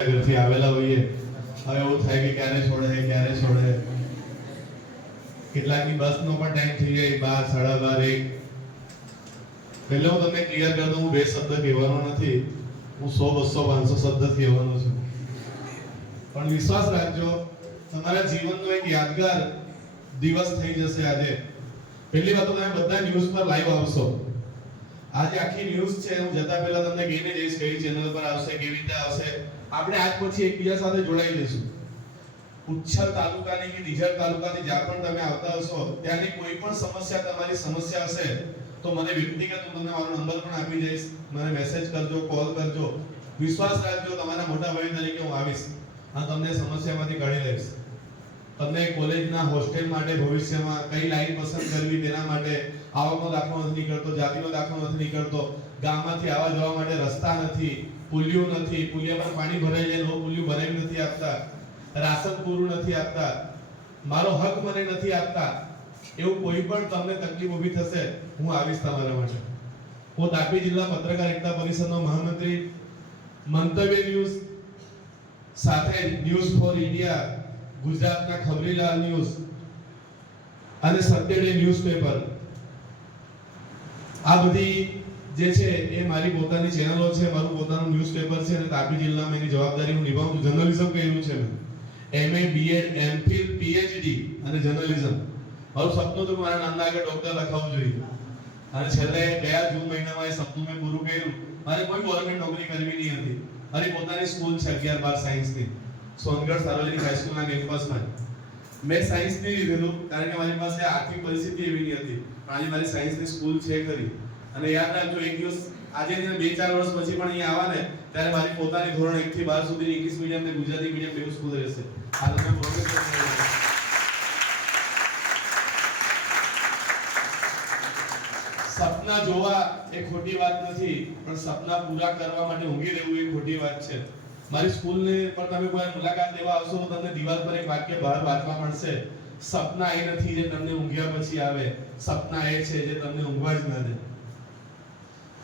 ઘરથી આવેલા હોઈએ હવે એવું થાય કે ક્યારે છોડે કેટલાકની બસનો પણ ટાઈમ થઈ જાય 12, 12:30, 1. પહેલા હું તમને ક્લિયર કરી દઉં, હું બે શબ્દ કહેવાનો નથી, હું 100, 200, 500 શબ્દ કહેવાનો છું. પણ વિશ્વાસ રાખજો, તમારા જીવનનો એક યાદગાર દિવસ થઈ જશે આજે. પહેલી વાત તો તમે બધા ન્યૂઝ પર લાઈવ આવશો. આજે આખી ન્યૂઝ છે, હું જતા પહેલા તમને કહીને જઈશ કઈ ચેનલ પર આવશે, કેવી રીતે આવશે. આપણે આજ પછી એકબીજા સાથે જોડાઈ જઈશું. ઉચ્છલ તાલુકાની કે દિજર તાલુકાથી જ્યાં પણ તમે આવતા હશો, ત્યાંની કોઈ પણ સમસ્યા, તમારી સમસ્યા હશે તો મને વ્યક્તિગત હું તમને મારો નંબર પણ આપી દઈશ. મને મેસેજ કરજો, કોલ કરજો. વિશ્વાસ રાખજો, તમારા મોટા ભાઈ તરીકે હું આવીશ અને તમને સમસ્યામાંથી કાઢી લઈશ. તમને કોલેજના હોસ્ટેલ માટે ભવિષ્યમાં કઈ લાઈન પસંદ કરવી તેના માટે આવકનો દાખલો નથી નીકળતો, જાતિનો દાખલો નથી નીકળતો, ગામમાંથી આવવા જવા માટે રસ્તા નથી, પુલિયું નથી, પુલિયા પર પાણી ભરાઈ જાય, નો પુલિયું ભરાઈ નથી આપતા, રાશન પૂરું નથી આપતા, મારો હક મને નથી આપતા, એવું કોઈ પણ તમને તકલીફ ઊભી થશે, હું આવીશ તમારા માટે. હું તાપી જિલ્લા પત્રકાર એકતા પરિષદનો મહામંત્રી, મંતવ્ય ન્યૂઝ સાથે ન્યૂઝ ફોર ઇન્ડિયા, ગુજરાતના ખબરીલાલ ન્યૂઝ અને સત્ય ડે ન્યૂઝપેપર, આ બધી જે છે એ મારી પોતાની ચેનલો છે, મારું પોતાનું ન્યૂઝપેપર છે અને તાપી જિલ્લામાં એની જવાબદારી હું નિભાવું છું. જર્નલિઝમ કર્યું છે મેં, MA, BEd, MPhil, PhD અને જર્નલિઝમ. મારું સપનું તો મારા નામના આગળ ડોક્ટર લખાવવું જોઈએ અને છેલ્લે ગયા જૂન મહિનામાં એ સપનું મેં પૂરું કર્યું. મારે કોઈ ગવર્નમેન્ટ નોકરી કરવી નહીં હતી. મારી પોતાની સ્કૂલ છે 11-12 સાયન્સની, સોનગઢ સાર્વજનિક હાઈસ્કૂલના કેમ્પસમાં. મેં સાયન્સ નહીં લીધેલું કારણ કે મારી પાસે આર્થિક પરિસ્થિતિ એવી નહીં હતી, પણ આજે મારી સાયન્સની સ્કૂલ છે ખરી. અને યાદ રાખજો, એક દિવસ આજે 2-4 વર્ષ પછી પણ અહીંયા આવા ને ત્યારે મારી પોતાની ધોરણ 1 થી 12 સુધી ઇંગ્લિશ મીડિયમ ને ગુજરાતી મીડિયમ બેવ સ્કૂલ રહેશે. આ તમે પ્રોફેસર સપના જોવા એ ખોટી વાત નથી, પણ સપના પૂરા કરવા માટે ઊંઘી રહેવું એ ખોટી વાત છે. મારી સ્કૂલને પર તમે કોઈ મુલાકાત લેવા આવશો તો તમને દીવાલ પર એક વાક્ય બહાર વાંચવા મળશે, સપના એ નથી જે તમને ઊંઘ્યા પછી આવે, સપના એ છે જે તમને ઊંઘવા જ ના દે.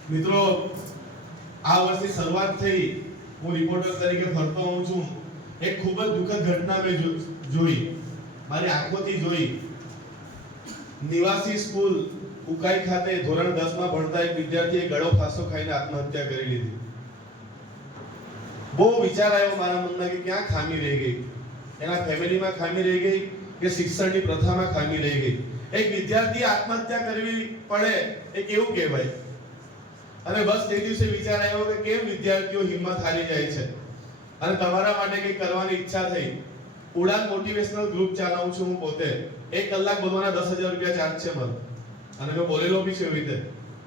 મિત્રો, આ વર્ષની શરૂઆત થઈ, હું રિપોર્ટર તરીકે ફરતો હોઉં છું. એક ખૂબ જ દુઃખદ ઘટના મેં જોઈ, મારી આંખોથી જોઈ. નિવાસી સ્કૂલ ઉકાઈ ખાતે ધોરણ 10 માં ભણતા એક વિદ્યાર્થીએ ગળો ફાંસો ખાઈને આત્મહત્યા કરી લીધી. બહુ વિચાર આવ્યો મારા મનમાં કે ક્યાં ખામી રહી ગઈ, એના ફેમિલીમાં ખામી રહી ગઈ કે શિક્ષણની પ્રથામાં ખામી રહી ગઈ. એક વિદ્યાર્થીએ આત્મહત્યા કરવી પડે એ કેવું કહેવાય? અને બસ તે દિવસે વિચાર આવ્યો કે કેમ વિદ્યાર્થીઓ હિંમત હારી જાય છે. અને તમારા માટે કંઈક કરવાની ઈચ્છા થઈ. ઉડાન મોટિવેશનલ ગ્રુપ ચલાવું છું હું પોતે. 1 કલાક બોલવાના 10,000 રૂપિયા ચાર્જ છે મારો. અને મેં બોલેલો બી છે એવી રીતે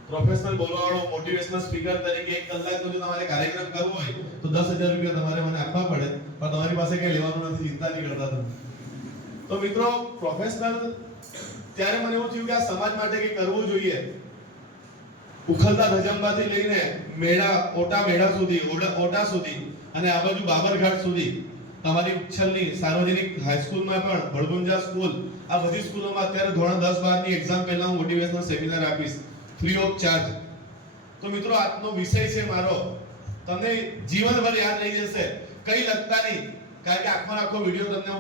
પ્રોફેશનલ બોલવાવાળો મોટિવેશનલ સ્પીકર તરીકે 1 કલાકનો જો તમારે કાર્યક્રમ કરવો હોય તો 10,000 રૂપિયા તમારે મને આપવા પડે, પણ તમારી પાસે કઈ લેવાનું નથી, ચિંતા નહીં કરતા તમે. તો મિત્રો, પ્રોફેશનલ ત્યારે મને એવું થયું કે આ સમાજ માટે કંઈ કરવું જોઈએ. ઉખલતા ધજંબાથી લઈને ઓટા મેળા સુધી, ઓટા સુધી અને આ બાજુ બાબરઘાટ સુધી, તમારી ઉચ્છલની સાર્વજનિક હાઈસ્કૂલમાં પણ, ભડભુંજા સ્કૂલ, આ બધી સ્કૂલોમાં અત્યારે ધોરણ 10-12 ની એક્ઝામ પહેલા હું મોટિવેશનલ સેમિનાર આપીશ ફ્રી ઓફ ચાર્જ. તો મિત્રો, આજનો વિષય છે મારો, તમને જીવનભર યાદ રહી જશે. કઈ લગતા નહીં, કારણ કે આખો વિડિયો તમને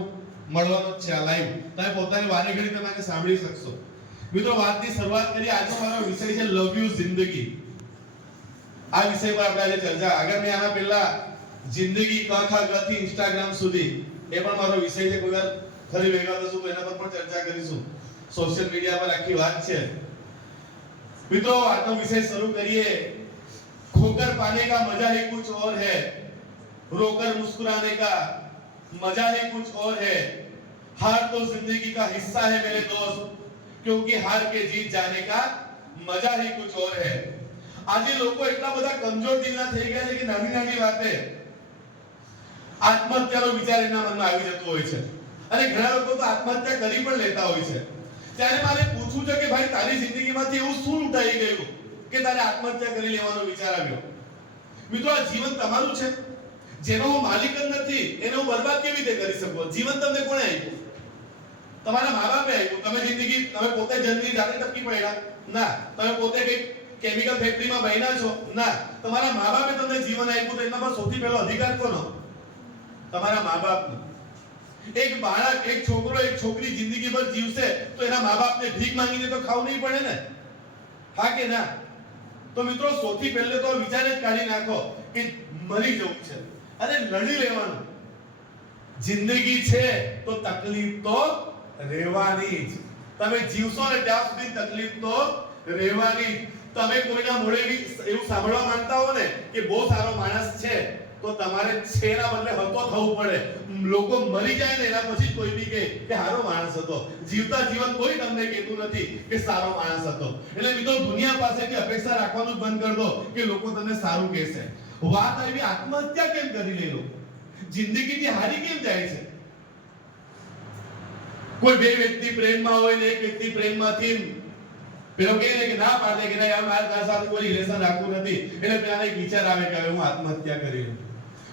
મળવાનો જ છે આ લાઈવ. તમે પોતાની વારી ઘડી તમે આને સાંભળી શકશો. મિત્રો, વાતની શરૂઆત કરીએ. આજનો મારો વિષય છે લવ યુ જિંદગી. આ વિષય પર આપણે આજે ચર્ચા. આગળ મેં આના પહેલા જિંદગી ક ખ ગ થી ઇન્સ્ટાગ્રામ સુધી એ પણ મારો વિષય છે. કોઈ વાર ફરી ભેગા થશું તો એના પર પણ ચર્ચા કરીશું. સોશિયલ મીડિયા પર આખી વાત છે. મિત્રો, આજનો વિષય શરૂ કરીએ. खोकर पाने का मजा ही कुछ और है, रोकर मुस्कुराने का मजा ही कुछ और है, हार तो जिंदगी का हिस्सा है मेरे दोस्त, क्योंकि हार के जीत जाने का मजा ही कुछ और है. આજે લોકો એટલા બધા કમજોર દિલના થઈ ગયા છે કે નાની નાની વાતે આત્મહત્યાનો વિચાર એના મનમાં આવી જતો હોય છે અને ઘણા લોકો તો આત્મહત્યા કરી પણ લેતા હોય છે. ત્યારે મારે પૂછવું છે કે ભાઈ, તારી જિંદગીમાંથી એવું શું લૂંટાઈ ગયું કે તારે આત્મહત્યા કરી લેવાનો વિચાર આવ્યો? મિત્રો, આ જીવન તમારું છે, જેનો હું માલિક જ નથી એને હું બરબાદ કેવી રીતે કરી શકું? જીવન તમને કોણે આપ્યું? તમારા મા-બાપે આપ્યું. તમે પોતે જન્મી જાતે ટપકી પડ્યા? ના. તમે પોતે કઈ કેમિકલ ફેક્ટરીમાં બન્યા છો? ના. તમારા મા-બાપે તમને જીવન આપ્યું, તો એના પર સૌથી પહેલો અધિકાર કોનો? તમારા મા બાપનું. એક બાળક, એક છોકરો, એક છોકરી જિંદગીભર જીવશે તો એના મા બાપને ભીખ માંગીને તો ખાવું નહીં પડે ને? હા કે ના? તો મિત્રો સૌથી પહેલે તો વિચાર જ કાઢી નાખો કે મરી જવું છે અને લડી લેવાનું. જિંદગી છે તો તકલીફ તો રહેવાની જ. તમે જીવશો ને ત્યાં સુધી તકલીફ તો રહેવાની. તમે કોઈના મોઢે એવું સાંભળવા માંગતા હો ને કે બહુ સારો માણસ છે, તો તમારે છેના બદલે હતો થવું પડે. લોકો મરી જાય ને એના પછી કોઈ બી કહે કે સારો માણસ હતો. જીવતા જીવન કોઈ તમને કહેતું નથી કે સારો માણસ હતો. એટલે મિત્રો દુનિયા પાસેથી અપેક્ષા રાખવાનું બંધ કરી દો કે લોકો તમને સારું કહેશે. વાત આવી આત્મહત્યા કેમ કરી લે લોકો? જિંદગીથી હારી કેમ જાય છે? કોઈ બે વ્યક્તિ પ્રેમમાં હોય ને એક વ્યક્તિ પ્રેમમાંથી પેલો કહે કે ના પાડે કે ના મારા સાથે કોઈ રિલેશન રાખવું નથી, એટલે પેલાને એક વિચાર આવે કે હવે હું આત્મહત્યા કરી લઉં.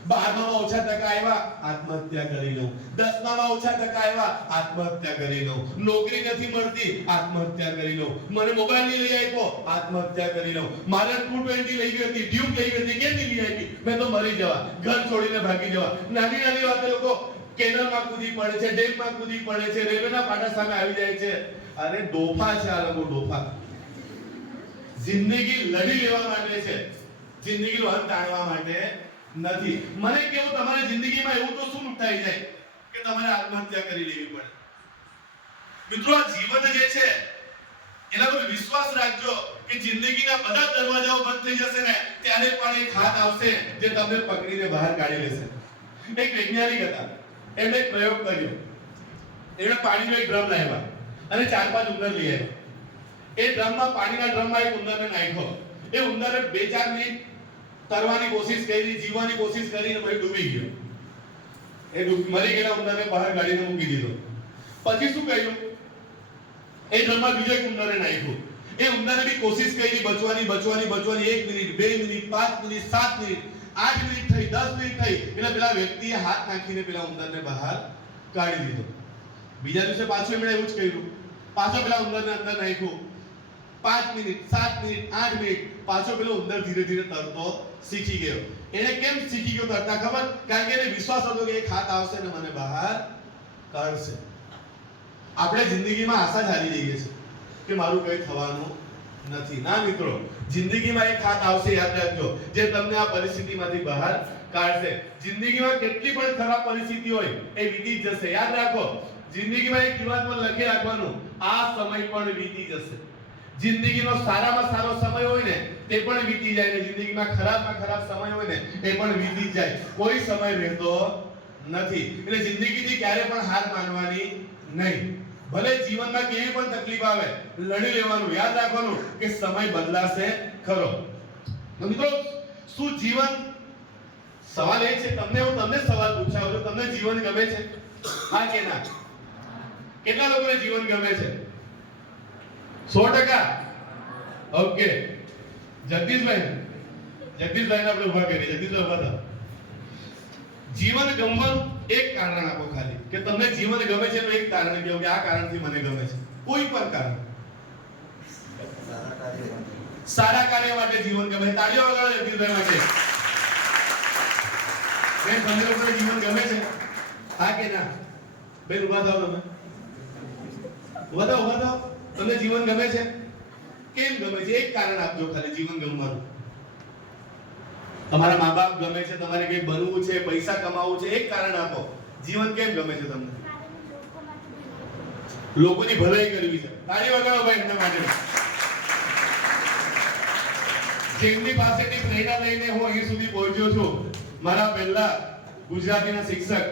12માં ઓછા ટકા આવ્યા, આત્મહત્યા કરી લઉં. 10માં ઓછા ટકા આવ્યા, આત્મહત્યા કરી લઉં. નોકરી નથી મળતી, આત્મહત્યા કરી લઉં. મને મોબાઈલ નહીં લઈ આપ્યો, આત્મહત્યા કરી લઉં. મારે 220 લઈ ગઈ હતી, ડ્યુક લઈ ગઈ હતી, કેમ નહીં લઈ આપી? મેં તો મરી જવા, ઘર છોડીને ભાગી જવા. નાની નાની વાતે લોકો કેનાલમાં કૂદી પડે છે, ડેમમાં કૂદી પડે છે, રેલવેના પાટા સામે આવી જાય છે. અરે ડોફા છે આ લોકો, ડોફા. જિંદગી લડી લેવા માટે છે, જિંદગીનો અંત આણવા માટે નથી. મને કેવું તમારી જિંદગીમાં એવું તો શું ઉઠાઈ જાય કે તમારે આત્મહત્યા કરી લેવી પડે? મિત્રો આ જીવન જે છે એના પર વિશ્વાસ રાખજો કે જિંદગીના બધા દરવાજાઓ બંધ થઈ જશે ને ત્યારે પણ એક હાથ આવશે જે તમને પકડીને બહાર કાઢી લેશે. એક વૈજ્ઞાનિક હતા, એમણે એક પ્રયોગ કર્યો. એમણે પાણીનો એક ડ્રમ લાવ્યા અને 4-5 ઉંદર લઈ આવ્યા. એ ડ્રમમાં, પાણીના ડ્રમમાં એક ઉંદરને નાખ્યો. એ ઉંદરે 2-4 મિનિટ તરવાની કોશિશ કરી, જીવવાની કોશિશ કરીને પછી ડૂબી ગયો. એ મરી ગયેલા ઉંદરને બહાર કાઢીને મૂકી દીધો. પછી શું કર્યું? એ ડ્રમમાં બીજો એક ઉંદરને નાખ્યો. એ ઉંદરે બી કોશિશ કરી બચવાની 1 minute, 2 minute, 5 minute, 7 minute, 8 minute થઈ, 10 મિનિટ થઈ એટલે પેલા વ્યક્તિએ હાથ નાખીને પેલા ઉંદરને બહાર કાઢી દીધો. બીજા દિવસે પાછું એમણે એવું જ કર્યું. પાછો પેલા ઉંદરને અંદર નાખ્યો. 5 મિનિટ, 7 મિનિટ, 8 મિનિટ, પાછો પેલો ઉંદર ધીરે ધીરે તરતો શીખી ગયો. એને કેમ શીખી ગયો તરતા ખબર? કારણ કે એને વિશ્વાસ હતો કે એક હાથ આવશે ને મને બહાર કાઢશે. આપણે જિંદગીમાં આશા જ હારી જઈએ છીએ કે મારું કંઈ થવાનું નથી. ના મિત્રો, જિંદગીમાં એક હાથ આવશે, યાદ રાખજો, જે તમને આ પરિસ્થિતિમાંથી બહાર કાઢશે. જિંદગીમાં કેટલી પણ ખરાબ પરિસ્થિતિ હોય એ વીતી જશે. યાદ રાખો, જિંદગીમાં એક જીવનમાં લખી રાખવાનું, આ સમય પણ વીતી જશે. જિંદગીનો સારામાં સારો સમય હોય ને તે પણ વીતી જાય ને જિંદગીમાં ખરાબમાં ખરાબ સમય હોય ને એ પણ વીતી જાય. કોઈ સમય રહેતો નથી. એટલે જિંદગીથી ક્યારે પણ હાર માનવાની નહીં. ભલે જીવનમાં કેવી પણ તકલીફ આવે, લડી લેવાનું. યાદ રાખવાનું કે સમય બદલાશે ખરો. મિત્રો, શું જીવન, સવાલ એ છે, તમને સવાલ પૂછાવું છું, તમને જીવન ગમે છે? હા કે ના? કેટલા લોકોને જીવન ગમે છે? 100%. ઓકે, જગદીશભાઈને આપણે ઉભા કરીએ. જગદીશભાઈ ઉભા થાઓ. જીવન ગમવાનું એક કારણ આપો ખાલી, કે તમને જીવન ગમે છે તો એક કારણ કહો કે આ કારણથી મને ગમે છે. કોઈ પણ કારણ. સારા કાર્ય માટે જીવન ગમે. તાળીઓ વગાડો જગદીશભાઈ માટે. બેન, તમને લોકોને જીવન ગમે છે? હા કે ના? બેન ઉભા થાઓ. તમે ઉભા થાઓ. તમને જીવન ગમે છે? કેમ ગમે છે? એક કારણ આપજો ખાલી જીવન ગમવાનું. તમારા મા બાપ ગમે છે, તમારે કઈ બનવું છે, પૈસા કમાવું છે, એક કારણ આપો. જીવન કેમ ગમે છે તમને? લોકોની ભલાઈ કરવી છે. તાળી વગાડો ભાઈ એમના માટે. જેમની પાસેથી પ્રેરણા લઈને હું અહીં સુધી પહોંચ્યો છું, મારા પહેલા ગુજરાતીના શિક્ષક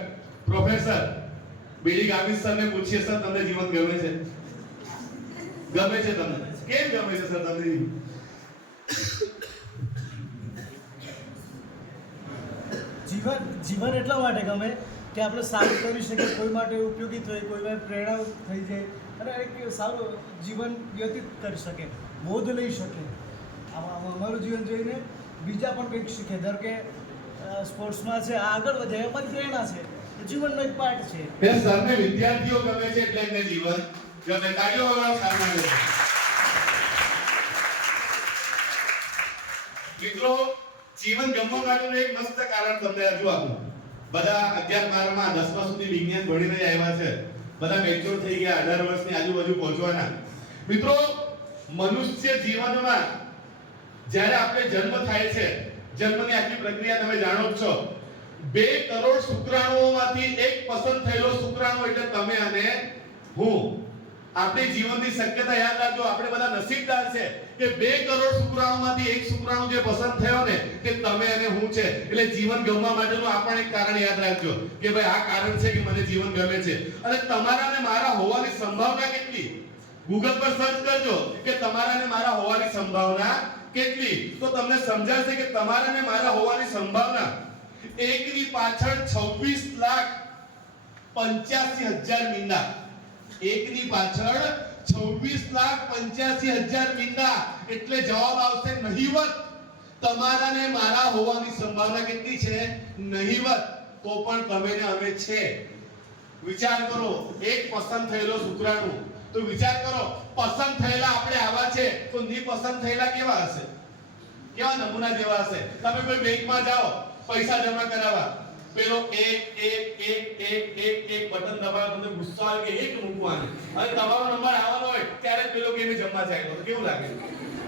પ્રોફેસર બીડી ગામિત સરને પૂછીએ, સર તમને જીવન ગમે છે? ગમે છે તમને? કેમ ગમે છે સર તમને? જીવન એટલા માટે ગમે કે આપણે સારું કરી શકીએ, કોઈ માટે ઉપયોગી થાય, કોઈ માટે પ્રેરણા થઈ જાય અને એક સારું જીવન વ્યતીત કરી શકે, બોધ લઈ શકે. અમારું જીવન જોઈને બીજા પણ કંઈક શીખે. ધારો કે સ્પોર્ટ્સમાં છે, આગળ વધે, અમારી પ્રેરણા છે, જીવનનો એક પાર્ટ છે. એ સરને વિદ્યાર્થીઓ ગમે છે એટલે એમને જીવન ગમે. તાળીઓ વગાડો સામે. મિત્રો, જીવન ગમવા માટેનું એક મસ્ત કારણ તમને હજુ આપું. બધા 11 12 10મા સુધી વિજ્ઞાન ભણીને આવ્યા છે, બધા મેચ્યોર થઈ ગયા, 18 વર્ષની આજુબાજુ પહોંચવાના. મિત્રો, મનુષ્ય જીવનમાં જ્યારે આપણે જન્મ થાય છે, જન્મની આખી પ્રક્રિયા તમે જાણો જ છો. 2 કરોડ શુક્રાણુઓમાંથી એક પસંદ થયેલો શુક્રાણુ એટલે તમે અને હું. આપણી જીવનની શક્યતા યાદ રાખજો, આપણે બધા નસીબદાર છે કે 2 કરોડ શુક્રાણુમાંથી એક શુક્રાણુ જે પસંદ થયો ને તે તમે અને હું છે. એટલે જીવન ગમવા માટેનું આ પણ એક કારણ યાદ રાખજો કે ભાઈ આ કારણ છે કે મને જીવન ગમે છે. અને તમારા અને મારા હોવાની સંભાવના કેટલી? ગૂગલ પર સર્ચ કરજો કે તમારા અને મારા હોવાની સંભાવના કેટલી, તો તમને સમજાશે કે તમારા અને મારા હોવાની સંભાવના એકની પાછળ 26,85,000 મીંડા. એકની પાછળ 26,85,000 મીંડા. એટલે જવાબ આવશે નહિવત. તમારા ને મારા હોવાની સંભાવના કેટલી છે? નહિવત. તો પણ તમે ને અમે છે. વિચાર કરો, એક પસંદ થયેલો શુક્રાણુ. તો વિચાર કરો, પસંદ થયેલા આપણે આવા છે તો નિપસંદ થયેલા કેવા હશે? કેવા નમૂના જેવા હશે? તમે કોઈ બેંકમાં જાઓ પૈસા જમા કરાવવા, પેલો એક બટન દબાવો, તમને ગુસ્સો આવે કે એક મૂકવાનું, અને તમારો નંબર આવવાનો હોય ત્યારે પેલો કેમે જમવા જાય તો કેવું લાગે?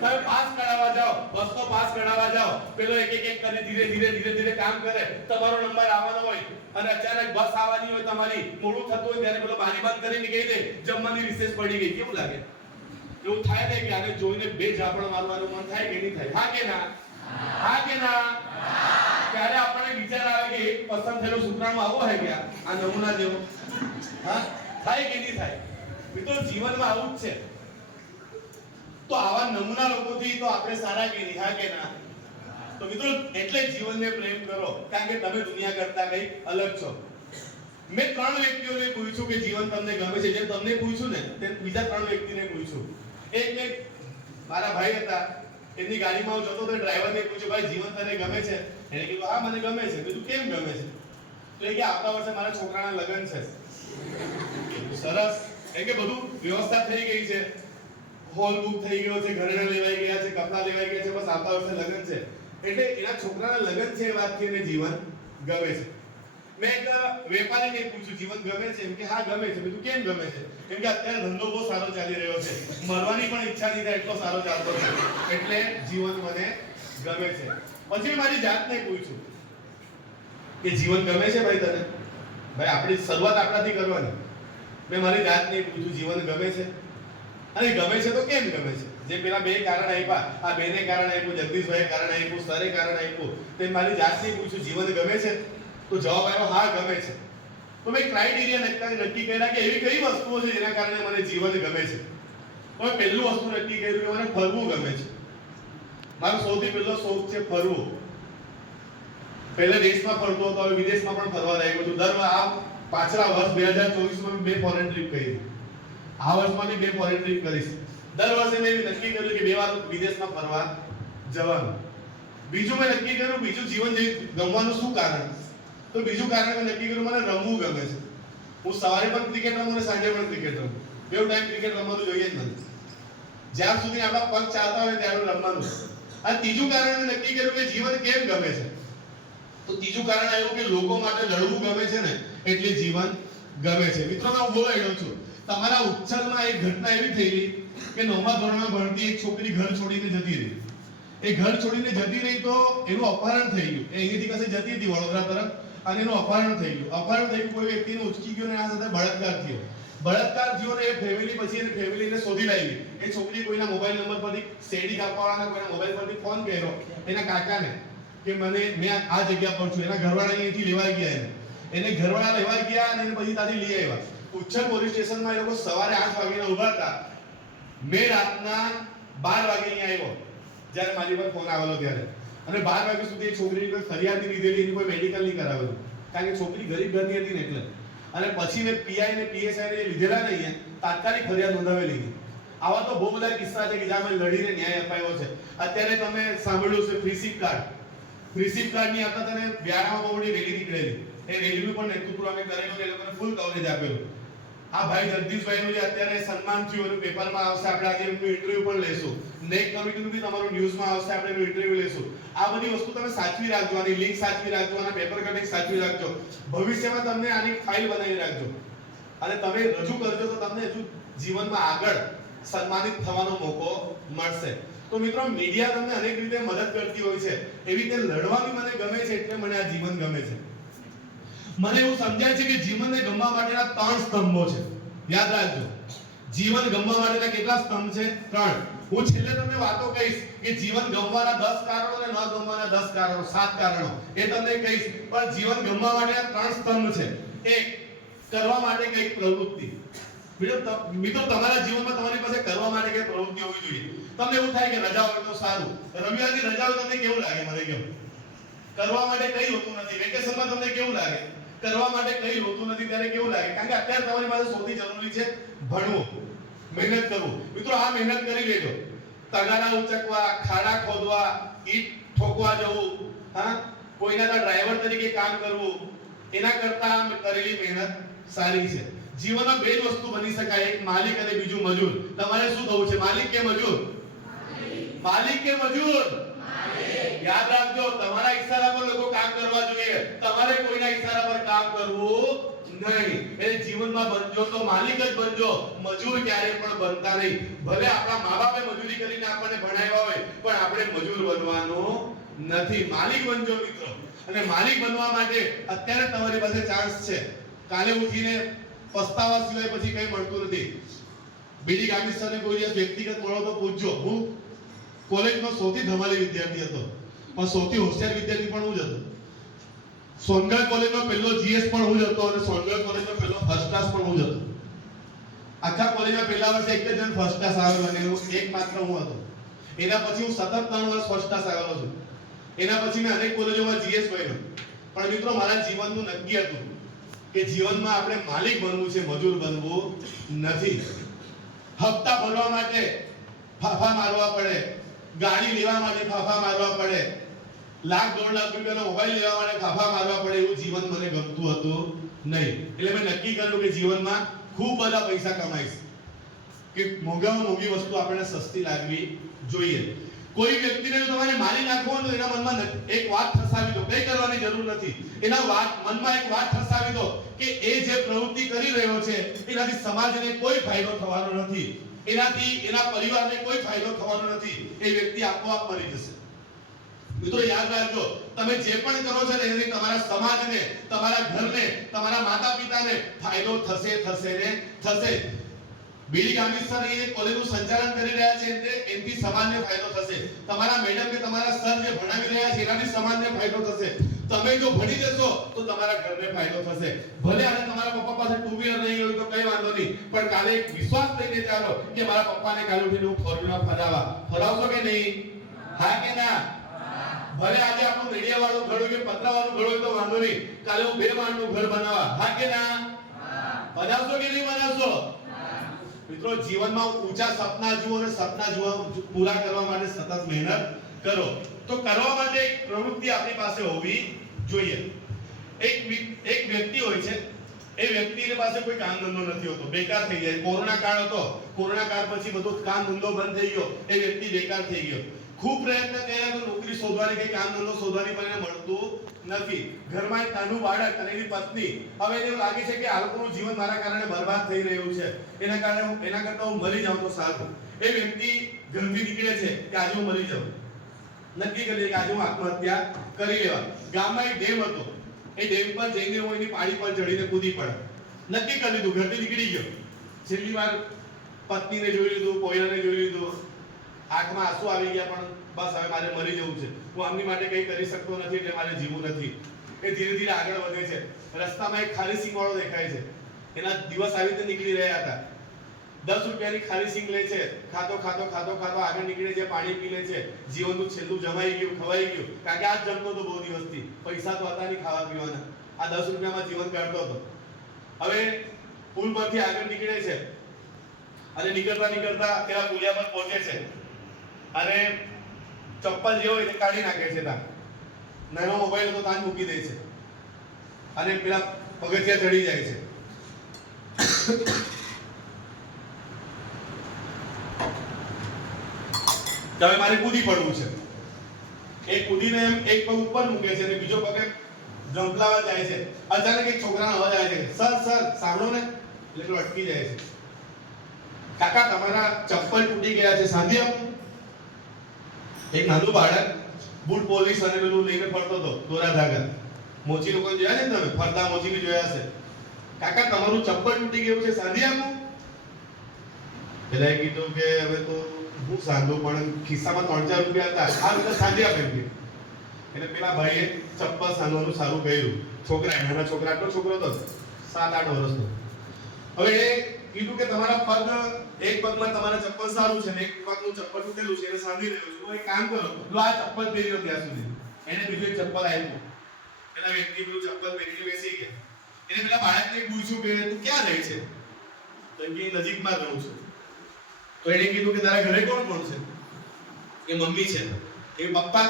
તમે પાસ કરાવવા જાઓ, બસનો પાસ કરાવવા જાઓ, પેલો એક કરી ધીરે કામ કરે, તમારો નંબર આવવાનો હોય અને અચાનક બસ આવવાની હોય, તમારી મોડું થતું હોય ત્યારે પેલો બારી બંધ કરીને કહી દે જમવાની રિસેસ પડી ગઈ. કેવું લાગે? એવું થાય ને કે આને જોઈને 2 ઝાપડ મારવાનું મન થાય કે નહીં થાય? હા કે ના? હા કે ના? ત્યારે આપણને વિચાર આવે કે એક પસંદ થયેલો શુક્રાણુ આવો હે કે આ નમૂના જેવો. હા, થાય કે નહીં થાય? મિત્રો, જીવનમાં આવું જ છે. તો આવા નમૂના લોકોથી તો આપણે સારા કે નહીં? હા કે ના? તો મિત્રો, એટલે જીવનને પ્રેમ કરો, કારણ કે તમે દુનિયા કરતા કંઈક અલગ છો. મેં 3 વ્યક્તિઓને પૂછ્યું કે જીવન તમને ગમે છે. જેમ તમને પૂછ્યું ને તેમ બીજા 3 વ્યક્તિને પૂછ્યું. એક મારા ભાઈ હતા, એમની ગાડીમાં હું જતો તો ડ્રાઈવરને પૂછ્યું, ભાઈ જીવન તને ગમે છે? એને કીધું હા મને ગમે છે. કીધું કેમ ગમે છે? તો એ કે આવતા વર્ષે મારા છોકરાના લગ્ન છે. સરસ. એ કે બધું વ્યવસ્થા થઈ ગઈ છે, હોલ બુક થઈ ગયો છે, ઘરેણા લેવાઈ ગયા છે, કપડા લેવાઈ ગયા છે, બસ આવતા વર્ષે લગ્ન છે. એટલે એના છોકરાના લગ્ન છે એ વાતથી એને જીવન ગમે છે. મેં એક વેપારીને પૂછ્યું જીવન ગમે છે? એમ કે હા ગમે છે. કીધું કેમ ગમે છે? કેમ કે અત્યારે ધંધો બહુ સારો ચાલી રહ્યો છે, મરવાની પણ ઈચ્છા નહીં થાય એટલો સારો ચાલતો છે, એટલે જીવન મને ગમે છે. પછી મારી જાતને પૂછ્યું કે જીવન ગમે છે ભાઈ તને? ભાઈ આપણી શરૂઆત આપણાથી કરવાની. મેં મારી જાતને પૂછ્યું જીવન ગમે છે? અને ગમે છે તો કેમ ગમે છે? જે પેલા 2 કારણ આપ્યા, આ 2ને કારણ આપ્યું, જગદીશભાઈએ કારણ આપ્યું, સરે કારણ આપ્યું, તે મારી જાતને પૂછ્યું જીવન ગમે છે? તો જવાબ આવ્યો હા ગમે છે. તો મેં ક્રાઇટેરિયા નક્કી કર્યા કે એવી કઈ વસ્તુઓ છે જેના કારણે મને જીવન ગમે છે. તો મેં પહેલું વસ્તુ નક્કી કર્યું કે મને ફરવું ગમે છે. મારો સૌથી પહેલો શોખ છે ફરવું. પહેલા દેશમાં ફરતો હતો, હવે વિદેશમાં પણ ફરવા લાગ્યો છું. પાછલા વર્ષ 2024માં 2 ફોરેન ટ્રીપ કરી. આ વર્ષમાં બી 2 ફોરેન ટ્રીપ કરીશ. દર વર્ષે મેં નક્કી કર્યું કે 2 વાર વિદેશમાં ફરવા જવાનું. બીજું મેં નક્કી કર્યું, બીજું જીવન ગમવાનું શું કારણ? તો બીજું કારણ મેં નક્કી કર્યું મને રમવું ગમે છે. હું સવારે પણ ક્રિકેટ રમું અને સાંજે પણ ક્રિકેટ રમું. 2 ટાઈમ ક્રિકેટ રમવાનું જોઈએ જ મને. જ્યાં સુધી આપણા પગ ચાલતા હોય ત્યારે રમવાનું. અને ત્રીજું કારણ મેં નક્કી કર્યું કે જીવન કેમ ગમે છે? તો ત્રીજું કારણ આવ્યું કે લોકો માટે લડવું ગમે છે ને એટલે જીવન ગમે છે. મિત્રો, હું બોલાયો છું. તમારા ઉચ્છલમાં એક ઘટના એવી થયેલી કે 9મા ધોરણમાં ભણતી એક છોકરી ઘર છોડીને જતી રહી. એ ઘર છોડીને જતી રહી તો એનું અપહરણ થઈ ગયું. એ અહીંથી કસે જતી હતી વડોદરા તરફ, અને એનું અપહરણ થઈ ગયું. અપહરણ થઈ ગયું, કોઈ વ્યક્તિને ઉચકી ગયો ને આ સાથે બળાત્કાર થયો. બળાત્કાર થયો ને એ ફેમિલી પછી એને ફેમિલીને શોધી લાવી. એ છોકરી કોઈના મોબાઈલ નંબર પરથી શેરડી કાપવાવાળાના કોઈના મોબાઈલ પરથી ફોન કર્યો એના કાકાને કે મેં આ જગ્યા પર છું. એના ઘરવાળા અહીંથી લેવા ગયા. એને ઘરવાળા લેવા ગયા અને એને પછી ત્યાંથી લઈ આવ્યા. ઉચ્છલ પોલીસ સ્ટેશનમાં એ લોકો સવારે 8 વાગ્યાના ઊભા હતા. મેં રાતના 12 વાગે અહીંયા આવ્યો જ્યારે મારી પર ફોન આવેલો ત્યારે. અને 12 વાગ્યા સુધી એ છોકરીની કોઈ ફરિયાદ નહીં લીધેલી, એની કોઈ મેડિકલ નહીં કરાવેલું, કારણ કે છોકરી ગરીબ ઘરની હતી ને એટલે. અને પછી મેં પીઆઈ ને પીએસઆઈ ને લીધેલા નહીં, તાત્કાલિક ફરિયાદ નોંધાવેલી. આવા તો બહુ બધા કિસ્સા છે કે જ્યાં મેં લડીને ન્યાય અપાયો છે. અત્યારે તમે સાંભળ્યું છે ફ્રી સિપ કાર્ડ. ફ્રી સિપ કાર્ડની આપતા તને 11માં બહુ મોટી રેલી નીકળેલી. એ રેલીનું પણ નેતૃત્વ અમે કરેલું, એ લોકોને ફૂલ કવરેજ આપેલું. આ ભાઈ જગદીશભાઈનું જે અત્યારે સન્માન થયું એનું પેપરમાં આવશે, આપણે આજે એમનું ઇન્ટરવ્યુ પણ લેશું, નેક કમિટીનું બી તમારું ન્યૂઝમાં આવશે, આપણે એનું ઇન્ટરવ્યુ લેશું. આ બધી વસ્તુ તમે સાચવી રાખજો, આની લિંક સાચવી રાખજો, આના પેપર કટિંગ સાચવી રાખજો. ભવિષ્યમાં તમને આની ફાઇલ બનાવી રાખજો અને તમે રજૂ કરજો તો તમને હજુ જીવનમાં આગળ સન્માનિત થવાનો મોકો મળશે. તો મિત્રો, મીડિયા તમને અનેક રીતે મદદ કરતી હોય છે. એવી રીતે લડવાની મને ગમે છે, એટલે મને આ જીવન ગમે છે. મને એવું સમજાય છે કે જીવનને ગમવા માટેના 3 સ્તંભો છે. યાદ રાખજો, જીવન ગમવા માટેના કેટલા સ્તંભ છે? 3. હું છેલ્લે તમને વાતો કહીશ કે જીવન ગમવાના 10 કારણો અને ન ગમવાના 10 કારણો, 7 કારણો એ તમને કહીશ. પણ જીવન ગમવા માટેના 3 સ્તંભ છે. 1, કરવા માટે કંઈક પ્રવૃત્તિ. મિત્રો, તમારા જીવનમાં તમારી પાસે કરવા માટે કંઈક પ્રવૃત્તિ હોવી જોઈએ. તમને એવું થાય કે રજા હોય તો સારું. રવિવારની રજા હોય તમને કેવું લાગે? મને કહો. કરવા માટે કઈ હોતું નથી. વેકેશનમાં તમને કેવું લાગે? કરવા માટે કઈ હોતું નથી ત્યારે કેવું લાગે? કારણ કે અત્યારે તમારી પાસે સૌથી જરૂરી છે ભણવું, મહેનત કરવું. મિત્રો, આ મહેનત કરી લેજો. તગારા ઉચકવા, ખાડા ખોદવા, ઈટ ઠોકવા જવું, કોઈના ડ્રાઈવર તરીકે કામ કરવું, એના કરતા કરેલી મહેનત સારી છે. જીવનમાં 2 જ વસ્તુ બની શકાય, એક માલિક અને બીજું મજૂર. તમારે શું થવું છે? માલિક કે મજૂર? માલિક કે મજૂર? યાદ રાખજો, તમારા ઈશારા પર લોકો કામ કરવા જોઈએ, તમારે કોઈના ઈશારા પર કામ કરવું નહીં. એટલે જીવનમાં બનજો તો માલિક જ બનજો, મજૂર ક્યારેય પણ બનતા નહીં. ભલે આપણા મા-બાપે મજૂરી કરીને આપણને ભણાવ્યા હોય, પણ આપણે મજૂર બનવાનું નથી. માલિક બનજો મિત્રો. અને માલિક બનવા માટે અત્યારે તમારી પાસે ચાન્સ છે. કાલે ઉઠીને પસ્તાવા સિવાય પછી કંઈ મળતું નથી. બીડી ગામી સરને કોઈ દિવસ વ્યક્તિગત મળો તો પૂછજો. હું કોલેજમાં સૌથી ધમાલી વિદ્યાર્થી હતો, પણ સૌથી હોશિયાર વિદ્યાર્થી પણ હું જ હતો. સોનગઢ કોલેજમાં પહેલો જીએસ પણ હું જ હતો અને સોનગઢ કોલેજમાં પહેલો ફર્સ્ટ ક્લાસ પણ હું જ હતો. આખા કોલેજમાં પહેલા વર્ષે એક જ જણ ફર્સ્ટ ક્લાસ આવેલો અને એકમાત્ર હું હતો. એના પછી હું સતત 3 વર્ષ ફર્સ્ટ ક્લાસ આવેલો છું. એના પછી મેં અનેક કોલેજોમાં જીએસ બન્યો. પણ મિત્રો, મારા જીવનનું નક્કી હતું કે જીવનમાં આપણે માલિક બનવું છે, મજૂર બનવું નથી. હપ્તા ભરવા માટે ફાફા મારવા પડે, ગાડી લેવા માટે ફાફા મારવા પડે, લાખ 1.5 લાખ રૂપિયાનો મોબાઈલ લેવા માટે ફાફા મારવા પડે, એવું જીવન મને ગમતું હતું નહીં. એટલે મેં નક્કી કર્યું કે જીવનમાં ખૂબ બધા પૈસા કમાઈશ, કે મોંઘામાં મોંઘી વસ્તુ આપણને સસ્તી લાગવી જોઈએ. કોઈ વ્યક્તિને જો તમારે મારી નાખવો હોય તો એના મનમાં એક વાત ઠસાવી દો, કંઈ કરવાની જરૂર નથી. એના મનમાં એક વાત ઠસાવી દો કે એ જે પ્રવૃત્તિ કરી રહ્યો છે એનાથી સમાજને કોઈ ફાયદો થવાનો નથી, એનાથી એના પરિવારને કોઈ ફાયદો થવાનો નથી. એ વ્યક્તિ આપોઆપ મરી જશે. મિત્રો, યાદ રાખજો, તમે જે પણ કરો છો ને એનાથી તમારા સમાજને, તમારા ઘરને, તમારા માતા પિતાને ફાયદો થશે. બીડી ગામી સર એ કોલેજનું સંચાલન કરી રહ્યા છે, એનાથી સમાજને ફાયદો થશે. તમારા મેડમ કે તમારા સર જે ભણાવી રહ્યા છે એનાથી સમાજને ફાયદો થશે. તમે જો ભણી જશો તો તમારા ઘરને ફાયદો થશે. ભલે આજે તમારા પપ્પા પાસે 2 વ્હીલર નહીં હોય તો કઈ વાંધો નહીં, પણ કાલે એક વિશ્વાસ લઈને ચાલો કે મારા પપ્પાને કાલે ઉઠીને હું 4 વ્હીલર ફરાવશો કે નહીં? હા કે ના? ભલે આજે આપણું મીડિયા વાળું ઘર હોય કે પતરા વાળું ઘર હોય તો વાંધો નહીં, કાલે હું 2 માળનું ઘર બનાવવા. હા કે ના? બનાવશો કે નહીં બનાવશો? મિત્રો, જીવનમાં ઊંચા સપના જુઓ અને સપના પૂરા કરવા માટે સતત મહેનત કરો. તો કરવા માટે એક પ્રવૃત્તિ આપણી પાસે હોવી જોઈએ. એક વ્યક્તિ હોય છે, એ વ્યક્તિની પાસે કોઈ કામ ધંધો નથી હોતો, બેકાર થઈ જાય. કોરોના કાળ હતો, કોરોના કાળ પછી બધો કામ ધંધો બંધ થઈ ગયો, એ વ્યક્તિ બેકાર થઈ ગયો. ખૂબ પ્રયત્ન કર્યા તો નોકરી શોધવાની કે કામ ધંધો શોધવાની પણ એને મળતું નથી. ઘરમાં એક નાનું બાળક અને એની પત્ની. હવે એને લાગે છે કે આ લોકોનું જીવન મારા કારણે બરબાદ થઈ રહ્યું છે, એના કરતા હું મરી જાઉં તો સારું. એ વ્યક્તિ ઘરથી નીકળે છે કે આજે હું મરી જાઉં. નક્કી કરી કે આજે હું આત્મહત્યા કરી લેવા. ગામમાં એક ડેમ હતો, એ ડેમ પર જઈને હું એની પાણી પર ચડીને કૂદી પડે. નક્કી કરી લીધું, ઘરથી નીકળી ગયો. છેલ્લી વાર પત્નીને જોઈ લીધું, પોયરાને જોઈ લીધું, આંખમાં આંસુ આવી ગયા, પણ બસ હવે મારે મરી જવું છે, હું આમની માટે કંઈ કરી શકતો નથી, એટલે મારે જીવવું નથી. એ ધીરે ધીરે આગળ વધે છે. રસ્તામાં એક ખારી સિંગ વાળો દેખાય છે. એના દિવસ આવી રીતે નીકળી રહ્યા હતા. 10 રૂપિયાની ખારી સિંગ લે છે, ખાતો આગળ નીકળે છે, પાણી પી લે છે. જીવનનું છેલ્લું જમાઈ ગયું, ખવાઈ ગયું, કારણ કે આ જ જમતો હતો બહુ દિવસથી. પૈસા તો હતા નહીં ખાવા પીવાના, આ 10 રૂપિયામાં જીવન કાઢતો હતો. હવે પુલ પરથી આગળ નીકળે છે અને નીકળતા પેલા પુલિયા પર પહોંચે છે અને ચપ્પલ જે હોય તે કાઢી નાખે છે. ત્યાં નાનો મોબાઈલ હતો, ત્યાં મૂકી દે છે અને પેલા પગથિયા ચડી જાય છે. હવે મારે કૂદી પડવું છે. એક કૂદીને એમ એક પગ ઉપર મૂકે છે અને બીજો પગ જંપલાવા જાય છે. અચાનક એક છોકરાનો અવાજ આવે છે, સર સર સાંભળો ને. એટલે પેલો અટકી જાય છે. કાકા તમારા ચપ્પલ તૂટી ગયા છે, સાંધી આપો. એક નાનું બાળક બૂટ પોલીસ અને પેલું લઈને ફરતો હતો, દોરા ધાગા. મોચી લોકો જોયા ને તમે, ફરતા મોચી બી જોયા છે. કાકા તમારું ચપ્પલ તૂટી ગયું છે, સાંધી આપો. પેલા કીધું કે હવે તો હું સાંધું, પણ ખિસ્સામાં 3-4 રૂપિયા હતા, આ બધા સાંધી આપે. એટલે પેલા ભાઈએ ચપ્પલ સાંધવાનું સારું કર્યું. નાના છોકરા, આટલો છોકરો હતો 7-8 વર્ષનો. હવે એ કીધું કે તમારા પગ, એક પગમાં તમારા ચપ્પલ સારું છે ને એક પગનું ચપ્પલ તૂટેલું છે, એને સાંધી રહ્યો છે. તો એક કામ કરો, લો આ ચપ્પલ પહેર્યો ત્યાં સુધી. એને બીજું એક ચપ્પલ આપ્યું. પેલા વ્યક્તિ પેલું ચપ્પલ પહેરીને બેસી ગયા. એને પેલા બાળકને પૂછ્યું કે તું ક્યાં રહે છે? તો એ નજીકમાં રહું છું. તો એને કીધું કે તારા ઘરે કોણ કોણ છે? કે મમ્મી છે. કે પપ્પા?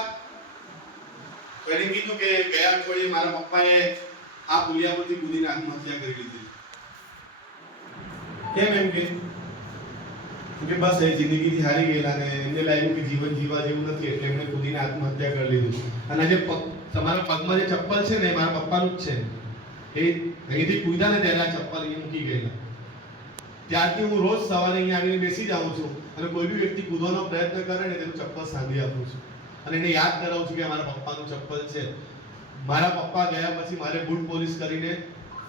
તો એને કીધું કે ગયા અઠવાડિયે મારા પપ્પાએ આ પુલિયા પરથી કૂદીને આત્મહત્યા કરી લીધી. કેમ? એમ કે બસ એ જિંદગીથી હારી ગયેલા ને એમને લાગ્યું કે જીવન જીવા જેવું નથી, એટલે એમણે કૂદીને આત્મહત્યા કરી લીધું. અને જે તમારા પગમાં જે ચપ્પલ છે ને એ મારા પપ્પાનું જ છે. એ અહીંથી કૂદ્યા ને ત્યારે આ ચપ્પલ અહીંયા મૂકી ગયેલા. ત્યારથી હું રોજ સવારે અહીંયા આવીને બેસી જાઉં છું અને કોઈ બી વ્યક્તિ કૂદવાનો પ્રયત્ન કરે ને તેનું ચપ્પલ સાંધી આપું છું અને એને યાદ કરાવું છું કે મારા પપ્પાનું ચપ્પલ છે. મારા પપ્પા ગયા પછી મારે બૂટ પોલીસ કરીને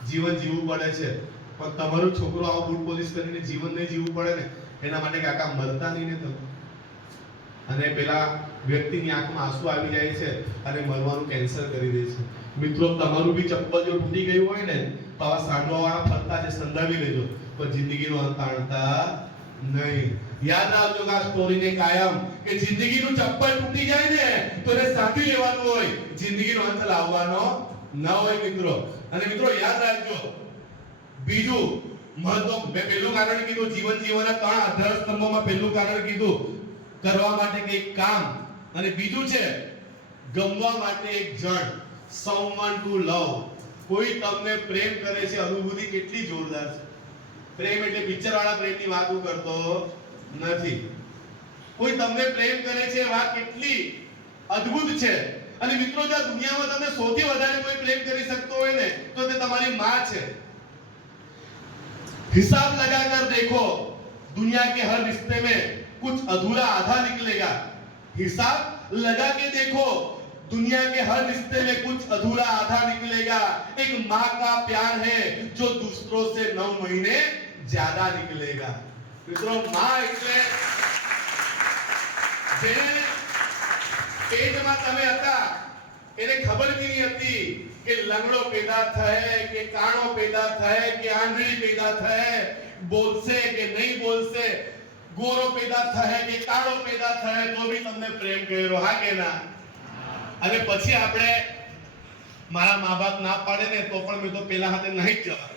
જીવન જીવવું પડે છે, પણ તમારો છોકરો આવો બૂટ પોલીસ કરીને જીવન નહીં જીવવું પડે ને, એના માટે કાકા મરતા નહીં ને તમે. અને પેલા વ્યક્તિની આંખમાં આંસુ આવી જાય છે અને મરવાનું કેન્સલ કરી દે છે. મિત્રો, તમારું બી ચપ્પલ જો તૂટી ગયું હોય ને તો આવા સાંડવાવાળા ફરતા છે, સંધાવી લેજો, પણ જિંદગીનો અંત આણતા નહીં. યાદ રાખજો આ સ્ટોરીને કાયમ, કે જિંદગીનું ચપ્પલ તૂટી જાય ને તો એને સાંધી લેવાનું હોય, જિંદગીનો અંત લાવવાનો ન હોય મિત્રો. અને મિત્રો યાદ રાખજો, બીજું મહત્વ, મેં પહેલું કારણ કીધું જીવન જીવવાના 3 આધાર સ્તંભોમાં પહેલું કારણ કીધું કરવા માટે કંઈક કામ, અને બીજું છે ગમવા માટે એક જણ, someone to love. કોઈ તમને પ્રેમ કરે છે, અનુભૂતિ કેટલી જોરદાર છે. પ્રેમ એટલે પિક્ચર વાળા પ્રેમની વાત હું કરતો નથી. કોઈ તમને પ્રેમ કરે છે, વાત કેટલી અદ્ભુત છે. અને મિત્રો, જો દુનિયામાં તમને સૌથી વધારે કોઈ પ્રેમ કરી શકતો હોય ને તો તે તમારી માં છે. हिसाब लगाकर देखो, दुनिया के हर रिश्ते में कुछ अधूरा आधा निकलेगा. हिसाब लगा के देखो, दुनिया के हर रिश्ते में कुछ अधूरा आधा निकलेगा. एक माँ का प्यार है जो दूसरों से 9 महीने ज्यादा निकलेगा. મિત્રો, માં એટલે જેને પેટમાં તમે હતા એને ખબર બી નહીં હતી કે લંગડો પેદા થાય કે કાણો પેદા થાય કે આંધળી પેદા થાય, બોલશે કે નહીં બોલશે, ગોરો પેદા થાય કે કાળો પેદા થાય, તો બી તમને પ્રેમ કર્યો, હા કે ના? અને પછી આપણે મારા મા બાપ ના પાડે ને તો પણ મેં તો પેલા હાથે નહીં જ જવા,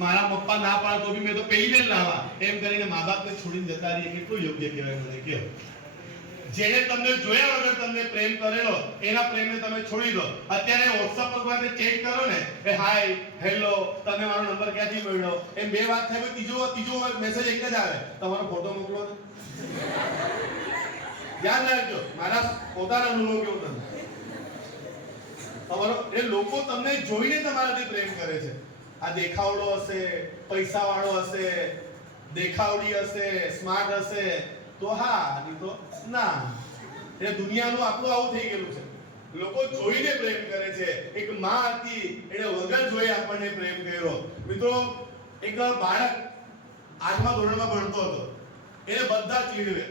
મારા પપ્પા ના પાડે તો બી મેં તો પહેરીને જ લાવવા, એમ કરીને મા બાપને છોડીને જતા રહીએ. કેટલું યોગ્ય કહેવાય મને કહો? જેને તમને જોયા વગર તમને પ્રેમ કરેલો એના પ્રેમને તમે છોડી દો. અત્યારે WhatsApp પર ચેક કરો ને, એ હાય, હેલો, તમે મારો નંબર ક્યાંથી મળ્યો, એમ 2 વાત થાય, ત્રીજો મેસેજ એક જ આવે, તમારો ફોટો મોકલો ને. યાદ રાખજો, મારા પોતાના અનુભવ કેવો તમને તમારો, એ લોકો તમને જોઈને તમારાથી પ્રેમ કરે છે. આ દેખાવડો હશે, પૈસાવાળો હશે, દેખાવડી હશે, સ્માર્ટ હશે તો હા, નહીં તો ના. એ દુનિયાનું આપણું આવું થઈ ગયેલું છે. લોકો જોઈને પ્રેમ કરે છે. એક માં હતી, એને વગર જોઈ આપણને પ્રેમ કર્યો. મિત્રો, એક બાળક 8મા ધોરણમાં ભણતો હતો, એને બધા ચીડવે,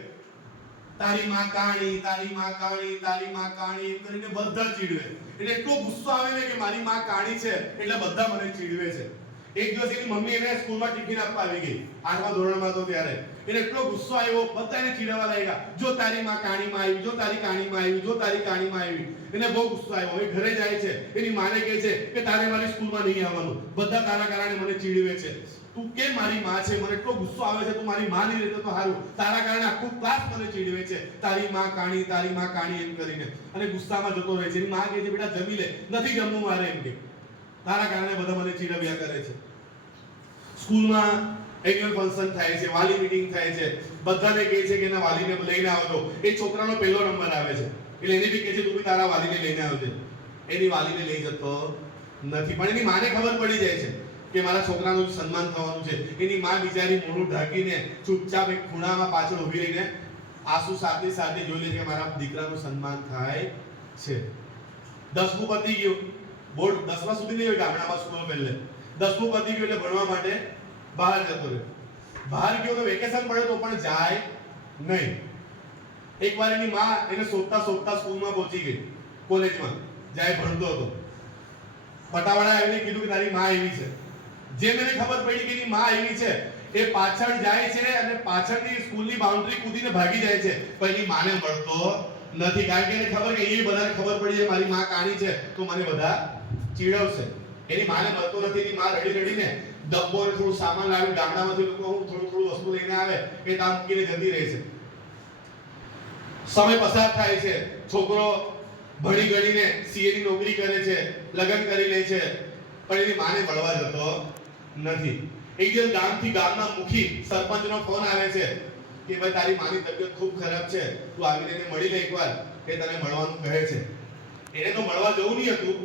તારી માં કાણી, તારી માં કાણી, તારી માં કાણી કરીને બધા ચીડવે. એટલે એટલો ગુસ્સો આવે ને કે મારી માં કાણી છે એટલે બધા મને ચીડવે છે. એક દિવસ એની મમ્મી એને સ્કૂલમાં ટિફિન આપવા આવી ગઈ, 8મા ધોરણમાં હતો ત્યારે. એને એટલો ગુસ્સો આવ્યો, બધાને ચીડવા લાગ્યા, જો તારી માં કાણીમાં આવી, જો તારી કાણીમાં આવી, જો તારી કાણીમાં આવી. એને બહુ ગુસ્સો આવ્યો. હવે ઘરે જાય છે, એની માને કહે છે કે તારે મારી સ્કૂલમાં નહીં આવવાનું, બધા તારા કારણે મને ચીડવે છે, તું કેમ મારી માં છે, મને એટલો ગુસ્સો આવે છે, તું મારી માં નહીં રહેતો તો સારું, તારા કારણે આખું ક્લાસ મને ચીડવે છે, તારી માં કાણી, તારી માં કાણી એમ કરીને. અને ગુસ્સામાં જતો રહે છે. એની માં કહે છે બેટા જમી લે, નથી જમવું મારે, એમ કે તારા કારણે બધા મને ચીડવ્યા કરે છે. સ્કૂલમાં એન્યુઅલ ફંક્શન થાય છે, વાલી મીટિંગ થાય છે, બધાને કહે છે કે એના વાલીને લઈને આવજો. એ છોકરાનો પહેલો નંબર આવે છે એટલે એને બી કહે છે તું બી તારા વાલીને લઈને આવજે. એની વાલીને લઈ જતો નથી, પણ એની માને ખબર પડી જાય છે કે મારા છોકરાનું સન્માન થવાનું છે. એની માં બિચારી મોઢું ઢાંકીને ચૂપચાપ એક ખૂણામાં પાછળ ઊભી રહીને આંસુ સાથે સાથે જોઈ લે છે કે મારા દીકરાનું સન્માન થાય છે. 10મું પતી ગયું, બોર્ડ 10મા સુધી નહીં હોય ગામડામાં સ્કૂલ પહેલે 10મું પતી ગયું એટલે ભણવા માટે બહાર જતો રહ્યો. બહાર ગયો તો વેકેશન પડે તો પણ જાય નહીં. એકવાર એની માં એને શોધતા સ્કૂલમાં પહોંચી ગઈ, કોલેજમાં જાય ભણતો હતો. પટાવાળા આવીને કીધું કે તારી માં આવી છે. જેમ એને ખબર પડી કે એની માં આવી છે એ પાછળ જાય છે અને પાછળની સ્કૂલની બાઉન્ડ્રી કૂદીને ભાગી જાય છે, પણ એની માને મળતો નથી. કારણ કે એને ખબર કે એ બધાને ખબર પડી જાય મારી માં કાણી છે તો મને બધા ચીડવશે. એની માને મળતો નથી. એની માં રડી રડીને ડબ્બો ને થોડું સામાન લાવી ગામડામાંથી લોકો થોડું વસ્તુ લઈને આવે એ તામ મૂકીને જતી રહે છે. સમય પસાર થાય છે. છોકરો ભણી ગણીને સીએ ની નોકરી કરે છે, લગ્ન કરી લે છે, પણ એની માને મળવા જતો નથી. એક દિવસ ગામના મુખી સરપંચનો ફોન આવે છે કે ભાઈ તારી માની તબિયત ખૂબ ખરાબ છે, તું આવીને એને મળી લે એકવાર, એ તને મળવાનું કહે છે. એને તો મળવા જવું નહીં હતું,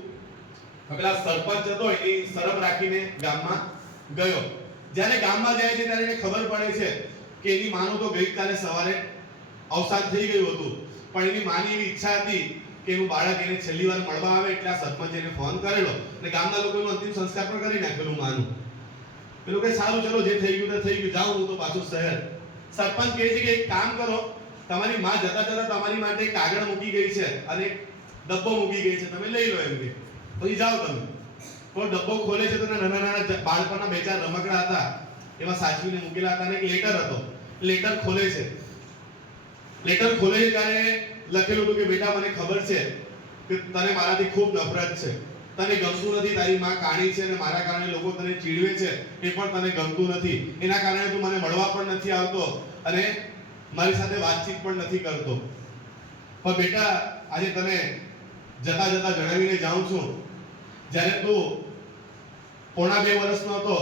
પેલા સરપંચ હતો એની શરમ રાખીને ગામમાં ગયો. જ્યારે ગામમાં જાય છે ત્યારે એને ખબર પડે છે કે એની માનું તો ગઈકાલે સવારે અવસાન થઈ ગયું હતું, પણ એની માની એવી ઈચ્છા હતી કે એનું બાળક એને છેલ્લી વાર મળવા આવે એટલે આ સરપંચે એને ફોન કરેલો અને ગામના લોકોનું અંતિમ સંસ્કાર પણ કરી નાખેલું માનું. પેલું કે સારું ચલો જે થઈ ગયું તે થઈ ગયું, જાઉં હું તો પાછું શહેર. સરપંચ કહે છે કે એક કામ કરો, તમારી માં જતા જતા તમારી માટે એક કાગળ મૂકી ગઈ છે અને એક ડબ્બો મૂકી ગઈ છે, તમે લઈ લો એમ કે પછી જાઓ તમે. તો ડબ્બો ખોલે છે તો નાના બાળપણના 2-4 રમકડા હતા એમાં સાચવીને મૂકેલા હતા અને એક લેટર હતો. લેટર ખોલે છે. લેટર ખોલે છે ત્યારે લખેલું હતું કે બેટા મને ખબર છે કે તને મારાથી ખૂબ નફરત છે, તને ગમતું નથી, તારી માં કાણી છે અને મારા કારણે લોકો તને ચીડવે છે એ પણ તને ગમતું નથી, એના કારણે તું મને મળવા પણ નથી આવતો અને મારી સાથે વાતચીત પણ નથી કરતો. પણ બેટા આજે તને જતા જતા જણાવીને જાઉં છું, જ્યારે તું 1.5 વર્ષનો હતો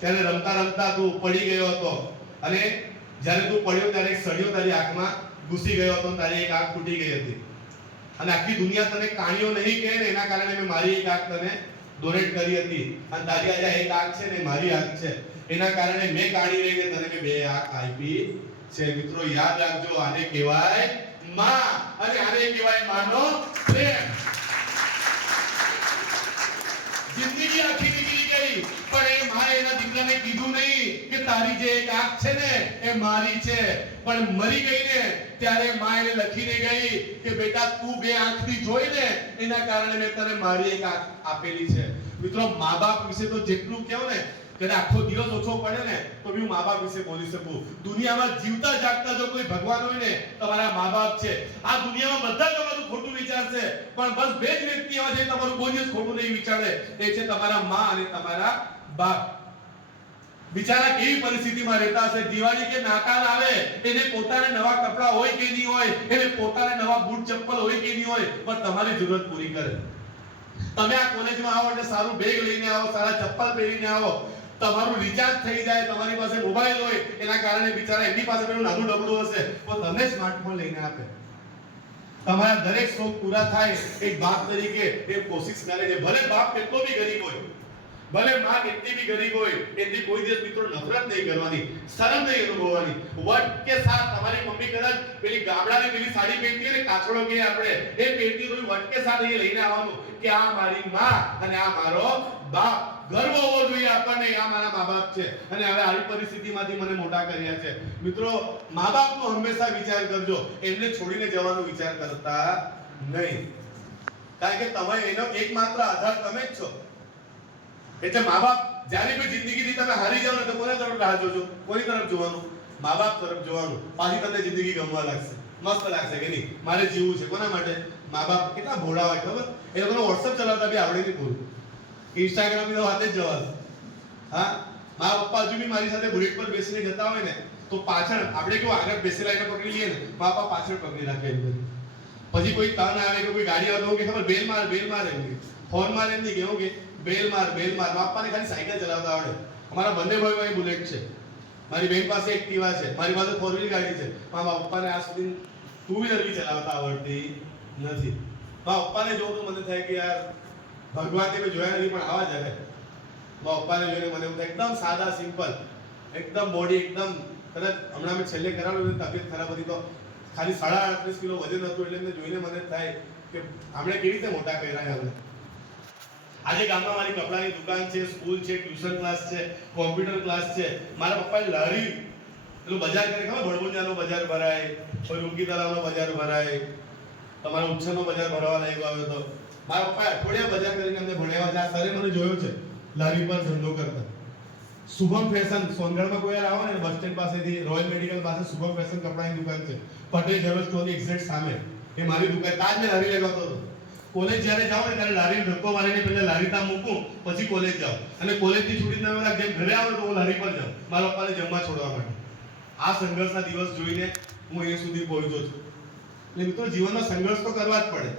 ત્યારે રમતા રમતા તું પડી ગયો હતો અને જ્યારે તું પડ્યો ત્યારે એક સળિયો તારી આંખમાં ઘૂસી ગયો હતો, તારી એક આંખ ફૂટી ગઈ હતી અને આખી દુનિયા તને કાણીઓ નહીં કહે ને એના કારણે મેં મારી એક આંખ તને ડોનેટ કરી હતી અને તારી આજે એક આંખ છે ને મારી આંખ છે, એના કારણે મેં કાણી રહીને તને મેં 2 આંખ આપી છે. મિત્રો યાદ રાખજો, આને કહેવાય માં અને આને કહેવાય માનો પ્રેમ. જિંદગી આખી નીકળી ગઈ પણ એ માએ એના દીકરાને કીધું નહીં કે તારી જે એક આંખ છે ને એ મારી છે, પણ મરી ગઈ ને ત્યારે માં એને લખીને ગઈ કે બેટા તું 2 આંખથી જોઈ ને એના કારણે મેં તને મારી એક આંખ આપેલી છે. મિત્રો મા બાપ વિશે તો જેટલું કહો ને કે આખો દિવસ ઓછો પડે ને તો બી હું મા બાપ વિશે બોલી શકું. દુનિયામાં જીવતા જાગતા જો કોઈ ભગવાન હોય ને તમારા મા બાપ છે. આ દુનિયામાં બધા તમારું ખોટું વિચારશે પણ બસ 2 જ વ્યક્તિ એવા છે તમારું કોઈ દિવસ ખોટું નહીં વિચારે, એ છે તમારા માં અને તમારા બાપ. બિચારા કેવી પરિસ્થિતિમાં રહેતા હશે, દિવાળી કે નાતાલ આવે એને પોતાને નવા કપડા હોય કે નહીં હોય, એને પોતાને નવા બૂટ ચપ્પલ હોય કે નહીં હોય, પણ તમારી જરૂરત પૂરી કરે. તમે આ કોલેજમાં આવો એટલે સારું બેગ લઈને આવો, સારા ચપ્પલ પહેરીને આવો, તમારું રિચાર્જ થઈ જાય, તમારી પાસે મોબાઈલ હોય એના કારણે બિચારા એમની પાસે પેલું નાનું ડબલું હશે તો તમને સ્માર્ટફોન લઈને આપે. તમારા દરેક શોખ પૂરા થાય એક બાપ તરીકે એ કોશિશ કરે છે. ભલે બાપ કેટલો બી ગરીબ હોય, ભલે માં કેટલી બી ગરીબ હોય, એની કોઈ દિવસ મિત્રો નફરત નહીં કરવાની, શરમ નહીં અનુભવવાની. વટ કે સાથ તમારી મમ્મી કદાચ પેલી ગામડાની પેલી સાડી પહેરતી હોય ને કાચડો કે આપણે એ પહેરતી હોય, વટ કે સાથ એ લઈને આવવાનું કે આ મારી માં અને આ મારો બાપ. ગર્વ હોવો જોઈએ આપણને, આ મારા મા બાપ છે અને હવે આવી પરિસ્થિતિમાંથી મને મોટા કર્યા છે. મિત્રો મા બાપનો હંમેશા વિચાર કરજો, એમને છોડીને જવાનો વિચાર કરતા નહીં, કારણ કે તમે એનો એકમાત્ર આધાર તમે જ છો. એટલે મા બાપ જ્યારે બી જિંદગીથી તમે હારી જાવ ને તો કોને તરફ રાહ જોજો? કોની તરફ જોવાનું? મા બાપ તરફ જોવાનું. પાછી તમને જિંદગી ગમવા લાગશે, મસ્ત લાગશે કે નહીં મારે જીવવું છે. કોના માટે? મા બાપ કેટલા ભોળા હોય ખબર? એ લોકોને WhatsApp ચલાવતા બી આવડે નહીં, પૂરું ઇન્સ્ટાગ્રામ ની તો વાત જ જવા દો. હા, મારા પપ્પા હજુ બી મારી સાથે બુલેટ પર બેસીને જતા હોય ને તો પાછળ આપણે કેવું આગળ બેસેલા એને પકડી લઈએ ને, મારા પપ્પા પાછળ પકડી રાખે એમ. પછી કોઈ ટર્ન આવે કે કોઈ ગાડી આવે તો કે ખબર બેલ માર એમ કે ફોન મારે એમ નહીં કે બેલ માર. મારા પપ્પાને ખાલી સાયકલ ચલાવતા આવડે. અમારા બંને ભાઈઓ બુલેટ છે. મારી બેન પાસે એક્ટિવા છે. મારી પાસે 4 વ્હીલ ગાડી છે. મારા પપ્પાને આજ સુધી 2 વ્હીલર બી ચલાવતા આવડતી નથી. મારા પપ્પાને જોઉં તો મને થાય કે યાર ભગવાનને મેં જોયા નથી પણ આવા જ હે. મારા પપ્પાને જોઈને મને એવું થાય એકદમ સાદા સિમ્પલ, એકદમ બોડી એકદમ. કદાચ હમણાં મેં છેલ્લે કરાવેલું તબિયત ખરાબ હતી તો ખાલી 38.5 કિલો વજન હતું એટલે એમને જોઈને મને થાય કે આપણે કેવી રીતે મોટા કર્યા છે. આજે ગામમાં મારી કપડાની દુકાન છે, સ્કૂલ છે, ટ્યુશન ક્લાસ છે, કોમ્પ્યુટર ક્લાસ છે. મારા પપ્પાએ લારી પેલું બજાર કરે ખબર, ભડભુંજાનો બજાર ભરાય, કોઈ રૂકી તળાવનો બજાર ભરાય, તમારો ઉચ્છનો બજાર ભરવા લાગ્યો આવ્યો તો મારા પપ્પાએ અઠવાડિયા બજાર કરીને અમને ભણાવ્યા છે. આ સરે મને જોયો છે લારી પર ધંધો કરતા. શુભમ ફેશન સોનગઢમાં કોઈ યાર આવો ને બસ સ્ટેન્ડ પાસેથી રોયલ મેડિકલ પાસે શુભમ ફેશન કપડાની દુકાન છે, પટેલ જનરલ સ્ટોરની એક્ઝેક્ટ સામે. એ મારી દુકાન તાજ મેં લારી લગાવતો હતો. કોલેજ જ્યારે જાઉં ને ત્યારે લારી ધક્કો મારીને પહેલા લારી ત્યાં મૂકું, પછી કોલેજ જાઉં. અને કોલેજથી છૂટીને પેલા જેમ ઘરે આવું તો હું લારી પર જાઉં મારા પપ્પાને જમવા છોડવા માટે. આ સંઘર્ષના દિવસ જોઈને હું અહીંયા સુધી પહોંચ્યો છું. એટલે મિત્રો જીવનમાં સંઘર્ષ તો કરવા જ પડે.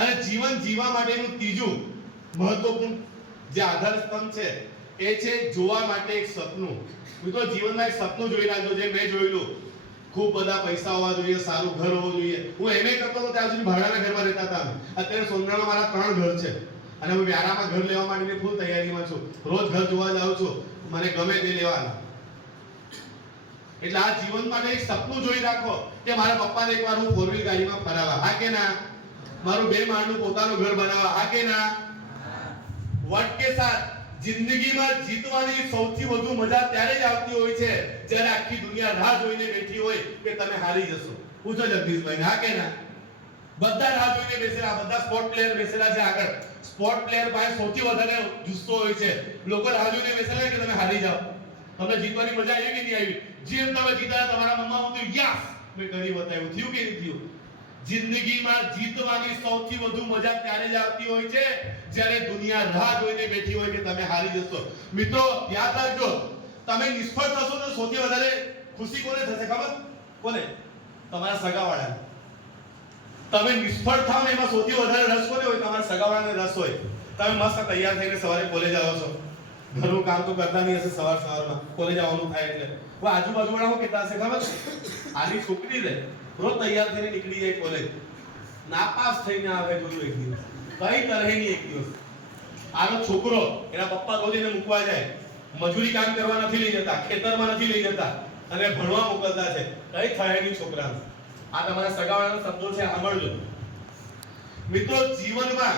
અને જીવન જીવવા માટેનું ત્રીજું મહત્વપૂર્ણ જે આધાર સ્તંભ છે એ છે જોવા માટે એક સપનું. મિત્રો જીવનમાં એક સપનું જોઈ રાખજો, જે મેં જોયેલું. ખૂબ બધા પૈસા હોવા જોઈએ, સારું ઘર હોવું જોઈએ. હું એમએ કરતો હતો ત્યાં સુધી ભાડાના ઘરમાં રહેતા હતા અમે. અત્યારે સોનગઢમાં મારા 3 ઘર છે અને હું વ્યારામાં ઘર લેવા માટેની ફૂલ તૈયારીમાં છું. રોજ ઘર જોવા જાઉં છું, મને ગમે તે લેવાના. એટલે આ જીવન માટે એક સપનું જોઈ રાખો કે મારા પપ્પાને એકવાર હું 4 વ્હીલ ગાડીમાં ફરાવા, હા કે ના? મારું 2 માળનું પોતાનું ઘર બનાવવા, હા કે ના? વટ કે સાથ જિંદગીમાં જીતવાની સૌથી વધુ મજા ત્યારે જ આવતી હોય છે જ્યારે આખી દુનિયા રાહ જોઈને બેઠી હોય કે તમે હારી જશો. પૂછો જગદીશભાઈ, હા કે ના? બધા રાહ જોઈને બેસેલા, બધા સ્પોર્ટ પ્લેયર બેસેલા છે આગળ. સ્પોર્ટ પ્લેયર પાસે સૌથી વધારે જુસ્સો હોય છે. લોકો રાહ જોઈને બેસેલા કે તમે હારી જાઓ. તમને જીતવાની મજા આવી કે નહીં આવી? જેમ તમે જીત્યા તમારા મનમાં હતું યસ મેં કરી બતાવ્યું. થયું કે નહીં થયું? જિંદગીમાં જીતવાની સૌથી વધુ મજા ત્યારે જ આવતી હોય છે જ્યારે દુનિયા રાહ જોઈને બેઠી હોય કે તમે હારી જશો. મિત્રો યાદ રાખજો, તમે નિષ્ફળ થશો તો સૌથી વધારે ખુશી કોને થશે ખબર? કોને? તમારા સગાવાળાને. તમે નિષ્ફળ થાવ ને એમાં સૌથી વધારે રસ કોને હોય? તમારા સગાવાળાને રસ હોય. તમે મસ્ત તૈયાર થઈને સવારે કોલેજ આવો છો, ઘરનું કામ તો કરતા નહીં હશે, સવારમાં કોલેજ આવવાનું થાય એટલે આજુબાજુવાળા હું કહેતા હશે ખબર? આની છોકરી રે રોજ તૈયાર થઈને નીકળી જાય કોલેજ, નાપાસ થઈને આવે જોયું એક દિવસ, કઈ કરે નહીં એક દિવસ. આનો છોકરો એના પપ્પા રોજ એને મૂકવા જાય, મજૂરી કામ કરવા નથી લઈ જતા, ખેતરમાં નથી લઈ જતા અને ભણવા મોકલતા છે. કઈ થાય નહીં છોકરાને. આ તમારા સગાવાળાનો શબ્દો છે, સાંભળજો. મિત્રો જીવનમાં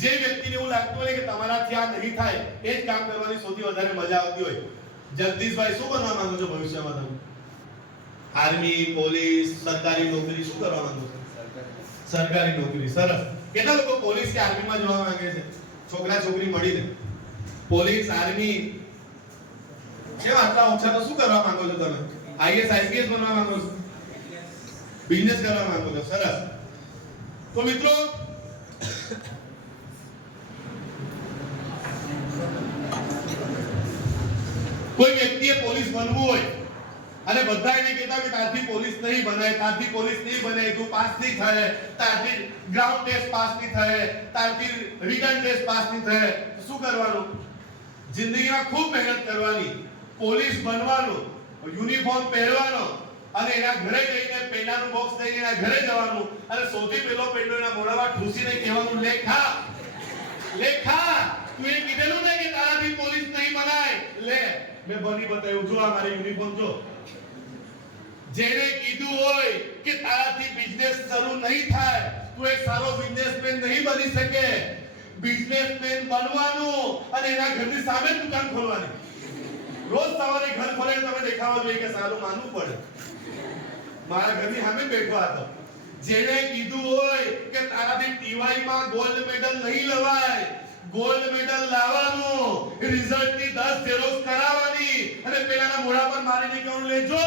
જે વ્યક્તિને એવું લાગતું હોય કે તમારાથી આ નહીં થાય એ જ કામ કરવાની સૌથી વધારે મજા આવતી હોય. જગદીશભાઈ શું બનવા માંગો છો ભવિષ્યમાં તમે? આર્મી, પોલીસ, સરકારી નોકરી શું કરવા માંગો છો? સરકારી નોકરી. સરસ. કેટલા લોકો પોલીસ કે આર્મીમાં જવા માંગે છે? છોકરા છોકરી મળીને પોલીસ, આર્મી. કેમ આટલા ઓછા? તો શું કરવા માંગો છો તમે? આઈએસ, આઈપીએસ બનવા માંગો છો? બિઝનેસ કરવા માંગો છો? સરસ. તો મિત્રો કોઈ વ્યક્તિએ પોલીસ બનવું હોય અને બધા એને કહેતા કે તારથી પોલીસ નહીં બનાય, તારથી પોલીસ નહીં બનાય, તું પાસ નહીં થાય, તારથી ગ્રાઉન્ડ ટેસ્ટ પાસ નહીં થાય, તારથી રિટન ટેસ્ટ પાસ નહીં થાય, શું કરવાનું? જિંદગીમાં ખૂબ મહેનત કરવાની, પોલીસ બનવાનું, યુનિફોર્મ પહેરવાનો અને એના ઘરે જઈને પેનાનું બોક્સ લઈને એના ઘરે જવાનું અને સૌથી પહેલો પેલો એના મોઢામાં ઠૂસીને કહેવાનું લેખા લેખા તું એ કીધેલું ને કે તારાથી પોલીસ નહીં બનાય, લે મેં બની બતાવ્યું, જો આ મારી યુનિફોર્મ જો. જેને કીધું હોય કે તારાથી બિઝનેસ શરૂ નહીં થાય, તું એક સારો બિઝનેસમેન નહીં બની શકે, બિઝનેસમેન બનવાનું અને એના ઘરની સામે દુકાન ખોલવાની. રોજ સવારે ઘર ખોલે તમે દેખાવા જોઈએ કે સારું માનવું પડે મારા ઘરની સામે બેઠો હતો. જેને કીધું હોય કે તારાથી ટીવાય માં ગોલ્ડ મેડલ નહીં લવાય, ગોલ્ડ મેડલ લાવવાનું, રિઝલ્ટ ની 10 ઝેરોક્સ કરાવવાની અને પેલાના મોઢા પર મારીને કહું લેજો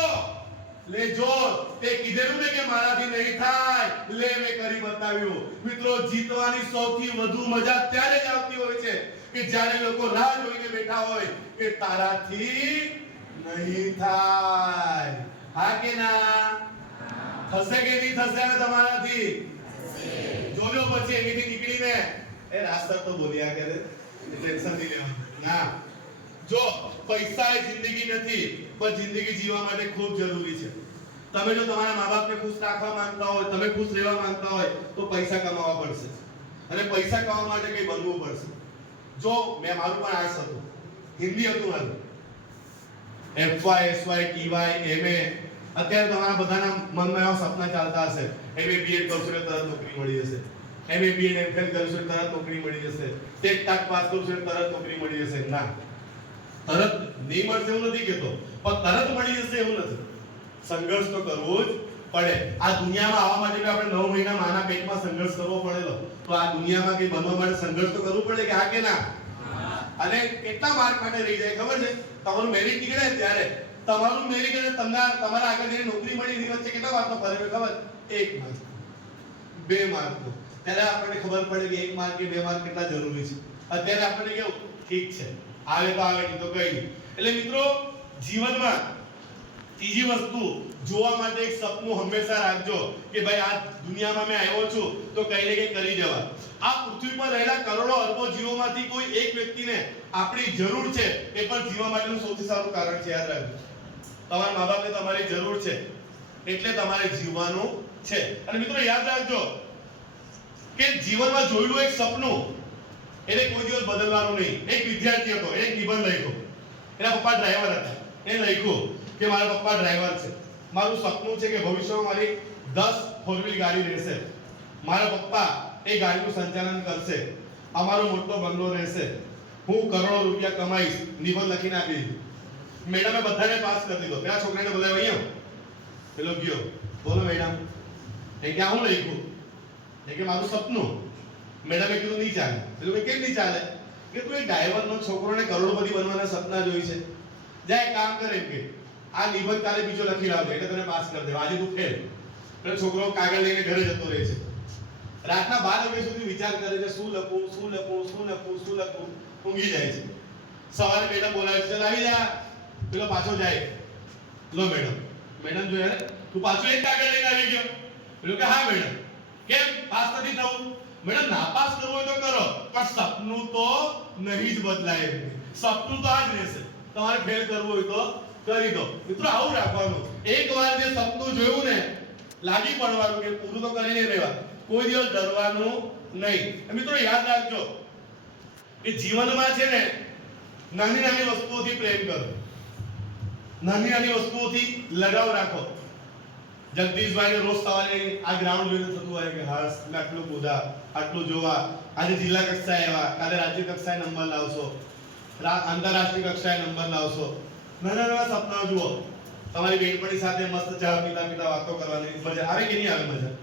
લેજો, તે કીધેલું ને કે મારાથી નહીં થાય, લે મેં કરી બતાવ્યું. મિત્રો જીતવાની સૌથી વધુ મજા ત્યારે જ આવતી હોય છે કે જ્યારે લોકો રાહ જોઈને બેઠા હોય કે તારાથી નહીં થાય, હા કે ના? થશે કે નહીં થશે? ને તમારાથી જોજો પછી એથી નીકળીને એ રાસ્તા તો બોલ્યા કરે ટેન્શન નહીં લેવાનું. ના, જો પૈસા એ જિંદગી નથી, પણ જિંદગી જીવવા માટે ખૂબ જરૂરી છે. તમે જો તમારા મા-બાપને ખુશ રાખવા માંગતા હોય, તમે ખુશ રહેવા માંગતા હોય, તો પૈસા કમાવા પડશે. અને પૈસા કમાવા માટે કંઈ બનવું પડશે. જો મારું પણ આર્ટ્સ હતું, હિન્દી હતું મારું, FY, SY, TY, MA. અત્યારે તમારા બધાના મનમાં એવા સપના ચાલતા હશે, MA BEd કરશો એટલે તરત નોકરી મળી જશે, MA BEd MPhil કરશો એટલે તરત નોકરી મળી જશે, ટેટ ટાટ પાસ કરશો એટલે તરત નોકરી મળી જશે. ના, તરત નહીં મળશે એવું નથી કહેતો, પણ તરત મળી જશે એવું નથી. સંઘર્ષ તો કરવો જ પડે. આ દુનિયામાં આવવા માટે આપણે 9 મહિના માના પેટમાં સંઘર્ષ કરવો પડેલો. તો આ દુનિયામાં કંઈ બનવા માટે સંઘર્ષ તો કરવું પડે કે હા કે ના? અને કેટલા માર્ક માટે રહી જાય ખબર છે? તમારું મેરિટ નીકળે ત્યારે તમારું મેરિટ અને તમારા આગળ જઈને નોકરી મળી એની વચ્ચે કેટલા માર્કનો ફરક હોય ખબર? 1 માર્ક, 2 માર્કનો. ત્યારે આપણને ખબર પડે કે 1 માર્ક કે 2 માર્ક કેટલા જરૂરી છે. અત્યારે આપણને કેવું ઠીક છે, આવે તો આવે, નહીં તો કઈ નહીં. એટલે મિત્રો, જીવનમાં ત્રીજી વસ્તુ જોવા માટે એક સપનું હંમેશા રાખજો કે ભાઈ આ દુનિયામાં મેં આવ્યો છું તો કંઈ ને કંઈ કરી જવા. આ પૃથ્વી પર રહેલા કરોડો અરબો જીવોમાંથી કોઈ એક વ્યક્તિને આપણી જરૂર છે, એ પણ જીવવા માટેનું સૌથી સારું કારણ છે. યાદ રાખજો, તમારા મા-બાપને તમારી જરૂર છે એટલે તમારે જીવવાનું છે. અને મિત્રો યાદ રાખજો કે જીવનમાં જોયેલું એક સપનું એને કોઈ દિવસ બદલવાનું નહીં. એક વિદ્યાર્થી હતો, એક નિબંધ લખ્યો, એના પપ્પા ડ્રાઈવર હતા. એ લખ્યું કે મારા પપ્પા ડ્રાઈવર છે, મારું સપનું છે કે ભવિષ્યમાં મારી 10 4 વ્હીલ ગાડી રહેશે, મારા પપ્પા એ ગાડીનું સંચાલન કરશે, અમારો મોટો બંગલો રહેશે, હું કરોડો રૂપિયા કમાઈશ. નિબંધ લખીને આપી દીધું. મેડમે બધાને પાસ કરી દીધો. પેલા છોકરાને બોલાવ્યો, અહીંયા પેલો ગયો, બોલો મેડમ. એ કે હું લખ્યું? એ કે મારું સપનું. મેડમે કીધું નહીં ચાલે. પેલું કેમ નહીં ચાલે? કે તું એક ડ્રાઈવરનો છોકરોને કરોડપતિ બનવાના સપના જોઈ છે, જાય કામ કરે એમ કે આ નિબંધ કાલે બીજો લખી લાવજો એટલે તને પાસ કરી દેવા, આજે તું ફેલ. એટલે છોકરો કાગળ લઈને ઘરે જતો રહે છે. રાતના 12 વાગ્યા સુધી વિચાર કરે છે, શું લખું, શું લખું, શું લખું, શું લખું. ઊંઘી જાય છે. સવારે મેડમ બોલાવે છે, ચાલ આવી જા. પેલો પાછો જાય, લો મેડમ. મેડમ જોયા, તું પાછો એક કાગળ લઈને આવી ગયો? પેલો કે હા મેડમ. કેમ પાસ નથી થવું? મેડમ નાપાસ કરવું હોય તો કરો, પણ સપનું તો નહીં જ બદલાય. સપનું તો આ જ રહેશે. તમારે ફેલ કરવું હોય તો કરી દો. મિત્રો આવું રાખવાનું, એકવાર જે સપનું જોયું ને લાગી પડવાનું કે પૂરું તો કરીને રહેવા, કોઈ દિવસ ડરવાનું નહીં. મિત્રો યાદ રાખજો કે જીવનમાં છે ને નાની નાની વસ્તુઓથી પ્રેમ કરો, નાની નાની વસ્તુઓથી લગાવ રાખો. જગદીશભાઈને રોજ સવારે આ ગ્રાઉન્ડ જોઈને થતું હોય કે હાસ આટલું કૂદા, આટલું જોવા, આજે જિલ્લા કક્ષાએ આવ્યા, કાલે રાજ્ય કક્ષાએ નંબર લાવશો, આંતરરાષ્ટ્રીય કક્ષાએ નંબર લાવશો. નાના નાના સપના જુઓ. તમારી બેનપણી સાથે મસ્ત ચા પીતા પીતા વાતો કરવાની મજા આવે કે નહીં આવે? મજા.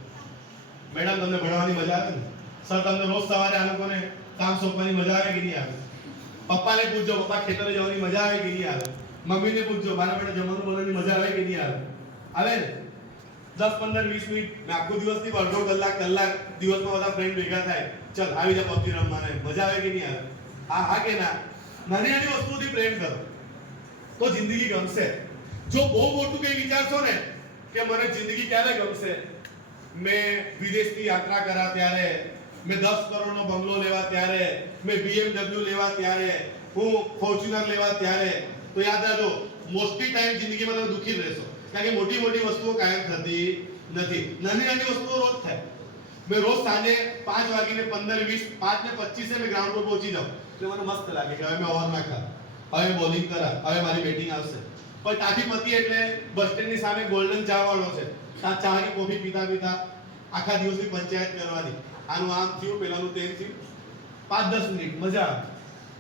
મેડમ તમને ભણવાની મજા આવે ને? સર તમને રોજ સવારે આ લોકોને કામ સોંપવાની મજા આવે કે નહીં આવે? પપ્પાને પૂછજો, પપ્પા ખેતરે જવાની મજા આવે કે નહીં આવે? મમ્મીને પૂછજો, મારા માટે જમવાનું બનાવવાની મજા આવે કે નહીં આવે? આવે ને? 10 15 20 મિનિટ મેં આખો દિવસથી અડધો કલાક દિવસમાં બધા ફ્રેન્ડ ભેગા થાય, ચલ આવી જા પબજી રમવાને, મજા આવે કે નહીં આવે? હા હા કે ના? નાની નાની વસ્તુઓથી પ્રેમ કરો તો જિંદગી ગમશે. જો બહુ મોટું કંઈ વિચારશો ને કે મને જિંદગી ક્યારે ગમશે, મેં વિદેશની યાત્રા કરા ત્યારે, મેં 10 કરોડનો બંગલો લેવા ત્યારે, મેં BMW લેવા ત્યારે, હું ફોર્ચ્યુનર લેવા ત્યારે, તો યાદ રાખજો મોસ્ટલી ટાઈમ જિંદગીમાં તમે દુઃખી જ રહેશો. કારણ કે મોટી મોટી વસ્તુઓ કાયમ થતી નથી, નાની નાની વસ્તુઓ રોજ થાય. મેં રોજ સાંજે 5 વાગીને 15 20 5 ને 25 મેં ગ્રાઉન્ડ પર પહોંચી જાઉં એટલે મને મસ્ત લાગે કે હવે મેં ઓવર નાખા, હવે બોલિંગ કરા, હવે મારી બેટિંગ આવશે. પણ તાથી પતી એટલે બસ સ્ટેન્ડની સામે ગોલ્ડન ચા વાળો છે, ત્યાં ચા ની કોફી પીતા પીતા આખા દિવસની પંચાયત કરવાની, આનું આમ થયું, પેલાનું તેમ થયું. 5-10 મિનિટ મજા આવે.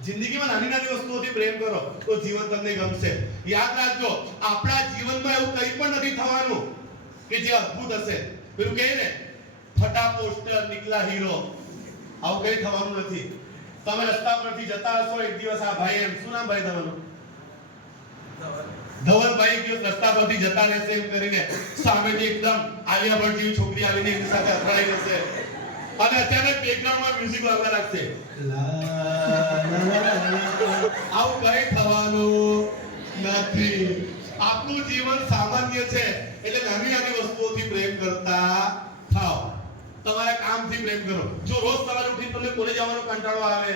જિંદગીમાં નાની નાની વસ્તુઓથી પ્રેમ કરો તો જીવન તમને ગમશે. યાદ રાખજો, આપણા જીવનમાં એવું કંઈ પણ નથી થવાનું કે જે અદ્ભુત હશે. પેલું કહે ને, ફટા પોસ્ટર નીકળા હીરો, આવું કંઈ થવાનું નથી. તમે રસ્તા પરથી જતા હશો એક દિવસ, આ ભાઈ એમ, શું નામ ભાઈ તમારું? ધવલભાઈ એક દિવસ રસ્તા પરથી જતા રહેશે એમ કરીને સામેથી એકદમ આલિયા ભટ્ટ જેવી છોકરી આવીને એની સાથે અથડાઈ જશે અને અચાનક બેકગ્રાઉન્ડમાં મ્યુઝિક વાગવા લાગશે. આવું કઈ થવાનું નથી. આપણું જીવન સામાન્ય છે એટલે નાની નાની વસ્તુઓથી પ્રેમ કરતા થાઓ. તમારા કામથી પ્રેમ કરો. જો રોજ સવારે ઉઠીને તમને કોલેજ આવવાનો કંટાળો આવે,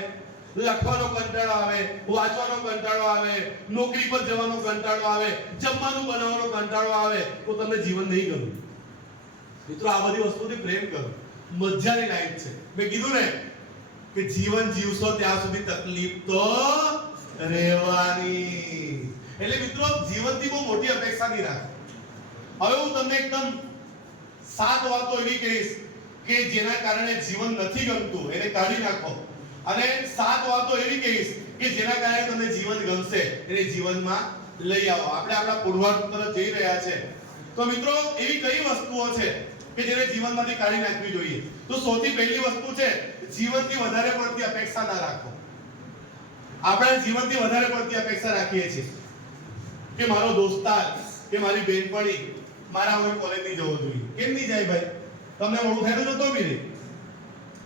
લખવાનો કંટાળો આવે, વાંચવાનો કંટાળો આવે, નોકરી પર જવાનો કંટાળો આવે, જમવાનું બનાવવાનો કંટાળો આવે, તો તમને જીવન નહીં ગમે. મિત્રો આ બધી વસ્તુથી પ્રેમ કરો. મજાની લાઈફ છે. મેં કીધું ને કે જીવન જીવશો ત્યાં સુધી તકલીફ તો રહેવાની. એટલે મિત્રો જીવનથી બહુ મોટી અપેક્ષા નહીં રાખો. હવે હું તમને એકદમ 7 વાતો એવી કહીશ કે જેના કારણે જીવન નથી ગમતું એને કાઢી નાખો, અને 7 વાતો એવી કહીશ કે જેના કારણે તમને જીવન ગમશે એને જીવનમાં લઈ આવો. આપણે આપણા પૂર્વાર્ધ તરફ જઈ રહ્યા છે. તો મિત્રો એવી કઈ વસ્તુઓ છે કે જેને જીવનમાંથી કાઢી નાખવી જોઈએ? તો સૌથી પહેલી વસ્તુ છે જીવનથી વધારે પડતી અપેક્ષા ના રાખો. આપણે જીવનથી વધારે પડતી અપેક્ષા રાખીએ છીએ કે મારો દોસ્તાર કે મારી બેનપણી મારા હવે કોલેજ નહીં જવું જોઈએ. કેમ નહીં જાય ભાઈ? તમને મોડું થાય તો જતો બી નહીં.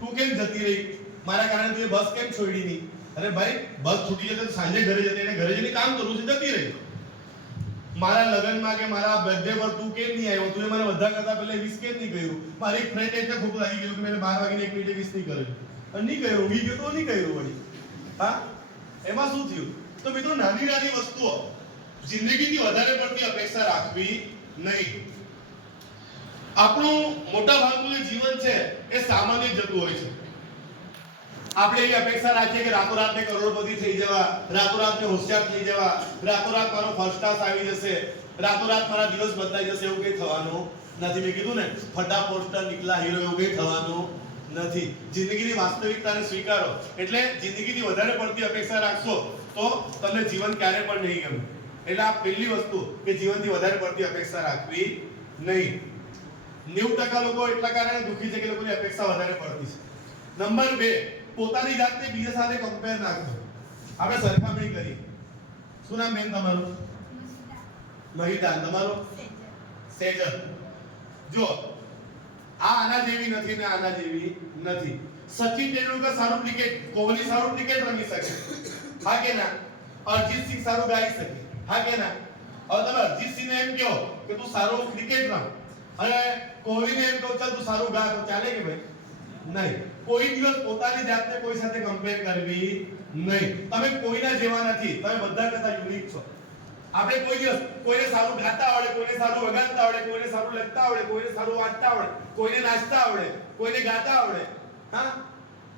તું કેમ જતી રહી? મારા કારણે તું બસ કેમ છોડી નહીં? અરે ભાઈ બસ છૂટી જશે તો સાંજે ઘરે જતી, એને ઘરે જઈને કામ કરવું છે, જતી રહી. મારા લગનમાં કે મારા બર્થડે પર તું કેમ નહીં આવ્યો? તું મને બધા કરતા પહેલા વિશ કેમ નહીં કર્યું? મારી ફ્રેન્ડ એટલે ખૂબ લાગી ગયું કે મેં 12 વાગીને 1 મિનિટે વિશ નહીં કર્યું. અને નહીં કર્યું, ઊંઘી ગયો તો નહીં કર્યું વળી. હા, એમાં શું થયું? તો મિત્રો નાની નાની વસ્તુઓ, જિંદગીથી વધારે પડતી અપેક્ષા રાખવી નહીં. આપણું મોટા ભાગનું જે જીવન છે એ સામાન્ય જ જતું હોય છે. આપણે એવી અપેક્ષા રાખીએ કે રાતોરાત ને કરોડપતિ થઈ જવા, રાતોરાત ને હોશિયાર થઈ જવા, રાતોરાત મારો ફર્સ્ટ ક્લાસ આવી જશે, રાતોરાત મારા દિવસ બદલાઈ જશે. એવું કંઈ થવાનું નથી. મેં કીધું ને ફટા પોસ્ટર નીકળા હીરો, એવું કંઈ થવાનું નથી. જિંદગીની વાસ્તવિકતાને સ્વીકારો. એટલે જિંદગીથી વધારે પડતી અપેક્ષા રાખશો તો તમને જીવન ક્યારે પણ નહીં ગમે. એટલે આ પહેલી વસ્તુ કે જીવનથી વધારે પડતી અપેક્ષા રાખવી નહીં. 90% લોકો એટલા કારણે દુઃખી છે કે લોકોની અપેક્ષા વધારે પડતી છે. નંબર 2, પોતાની જાતને બીજા સાથે કમ્પેર ના કરો. આપણે સરખામણી કરીએ. શું નામ બેન તમારું? મહિતા. તમારું? સેજલ. જો આ આના જેવી નથી ને આના જેવી નથી. સચિન તેંડુલકર સારું ક્રિકેટ, કોહલી સારું ક્રિકેટ રમી શકે, હા કે ના? અરજીત સિંહ સારું ગાઈ શકે, હા કે ના? હવે તમે અરજીત સિંહને એમ કહો કે તું સારું ક્રિકેટ રમ, અને કોહલીને એમ કહો ચાલ તું સારું ગા, તો ચાલે કે ભાઈ? નહીં. કોઈ દિવસ પોતાની જાતને કોઈ સાથે કમ્પેર કરવી નહીં. તમે કોઈના જેવા નથી, તમે બધા કરતા યુનિક છો. આપણે કોઈ દિવસ કોઈને સારું ગાતા આવડે, કોઈને સારું વગાડતા આવડે, કોઈને સારું લખતા આવડે, કોઈને સારું વાંચતા આવડે, કોઈને નાચતા આવડે, કોઈને ગાતા આવડે, હા?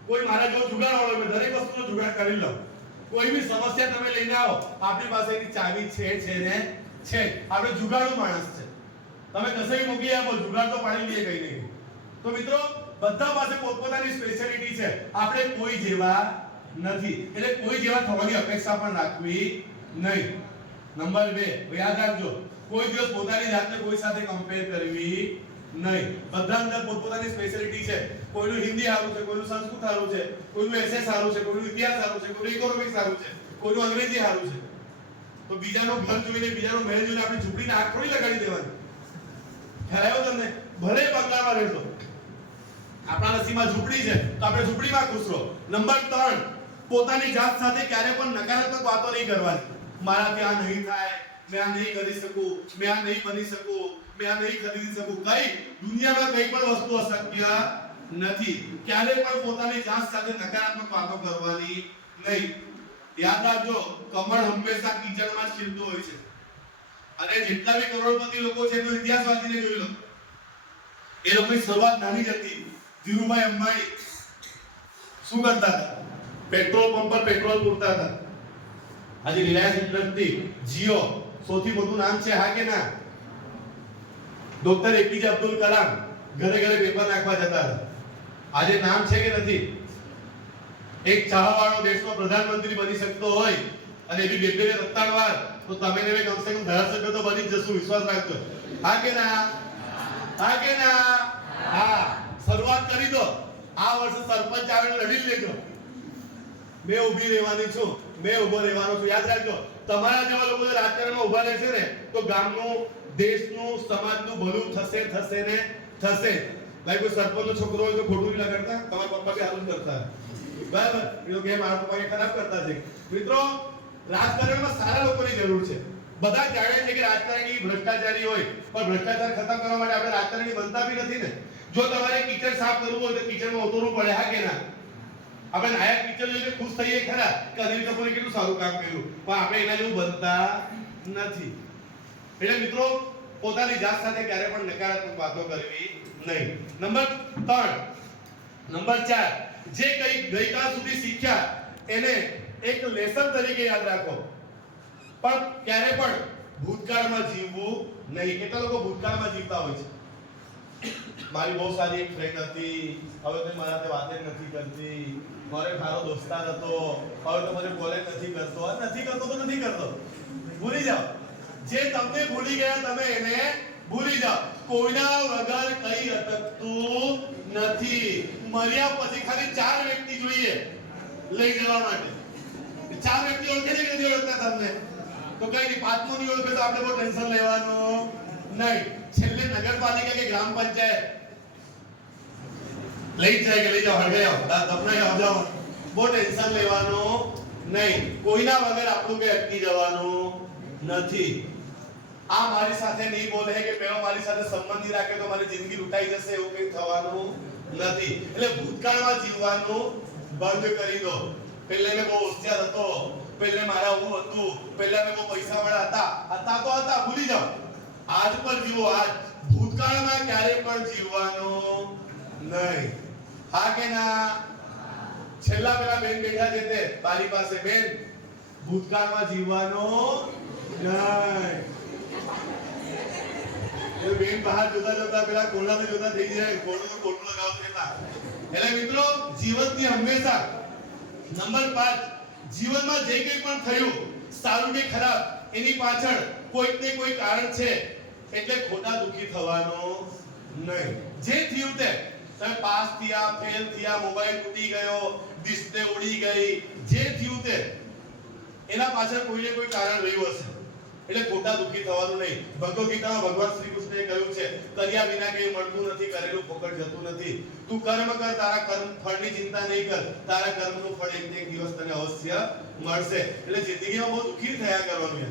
કોઈ મારા જેવો જુગાડ આવડે, મેં દરેક વસ્તુનો જુગાડ કરી લઉં. કોઈ બી સમસ્યા તમે લઈને આવો, આપણી પાસે એની ચાવી છે ને છે. આપણે જુગાડુ માણસ છે. તમે કસે મૂકી આપો, જુગાડ તો પાડી લઈએ કઈ નહીં. તો મિત્રો બધા પાસે પોતપોતાની સ્પેશિયાલિટી છે. આપણે કોઈ જેવા નથી, એટલે કોઈ જેવા થવાની અપેક્ષા પણ રાખવી નહીં. નંબર 2, યાદ રાખજો, કોઈ દિવસ પોતાની જાતને કોઈ સાથે કમ્પેર કરવી નહીં. બધા અંદર પોતપોતાની સ્પેશિયાલિટી છે. કોઈનું હિન્દી સારું છે, કોઈનું સંસ્કૃત સારું છે, કોઈનું એસએ સારું છે, કોઈનું ઇતિહાસ સારું છે, કોઈનું ઇકોનોમિક્સ સારું છે, કોઈનું અંગ્રેજી સારું છે. તો બીજાનું ઘર જોઈને, બીજાનું મહેલ જોઈને આપણે ઝૂંપડીને આંખ થોડી લગાડી દેવાની. ખ્યાલ આવ્યો તમને? ભલે બંગલામાં રહેશો, આપણા નસીબમાં ઝૂંપડી છે તો આપણે ઝૂંપડીમાં ખુશ રહો. નંબર 3, પોતાની જાત સાથે ક્યારે પણ નકારાત્મક વાતો નહીં કરવાની. મારાથી આ નહીં થાય, મેં આ નહીં કરી શકું, મેં આ નહીં બની શકું, મેં આ નહીં ખરીદી શકું. કઈ દુનિયામાં કઈ પણ વસ્તુ અશક્ય નથી. ક્યારે પણ પોતાની જાત સાથે નકારાત્મક વાતો કરવાની નહીં. યાદ રાખજો, કમળ હંમેશા કીચડમાં જ ખીલતું હોય છે. અને જેટલા બી કરોડપતિ લોકો છે એનો ઇતિહાસ વાંચીને જોઈ લો. એ લોકોની શરૂઆત નાની જ હતી. ધીરુભાઈ અંબાણી શું કરતા હતા? પેટ્રોલ પંપ પર પેટ્રોલ પૂરતા હતા. આજે રિલાયન્સ ઇન્ડસ્ટ્રી, જીઓ, સૌથી મોટું નામ છે, હા કે ના? ડોક્ટર એપીજે અબ્દુલ કલામ ઘરે ઘરે પેપર નાખવા જતા હતા. આજે નામ છે કે નથી? એક ચાહવાળો દેશનો પ્રધાનમંત્રી બની શકતો હોય અને એ બી 2-3 વાર, તો તમે ને કમસે કમ ધારાસભ્ય તો બની જ જશું. વિશ્વાસ રાખજો, હા કે ના? હા કે ના? હા, શરૂઆત કરી દો. આ વર્ષે સરપંચ આવે લડી લેજો. મેં ઊભી રહેવાની છું, મેં ઊભો રહેવાનો છું. યાદ રાખજો, તમારા જેવા લોકો જો રાજકારણમાં ઊભા રહેશે ને તો ગામનું, દેશનું, સમાજનું ભલું થશે, થશે ને થશે. ભાઈ કોઈ સરપંચનો છોકરો હોય તો ખોટું નહીં લગાડતા, તમારા પપ્પા બી હારું કરતા, બરાબર? એ કે મારા પપ્પા ખરાબ કરતા છે. મિત્રો રાજકારણમાં સારા લોકોની જરૂર છે. બધા જાણે છે કે રાજકારણી ભ્રષ્ટાચારી હોય, પણ ભ્રષ્ટાચાર ખતમ કરવા માટે આપણે રાજકારણી બનતા બી નથી ને. જો તમારે કિચન સાફ કરવું હોય તો કિચનમાં ઉતરવું પડે, હા કે ના? આપણે નાયક પિક્ચર જોઈને ખુશ થઈએ ખરા કે અનિલ કપૂરે કેટલું સારું કામ કર્યું, પણ આપણે એના જેવું બનતા નથી. એટલે મિત્રો પોતાની જાત સાથે ક્યારે પણ નકારાત્મક વાતો કરવી નહીં. નંબર 3, નંબર 4, જે કંઈ ગઈકાલ સુધી શીખ્યા એને એક લેસન તરીકે યાદ રાખો, પણ ક્યારે પણ ભૂતકાળમાં જીવવું નહીં. કેટલા લોકો ભૂતકાળમાં જીવતા હોય છે? મારી બહુ સારી એક ફ્રેન્ડ હતી, હવે તો મારા સાથે વાત જ નથી કરતી. મારો સારો દોસ્તાર હતો, હવે તો મને કોલેજ નથી કરતો. નથી કરતો તો નથી કરતો, ભૂલી જાઓ. જે તમને ભૂલી ગયા તમે એને ભૂલી જાઓ. કોઈના વગર કઈ અટકતું નથી. મર્યા પછી ખાલી 4 વ્યક્તિ જોઈએ લઈ જવા માટે. 4 વ્યક્તિ ઓળખે છે કે નથી ઓળખતા તમને? તો કઈ નહીં, 5મો ની ઓળખે તો આપણે બહુ ટેન્શન લેવાનું નહીં. છેલ્લે નગરપાલિકા કે ગ્રામ પંચાયત લઈ જાય કે લઈ જાઓ, હળગે આવો, તમને જાઓ, બહુ ટેન્શન લેવાનું નહીં. કોઈના વગર આપણું કઈ અટકી જવાનું નથી. આ મારી સાથે નહીં બોલે કે પેલો મારી સાથે સંબંધ નહીં રાખે તો મારી જિંદગી લૂંટાઈ જશે, એવું કંઈ થવાનું નથી. એટલે ભૂતકાળમાં જીવવાનું બંધ કરી દો. પહેલે મેં બહુ હોશિયાર હતો, પહેલે મારા હું હતું, પહેલે મેં બહુ પૈસાવાળા હતા તો હતા, ભૂલી જાઓ. આજ પર જીવો. આજ ભૂતકાળમાં ક્યારે પણ જીવવાનું નહીં. હા કે ના? છેલ્લા પેલા બેન બેઠા છે તે તારી પાસે, બેન ભૂતકાળમાં જીવવાનું નહીં. એ બેન બહાર જોતા જોતા પેલા કોણાને જોતા થઈ જાય, કોણું કોટું લગાવતો એટલા. એટલે મિત્રો જીવનની હંમેશા નંબર 5, જીવનમાં જે કંઈ પણ થયું સારું કે ખરાબ એની પાછળ કોઈક ને કોઈ કારણ છે, એટલે ખોટા દુખી થવાનું નહીં. જે થયું તે તમે પાસ થયા, ફેલ થયા, મોબાઈલ તૂટી ગયો, ડિસ્પ્લે ઉડી ગઈ, જે થયું તે એના પાછળ કોઈ ને કોઈ કારણ રહ્યું હશે, એટલે ખોટા દુખી થવાનું નહીં. ભગવદ ગીતામાં ભગવાન શ્રી કૃષ્ણએ કહ્યું છે, કર્યા વિના કંઈ મળતું નથી, કરેલું ફોકટ જતું નથી. તું કર્મ કર, તારા કર્મ ફળની ચિંતા નહીં કર, તારા કર્મનું ફળ એક દિવસ તને અવશ્ય મળશે. એટલે જિંદગીમાં બહુ દુખી થયા કરવાનું છે.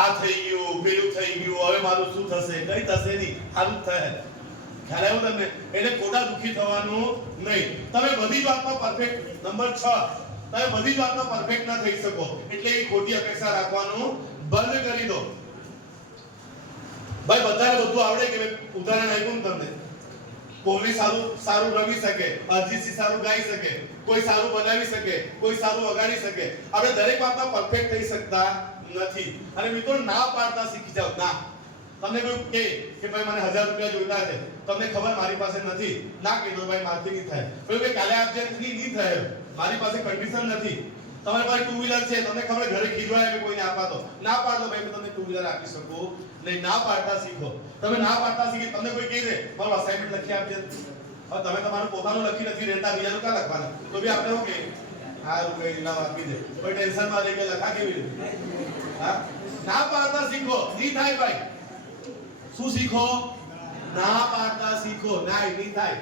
આ થઈ ગયું, પેલું થઈ ગયું, હવે મારું શું થશે? કઈ થશે નહીં, સારું થાય. ખ્યાલ આવ્યો તમને? એટલે ખોટા દુખી થવાનું નહીં. તમે બધી જ વાતમાં પરફેક્ટ. નંબર 6, તમે બધી જ વાતમાં પરફેક્ટ ના થઈ શકો, એટલે એ ખોટી અપેક્ષા રાખવાનું બંધ કરી દો. ભાઈ બધાને બધું આવડે કે? ઉદાહરણ આપ્યું તમને, કોહલી સારું રમી શકે, અરજીતસિંહ સારું ગાઈ શકે, કોઈ સારું બનાવી શકે, કોઈ સારું વગાડી શકે. આપણે દરેક વાતમાં પરફેક્ટ થઈ શકતા નથી. અને મિત્રો ના પાડતા શીખી જાઓ. ના, તમને કોઈ કહે કે ભાઈ મને 1000 રૂપિયા જોઈતા છે, તમને ખબર મારી પાસે નથી, ના કહેજો ભાઈ મારથી નહીં થાય. કોઈ કે કાલે આપજે, નહીં થાય, મારી પાસે કન્ડિશન નથી. તમારી પાસે 2 વ્હીલર છે, તમને ખબર ઘરે ખીજવાય કે કોઈને આપવા દો, ના પાડો ભાઈ, તમને 2 વ્હીલર આપી શકું નહીં. ના પાડતા શીખો. તમે ના પાડતા શીખી, તમને કોઈ કહે છે મારું અસાઇનમેન્ટ લખી આપજે, હવે તમે તમારું પોતાનું લખી નથી રહેતા, બીજાનું ક્યાં લખવાના? તો બી આપણે શું કહીએ, હા રૂપિયા ઇનામ આપી દે, કોઈ ટેન્શન માં લઈ કે લખા કેવી રીતે? હા, ના પાડતા શીખો. નહીં થાય ભાઈ. શું શીખો? ના પાડતા શીખો. ના, નહીં થાય.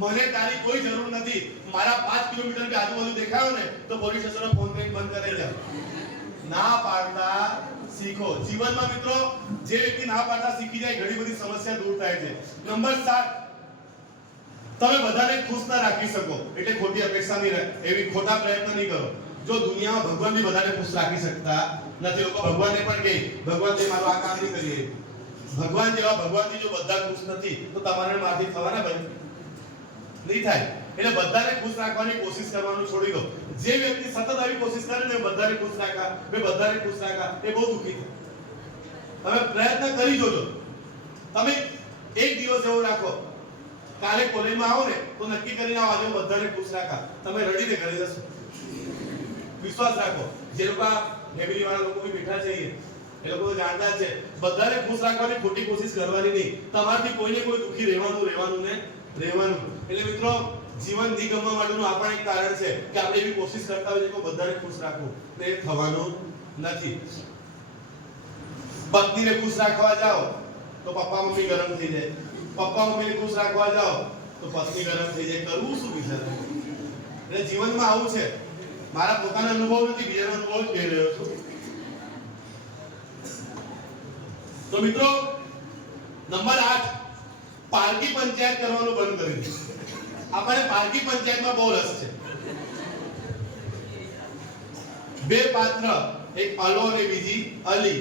મને તારી કોઈ જરૂર નથી. મારા 5 કિલોમીટર કે આજુબાજુ દેખાયો ને તો પોલીસ સ્ટેશનનો ફોન કરીને બંધ કરાઈ જાવ. ના પાડતા શીખો. જીવનમાં મિત્રો જે વ્યક્તિ ના પાડતા શીખી જાય, ઘણી બધી સમસ્યા દૂર થાય છે. નંબર 7, તમે બધાને ખુશ ના રાખી શકો, એટલે ખોટી અપેક્ષા નહીં રાખો, એવી ખોટા પ્રયત્ન નહીં કરો. જો દુનિયામાં ભગવાન બી બધાને ખુશ રાખી શકતા નથી. લોકો ભગવાનને પણ કહે, ભગવાન તે મારું આ કામ નહીં કરીએ. ભગવાન જેવા ભગવાનથી જો બધા ખુશ નથી તો તમારે મારથી થવાના ભાઈ નહીં થાય. એટલે બધાને ખુશ રાખવાની કોશિશ કરવાનું છોડી દો. જે વ્યક્તિ સતત આવી કોશિશ કરે ને બધાને ખુશ રાખા, બધાને ખુશ રાખા, એ બહુ દુઃખી થાય. તમે પ્રયત્ન કરી જોજો. તમે એક દિવસ એવો રાખો, કાલે કોલેજમાં આવો ને તો નક્કી કરીને આવો, આજે બધાને ખુશ રાખા. તમે રડીને ઘરે જશો. વિશ્વાસ રાખો. જે લોકો ફેમિલી વાળા લોકો બી બેઠા છે, એ લોકો જાણતા છે, બધાને ખુશ રાખવાની ખોટી કોશિશ કરવાની નહીં. તમારથી કોઈને કોઈ દુઃખી રહેવાનું ને રહેવાનું. એટલે મિત્રો જીવન નહીં ગમવા માટેનું આ પણ એક કારણ છે કે આપણે એવી કોશિશ કરતા હોઈએ કે બધાને ખુશ રાખવું, તે થવાનું નથી. પત્નીને ખુશ રાખવા જાઓ તો પપ્પા મમ્મી ગરમ થઈ જાય, પપ્પા મમ્મીને ખુશ રાખવા જાઓ તો પત્ની ગરમ થઈ જાય. કરવું શું બિચારા? એટલે જીવનમાં આવું છે. મારા પોતાના અનુભવ નથી, બીજાના અનુભવ જ કહી રહ્યો છું. તો મિત્રો નંબર 8, પારકી પંચાયત કરવાનું બંધ કરી દો. આપણને પારકી પંચાયતમાં બહુ રસ છે. બે પાત્ર, એક અલો અને બીજી અલી.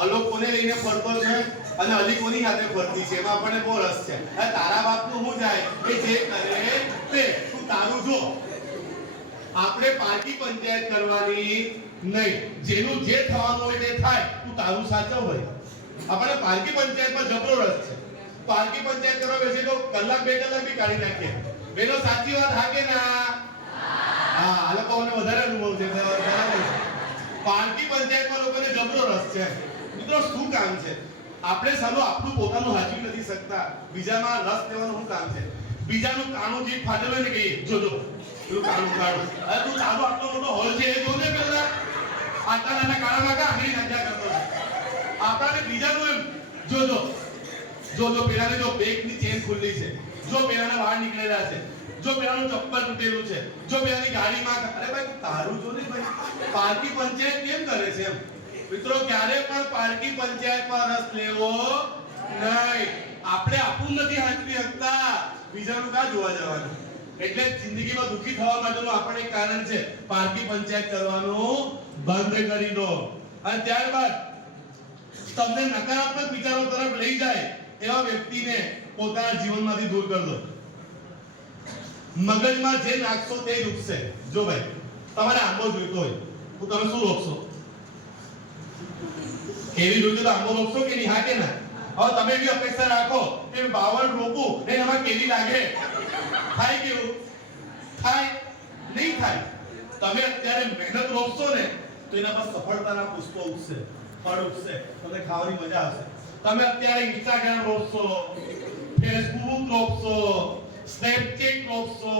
અલો કોને લઈને ફરતો છે અને અલી કોની સાથે ફરતી છે, એમાં આપણને બહુ રસ છે. હવે તારા બાપનું શું જાય કે જે કરે તે, તું તારું જો. આપણે પારકી પંચાયત કરવાની નહીં. જેનું જે થવાનું હોય તે થાય, તું તારું સાચવ હોય. આપણે પારકી પંચાયતમાં જબરો રસ છે. પારકી પંચાયત કરવા બેસે તો કલાક 2 કલાક બી કાઢી નાખીએ. બેનો સાચી વાત હા કે ના? હા, આ લોકોને વધારે અનુભવ છે. પારકી પંચાયતમાં લોકોને જબરો રસ છે. મિત્રો શું કામ છે? આપણે સાલો આપણું પોતાનું હાચવી નથી શકતા, બીજામાં રસ લેવાનું શું કામ છે? બીજાનું કાણું જે ફાટેલો ને કહીએ જોજો તું કાણું કાણું, અરે તું તારો આટલો મોટો હોલ છે એ જોને પેલા આટલા નાના કાળામાં કા આંગળી નાખ્યા કરતો છે. આપણાને બીજાનું એમ જોજો જોજો પેલાને જો બેગની ચેન ખુલ્લી છે, જો પેલાના વાળ નીકળેલા છે, જો પેલાનું ચપ્પલ તૂટેલું છે, જો પેલાની ગાડીમાં, અરે ભાઈ તારું જો ને ભાઈ. પારકી પંચાયત કેમ કરે છે એમ? મિત્રો ક્યારે પણ પારકી પંચાયતમાં રસ લેવો નહીં. આપણે આપણું નથી હાચવી શકતા, બીજાનું કા જોવા જવાનું? એટલે જિંદગીમાં દુખી થવા માટેનું આપણે એક કારણ છે, પારકી પંચાયત કરવાનું બંધ કરી દો. અને ત્યારબાદ તમને નકારાત્મક વિચારો તરફ લઈ જાય એવા વ્યક્તિને પોતાના જીવનમાંથી દૂર કરી દો. મગજમાં જે નાખશો તે જ ઉગશે. જો ભાઈ તમારે આંબો જોઈતો હોય તો તમે શું રોપશો? કેવી જોઈતો તો આંબો રોપશો કે નહીં? હા કે ના? હવે તમે એવી અપેક્ષા રાખો કે બાવળ રોપું ને એમાં કેવી લાગે, થાય કેવું? થાય નહીં થાય. તમે અત્યારે મહેનત રોપશો ને તો એના પર સફળતાના પુષ્પો ઉગશે, ફળ ઉગશે, તમને ખાવાની મજા આવશે. તમે અત્યારે ઇન્સ્ટાગ્રામ રોપશો, ફેસબુક રોપશો, સ્નેપચેટ રોપશો,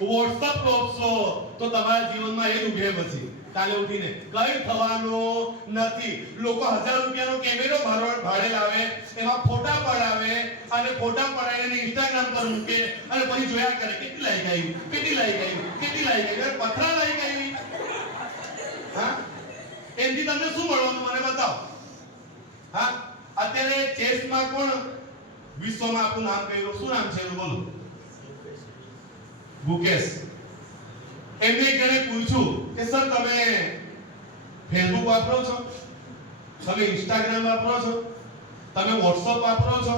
વોટ્સઅપ રોપશો તો તમારા જીવનમાં એ ઉઘે પછી કાલે ઉઠીને કઈ થવાનું નથી. લોકો 1000 રૂપિયાનો કેમેરો ભાડે લાવે, એમાં ફોટા પડાવે અને ફોટા પડાવીને ઇન્સ્ટાગ્રામ પર મૂકે અને પછી જોયા કરે કેટલી લાઈક આવી, કેટલી લાઈક આવી, કેટલી લાઈક આવી, પથરા લાઈક આવી. હા, એનથી તમને શું મળવાનું મને બતાવો. હા, અત્યારે ચેસમાં કોણ વિશ્વમાં આપણું નામ કહ્યું? શું નામ છે એનું બોલો? ગુકેશ. એમને એક જણે પૂછ્યું કે સર તમે ફેસબુક વાપરો છો, તમે ઇન્સ્ટાગ્રામ વાપરો છો, તમે વોટ્સઅપ વાપરો છો?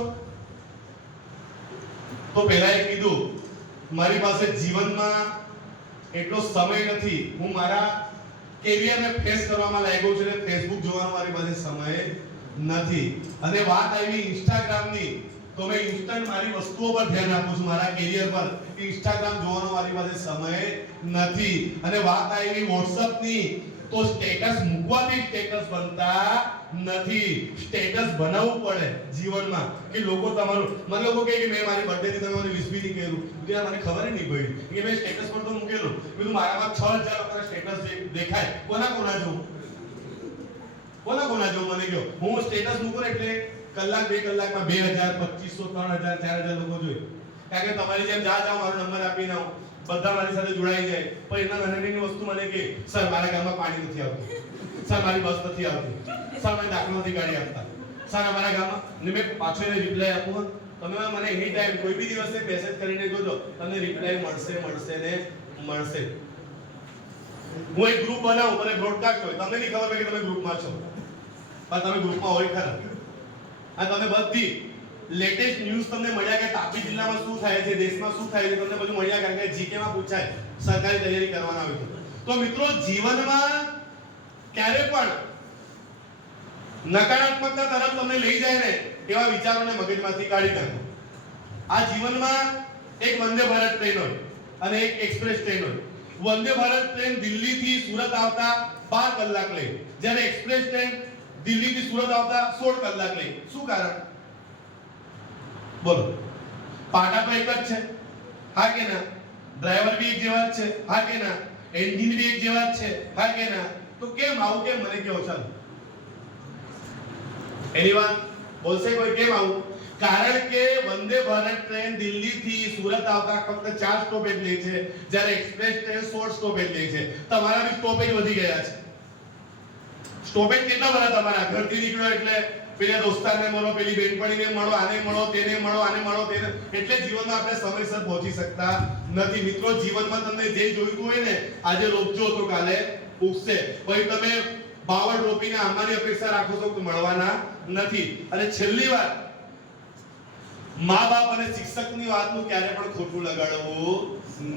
તો પહેલા એ કીધું મારી પાસે જીવનમાં એટલો સમય નથી, હું મારા કેરિયરને ફેસ કરવામાં લાગ્યો છું એટલે ફેસબુક જોવાનો મારી પાસે સમય નથી. અને વાત આવી ઇન્સ્ટાગ્રામની તો મેં ઇન્સ્ટન્ટ મારી વસ્તુઓ પર ધ્યાન આપું છું, મારા કેરિયર પર. ઇન્સ્ટાગ્રામ જોવાનો મારી પાસે સમય નથી. અને વાત આવી વોટ્સઅપની તો સ્ટેટસ મૂકવાથી સ્ટેટસ બનતા નથી. સ્ટેટસ બનાવવું પડે જીવનમાં કે લોકો તમારું, મને લોકો કહે કે મેં મારી બર્થડે થી તમે મને વિશ બી નહીં કર્યું. કે મને ખબર નહીં પડી કે મેં સ્ટેટસ પર તો મૂકેલું. મેં મારામાં 6000 લોકોના સ્ટેટસ દેખાય, કોના કોના જોઉં, કોના કોના જોઉં મને કહો. હું સ્ટેટસ મૂકું એટલે કલાક 2 કલાકમાં 2000, 2500, 3000, 4000 લોકો જોઈ. કારણ કે તમારી જેમ જા મારો નંબર આપીને આવું, બધા મારી સાથે જોડાઈ જાય. પણ એના નાની વસ્તુ મને કે સર મારા ગામમાં પાણી નથી આવતું, સર મારી બસ નથી આવતી, સર મને દાખલો નથી કાઢી આપતા, સર અમારા ગામમાં. ને મેં પાછો એને રિપ્લાય આપું. તમે મને એની ટાઈમ કોઈ બી દિવસે મેસેજ કરીને જોજો, તમને રિપ્લાય મળશે ને મળશે. હું એક ગ્રુપ બનાવું, મને બ્રોડકાસ્ટ હોય, તમને નહીં ખબર હોય કે તમે ગ્રુપમાં છો, પણ તમે ગ્રુપમાં હોય ખરા. અને તમે બધી લેટેસ્ટ ન્યૂઝ તમને મળ્યા કે તાપી જિલ્લામાં શું થાય છે, દેશમાં શું થાય છે, તમને બધું મળ્યા કારણ કે જીકે માં પૂછાય, સરકારી તૈયારી કરવાના હોય તો મિત્રો જીવનમાં ક્યારે પણ નકારાત્મકતા તરફ તમને લઈ જાય ને એવા વિચારોને મગજમાંથી કાઢી નાખો. આ જીવનમાં એક વંદે ભારત ટ્રેન હોય અને એક એક્સપ્રેસ ટ્રેન હોય. વંદે ભારત ટ્રેન દિલ્હીથી સુરત આવતા 12 કલાક લે, જ્યારે એક્સપ્રેસ ટ્રેન દિલ્હીથી સુરત આવતા 16 કલાક લે. શું કારણ? બોલો. પાટા તો એક જ છે, હા કે ના? ડ્રાઈવર બી એક જેવા જ છે, હા કે ના? એન્જિન બી એક જેવા જ છે, હા કે ના? તો કેમ આવું? કેમ મને કહો ચાલો. એનીવન બોલશે કોઈ કેમ આવું? કારણ કે વંદે ભારત ટ્રેન દિલ્હીથી સુરત આવતા ફક્ત 4 સ્ટોપેજ લે છે, જ્યારે એક્સપ્રેસ ટ્રેન 16 સ્ટોપેજ લે છે. તમારા બી સ્ટોપેજ વધી ગયા છે. સ્ટોપેજ કેટલા બધા તમારા? ઘરથી નીકળો એટલે પેલા દોસ્તારને મળો, પેલી બેનપણીને મળો, આને મળો, તેને મળો, આને મળો, તેને, એટલે જીવનમાં આપણે સમયસર પહોંચી શકતા નથી. મિત્રો, જીવનમાં તમને જે જોઈતું હોય ને, આજે રોપજો તો કાલે ઉગશે. પછી તમે બાવળ રોપીને આંબાની અપેક્ષા રાખો છો તો મળવાના નથી. અને છેલ્લી વાત, મા બાપ અને શિક્ષકની વાતનું ક્યારે પણ ખોટું લગાડવું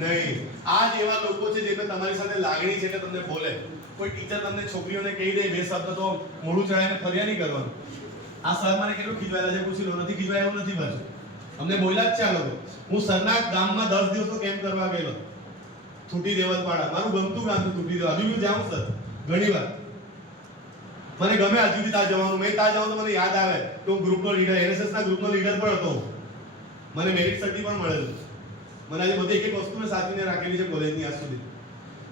નહીં. આ જ એવા લોકો છે જેને તમારી સાથે લાગણી છે એટલે તમને બોલે. કોઈ ટીચર તમને છોકરીઓને કહી દે બે શબ્દ તો મોઢું ચડાવીને ફરિયા નહીં કરવાનું. આ સર મને કેટલું ખીજવાયેલા છે પૂછી લો. નથી ખીજવાય એવું નથી પાછું, અમને બોલ્યા જ છે આ લોકો. હું સરના ગામમાં 10 દિવસનો કેમ્પ કરવા ગયેલો, છૂટી દેવલપાડા. મારું ગમતું ગામ છે છૂટી દેવ. હજુ હું જાઉં સર ઘણી વાર, મને ગમે હજુ બી ત્યાં જવાનું. મેં ત્યાં જાઉં તો મને યાદ આવે કે હું ગ્રુપનો લીડર, એનએસએસ ના ગ્રુપનો લીડર પણ હતો. મને મેરિટ સર્ટી પણ મળેલું. મને આજે બધી એક વસ્તુ મેં સાચવીને રાખેલી છે કોલેજની આજ સુધી.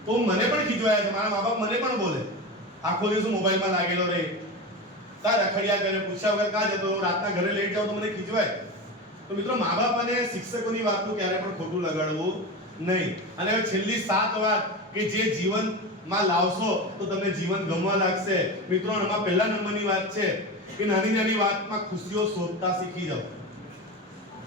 તો મને પણ ખીજવાયા છે, મારા મા બાપ મને પણ બોલે. આખો દિવસ મોબાઈલમાં લાગેલો રહે, કા રખડિયા કરે, પૂછ્યા વગર કા જતો, રાતના ઘરે લેટ જાઉં તો મને ખીજવાય. તો મિત્રો, મા બાપ અને શિક્ષકોની વાતનું ક્યારે પણ ખોટું લગાડવું નહીં. અને હવે છેલ્લી 7 વાત કે જે જીવનમાં લાવશો તો તમને જીવન ગમવા લાગશે. મિત્રો, આમાં પહેલા નંબરની વાત છે કે નાની નાની વાતમાં ખુશીઓ શોધતા શીખી જાઓ.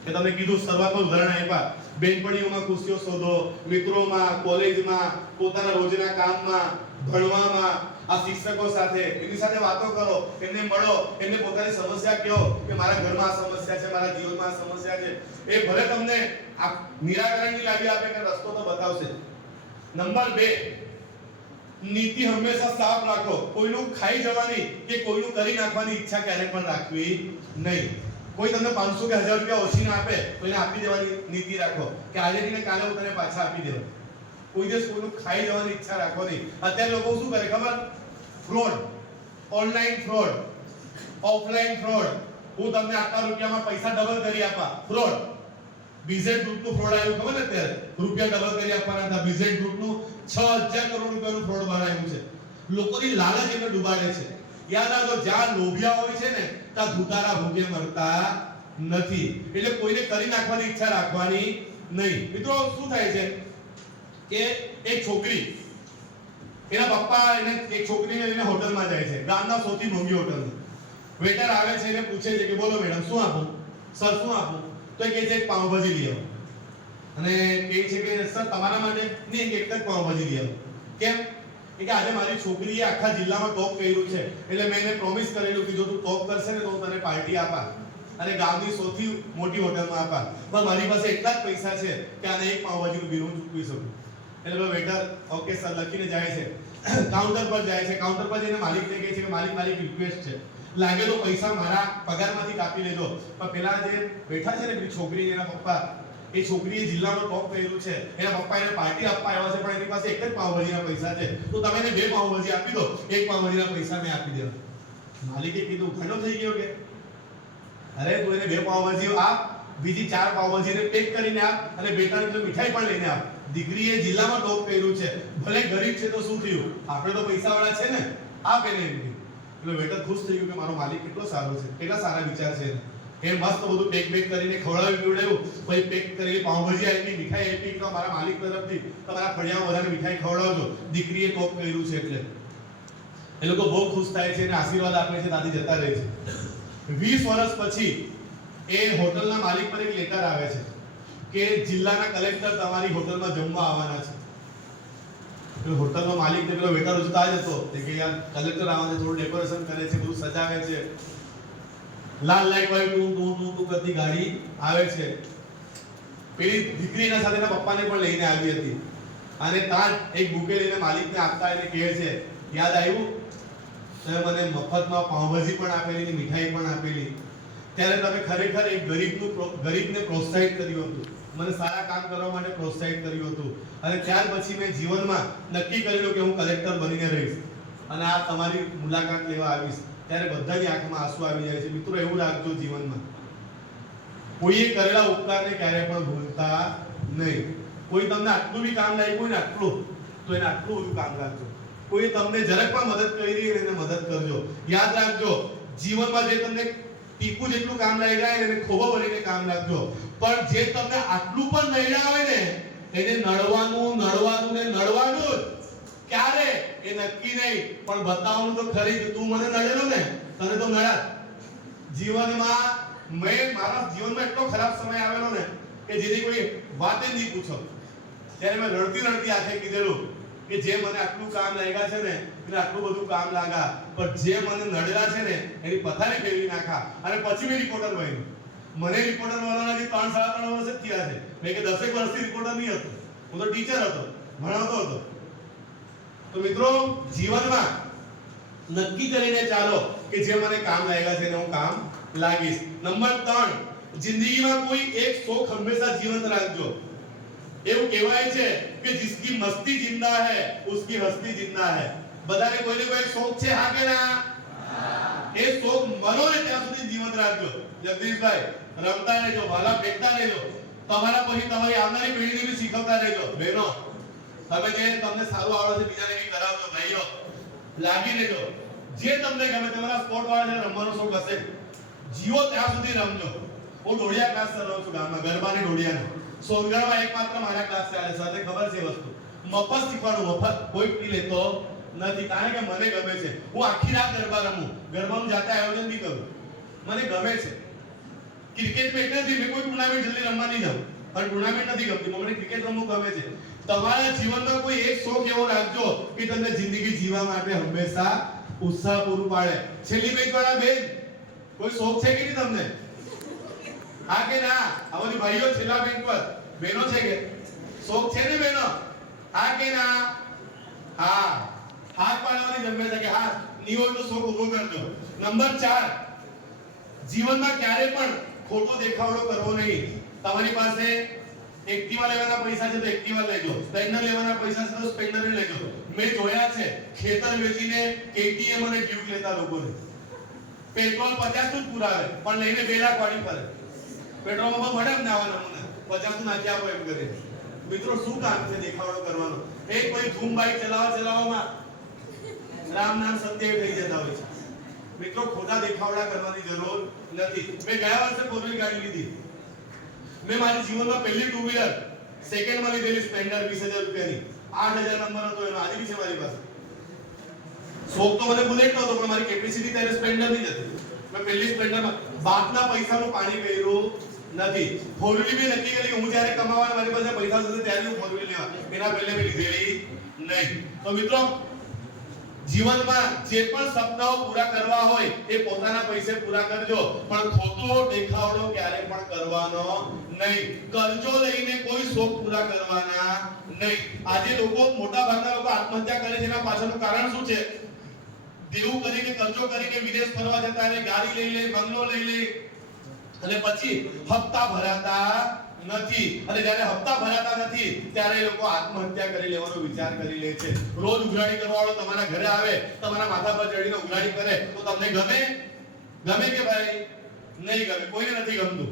કે તમે કીધું, શરૂઆતમાં ઉદાહરણ આપ્યા, બેનપણીઓમાં ખુશીઓ શોધો, મિત્રોમાં, કોલેજમાં, પોતાના રોજના કામમાં, ભણવામાં, આ શિક્ષકો સાથે એની સાથે વાતો કરો, એમને મળો, એમને પોતાની સમસ્યા કહો કે મારા ઘરમાં આ સમસ્યા છે, મારા જીવનમાં આ સમસ્યા છે. એ ભલે તમને આ નિરાકરણની લાગી આપે કે રસ્તો તો બતાવશે. નંબર 2, નીતિ હંમેશા સાફ રાખો. કોઈનું ખાઈ જવાની કે કોઈનું કરી નાખવાની ઈચ્છા ક્યારેય પણ રાખવી નહીં. કોઈ તમને 500 કે 1000 રૂપિયા ઓછીને આપે તો એને આપી દેવાની નીતિ રાખો કે આજે ને કાલે હું તને પાછા આપી દેવા. કોઈ દિવસ કોઈનું ખાઈ જવાની ઈચ્છા રાખો નહીં. અત્યારે લોકો શું કરે ખબર? Fraud, online fraud, offline fraud. હું તમને આટલા રૂપિયામાં પૈસા ડબલ કરી આપા, ફ્રોડ. બીઝેડ ગ્રુપનું ફ્રોડ આવ્યું ખબર ને અત્યારે? રૂપિયા ડબલ કરી આપવાના હતા. બીઝેડ ગ્રુપનું 6000 કરોડ રૂપિયાનું ફ્રોડ બહાર આવ્યું છે. લોકોની લાલચ એમને ડૂબાડે છે. યાદ રાખજો, જ્યાં લોભિયા હોય છે ને ત્યાં ધુતારા ભૂખે મરતા નથી. એટલે કોઈને કરી નાખવાની ઈચ્છા રાખવાની નહીં. મિત્રો, શું થાય છે કે એક છોકરી, એના પપ્પા એને એક છોકરીને લઈને હોટલમાં જાય છે, ગામના સૌથી મોંઘી હોટલમાં. વેટર આવે છે અને પૂછે છે કે બોલો મેડમ શું આપું, સર શું આપું? તો એ કહે છે એક પાવભાજી લઈ આવો. અને કહે છે કે સર તમારા માટે નહીં, એક જ પાવભાજી લઈ આવો. કેમ? કે આજે મારી છોકરીએ આખા જિલ્લામાં ટોપ કર્યું છે એટલે મેં એને પ્રોમિસ કરેલું કે જો તું ટોપ કરશે ને તો હું તને પાર્ટી આપા અને ગામની સૌથી મોટી હોટલમાં આપા. પણ મારી પાસે એટલા જ પૈસા છે કે આને એક પાવભાજીનું બિલ હું ચૂકવી શકું. એટલે વેટર ઓકે સર લખીને જાય છે, કાઉન્ટર પર જાય છે. કાઉન્ટર પર જઈને માલિકને કહે છે કે માલિક, મારી રિક્વેસ્ટ છે, લાગે તો પૈસા મારા પગારમાંથી કાપી લેજો, પણ પેલા જે બેઠા છે ને પેલી છોકરી એના પપ્પા, એ છોકરીએ જિલ્લાનો ટોપ કર્યું છે, એના પપ્પા એને પાર્ટી આપવા આવ્યા છે, પણ એની પાસે એક જ પાવભાજીના પૈસા છે, તો તમે એને 2 પાવભાજી આપી દો, એક પાવભાજીના પૈસા મેં આપી દેવા. માલિકે કીધું ઘણો થઈ ગયો કે અરે તું એને 2 પાવભાજી આપ, બીજી 4 પાવભાજીને પેક કરીને આપ અને 2-3 કિલો મીઠાઈ પણ લઈને આપ. દીકરીએ જિલ્લામાં ટોપ કર્યું છે, ભલે ગરીબ છે તો શું થયું, આપણે તો પૈસાવાળા છે ને, આપ એને એમ કીધું. એટલે વેટર ખુશ થઈ ગયું કે મારો માલિક કેટલો સારો છે, કેટલા સારા વિચાર છે. એ મસ્ત બધું પેક કરીને ખવડાવી પીવડાવ્યું, પછી પેક કરેલી પાવભાજી આપી, મીઠાઈ આપી કે મારા માલિક તરફથી તમારા ફળિયામાં વધારે મીઠાઈ ખવડાવજો, દીકરીએ ટોપ કર્યું છે. એટલે એ લોકો બહુ ખુશ થાય છે અને આશીર્વાદ આપે છે, ત્યાંથી જતા રહે છે. 20 વર્ષ પછી એ હોટલના માલિક પર એક લેટર આવે છે કે જિલ્લાના કલેક્ટર તમારી હોટલમાં જમવા આવવાના છે. તો હોટલનો માલિક ને પેલો વેટર ઉજતા જ હતો કે યાર કલેક્ટર આવવાના છે, થોડું ડેકોરેશન કરે છે, બધું સજાવે છે, લાલ લાઈટ વાળી ટૂ કરતી ગાડી આવે છે. પેલી દીકરીના સાથે એના પપ્પાને પણ લઈને આવી હતી અને ત્યાં એક બુકે લઈને માલિકને આપતા એને કહે છે યાદ આવ્યું તમે મને મફતમાં પાવભાજી પણ આપેલી, મીઠાઈ પણ આપેલી, ત્યારે તમે ખરેખર એક ગરીબને પ્રોત્સાહિત કર્યું હતું, મને સારા કામ કરવા માટે પ્રોત્સાહિત કર્યું હતું. અને ત્યાર પછી મેં જીવનમાં નક્કી કરેલું કે હું કલેક્ટર બનીને રહીશ અને આ તમારી મુલાકાત લેવા આવીશ. ત્યારે બધાની આંખમાં આંસુ આવી જાય છે. મિત્રો, એવું રાખજો જીવનમાં, કોઈએ કરેલા ઉપકારને ક્યારે પણ ભૂલતા નહીં. કોઈ તમને આટલું બી કામ લાગ્યું ને આટલું, તો એને આટલું બધું કામ રાખજો. કોઈ તમને જરાક પણ મદદ કરી એને મદદ કરજો. યાદ રાખજો, જીવનમાં જે તમને ટીપું જેટલું કામ લાગ્યા એને ખોબો ભરીને કામ રાખજો, પણ જે તમને આટલું પણ નડ્યા આવે ને એને નડવાનું ને નડવાનું જ. ક્યારે એ નક્કી નહીં, પણ બતાવવાનું તો ખરી કે તું મને નડેલો ને, તને તો નડ્યા. જીવનમાં મેં મારા જીવનમાં એટલો ખરાબ સમય આવેલો ને કે જેની કોઈ વાત જ નહીં પૂછો. ત્યારે મેં રડતી આંખે કીધેલું કે જે મને આટલું કામ લાગ્યા છે ને એને આટલું બધું કામ લાગ્યા, પણ જે મને નડેલા છે ને એની પથારી ફેરવી નાખા. અને પછી મેં રિપોર્ટર બન્યો. મને રિપોર્ટર બનવાના 3-3.5 વર્ષ જ થયા છે. મેં કે 10 વર્ષથી રિપોર્ટર નહીં હતો, હું તો ટીચર હતો, ભણાવતો હતો. તો મિત્રો જીવનમાં નક્કી કરીને ચાલો કે જે મને કામ લાગ્યા છે એને હું કામ લાગીશ. નંબર 3, જિંદગીમાં કોઈ એક શોખ હંમેશા જીવંત રાખજો. એવું કહેવાય છે કે जिसकी मस्ती जिंदा है उसकी हस्ती जिंदा है. બધાને કોઈને કોઈ શોખ છે, હા કે ના? એ શોખ મરો ને ત્યાં સુધી જીવંત રાખજો. જગદીશભાઈ, રમતા રહેજો, ભાલા ફેંકતા રહેજો. તમારા પછી તમારી આવનારી પેઢીને બી શીખવતા રહેજો. બહેનો, તમે જે તમને સારું આવડે છે બીજાને બી કરાવજો. ભાઈઓ, લાગી રહેજો. જે તમને ગમે, તમારા સ્પોર્ટ વાળા છે, રમવાનો શોખ હશે, જીવો ત્યાં સુધી રમજો. હું ઢોળિયા ક્લાસ ચલાવું છું ગામમાં, ગરબાની ઢોળિયાનો. સોનગઢમાં એકમાત્ર મારા ક્લાસ ચાલે છે. સાથે ખબર છે વસ્તુ, મફત શીખવાનું, મફત, કોઈ ફી લેતો નથી. કારણ કે મને ગમે છે. હું આખી રાત ગરબા રમું, ગરબાનું જાતે આયોજન બી કરું. મને ગમે છે. ક્રિકેટ મેં એટલે નથી, મેં કોઈ ટુર્નામેન્ટ જલ્દી રમવા નહીં જાઉં, અને ટુર્નામેન્ટ નથી ગમતી, મને ક્રિકેટ રમવું ગમે છે. તમારા જીવનમાં કોઈ એક શોખ એવો રાખજો કે તમને જિંદગી જીવવા માટે હંમેશા ઉત્સાહ પૂરું પાડે. છેલ્લી બેંક વાળા બેન, કોઈ શોખ છે કે નહીં તમને? હા કે ના? અમારી ભાઈઓ છેલ્લા બેંક પર, બહેનો છે કે શોખ છે ને બહેનો? હા કે ના? હા, હાથ પાડવાની જમે છે કે હા, નહીં હોય તો શોખ ઉભો કરજો. નંબર 4, જીવનમાં ક્યારે પણ ખોટો દેખાવડો કરવો નહીં. તમારી પાસે એક્ટિવા લેવાના પૈસા છે તો એક્ટિવા લેજો, સ્પ્લેન્ડર લેવાના પૈસા છે તો સ્પ્લેન્ડર લેજો. મેં જોયા છે ખેતર વેચીને KTM અને ડ્યુક લેતા લોકોને. પેટ્રોલ 50 નું જ પુરાવે, પણ લઈને 2 લાખ વાળી ફરે. પેટ્રોલમાં મળે જ ના નમૂના, 50 નું નાખી આપો એમ કરે. મિત્રો, શું કામ છે દેખાવડો કરવાનો? એક કોઈ ધૂમ બાઈક ચલાવવામાં રામ નામ સત્ય થઈ જતા હોય છે. મિત્રો, ખોટા દેખાવડા કરવાની જરૂર નથી. મેં ગયા વર્ષે 4-wheel ગાડી લીધી. મેં મારી જીવનમાં પહેલી 2-wheeler સેકન્ડમાં લીધેલી, સ્પ્લેન્ડર 20,000 રૂપિયાની. 8,000 નંબર હતો એનો, આજે બી છે મારી પાસે. શોખ તો મને બુલેટ નહોતો, પણ મારી કેપેસિટી ત્યારે સ્પ્લેન્ડર ની જ હતી. મેં પહેલી સ્પ્લેન્ડરમાં બાપના પૈસાનું પાણી કર્યું નથી. 4-wheel બી નક્કી કરી કે હું જ્યારે કમાવાના મારી પાસે પૈસા થશે ત્યારે હું 4-wheel લેવા, એના પહેલે મેં લીધેલી નહીં. તો મિત્રો, જીવનમાં જે પણ સપનાઓ પૂરા કરવા હોય એ પોતાના પૈસે પૂરા કરજો, પણ ખોટો દેખાવડો ક્યારે પણ કરવાનો નહીં. કરજો લઈને કોઈ શોખ પૂરા કરવાના નહીં. આજે લોકો, મોટા ભાગના લોકો આત્મહત્યા કરે છે, એના પાછળનું કારણ શું છે? દેવું કરીને, કરજો કરીને વિદેશ ફરવા જતા રહે, ગાડી લઈ લે, બંગલો લઈ લે, અને પછી હપ્તા ભરાતા નથી. અને જ્યારે હપ્તા ભરાતા નથી ત્યારે લોકો આત્મહત્યા કરી લેવાનો વિચાર કરી લે છે. રોજ ઉઘરાણી કરવાવાળો તમારા ઘરે આવે, તમારા માથા પર ચડીને ઉઘરાણી કરે તો તમને ગમે? ગમે કે ભાઈ? નહીં ગમે, કોઈને નથી ગમતું.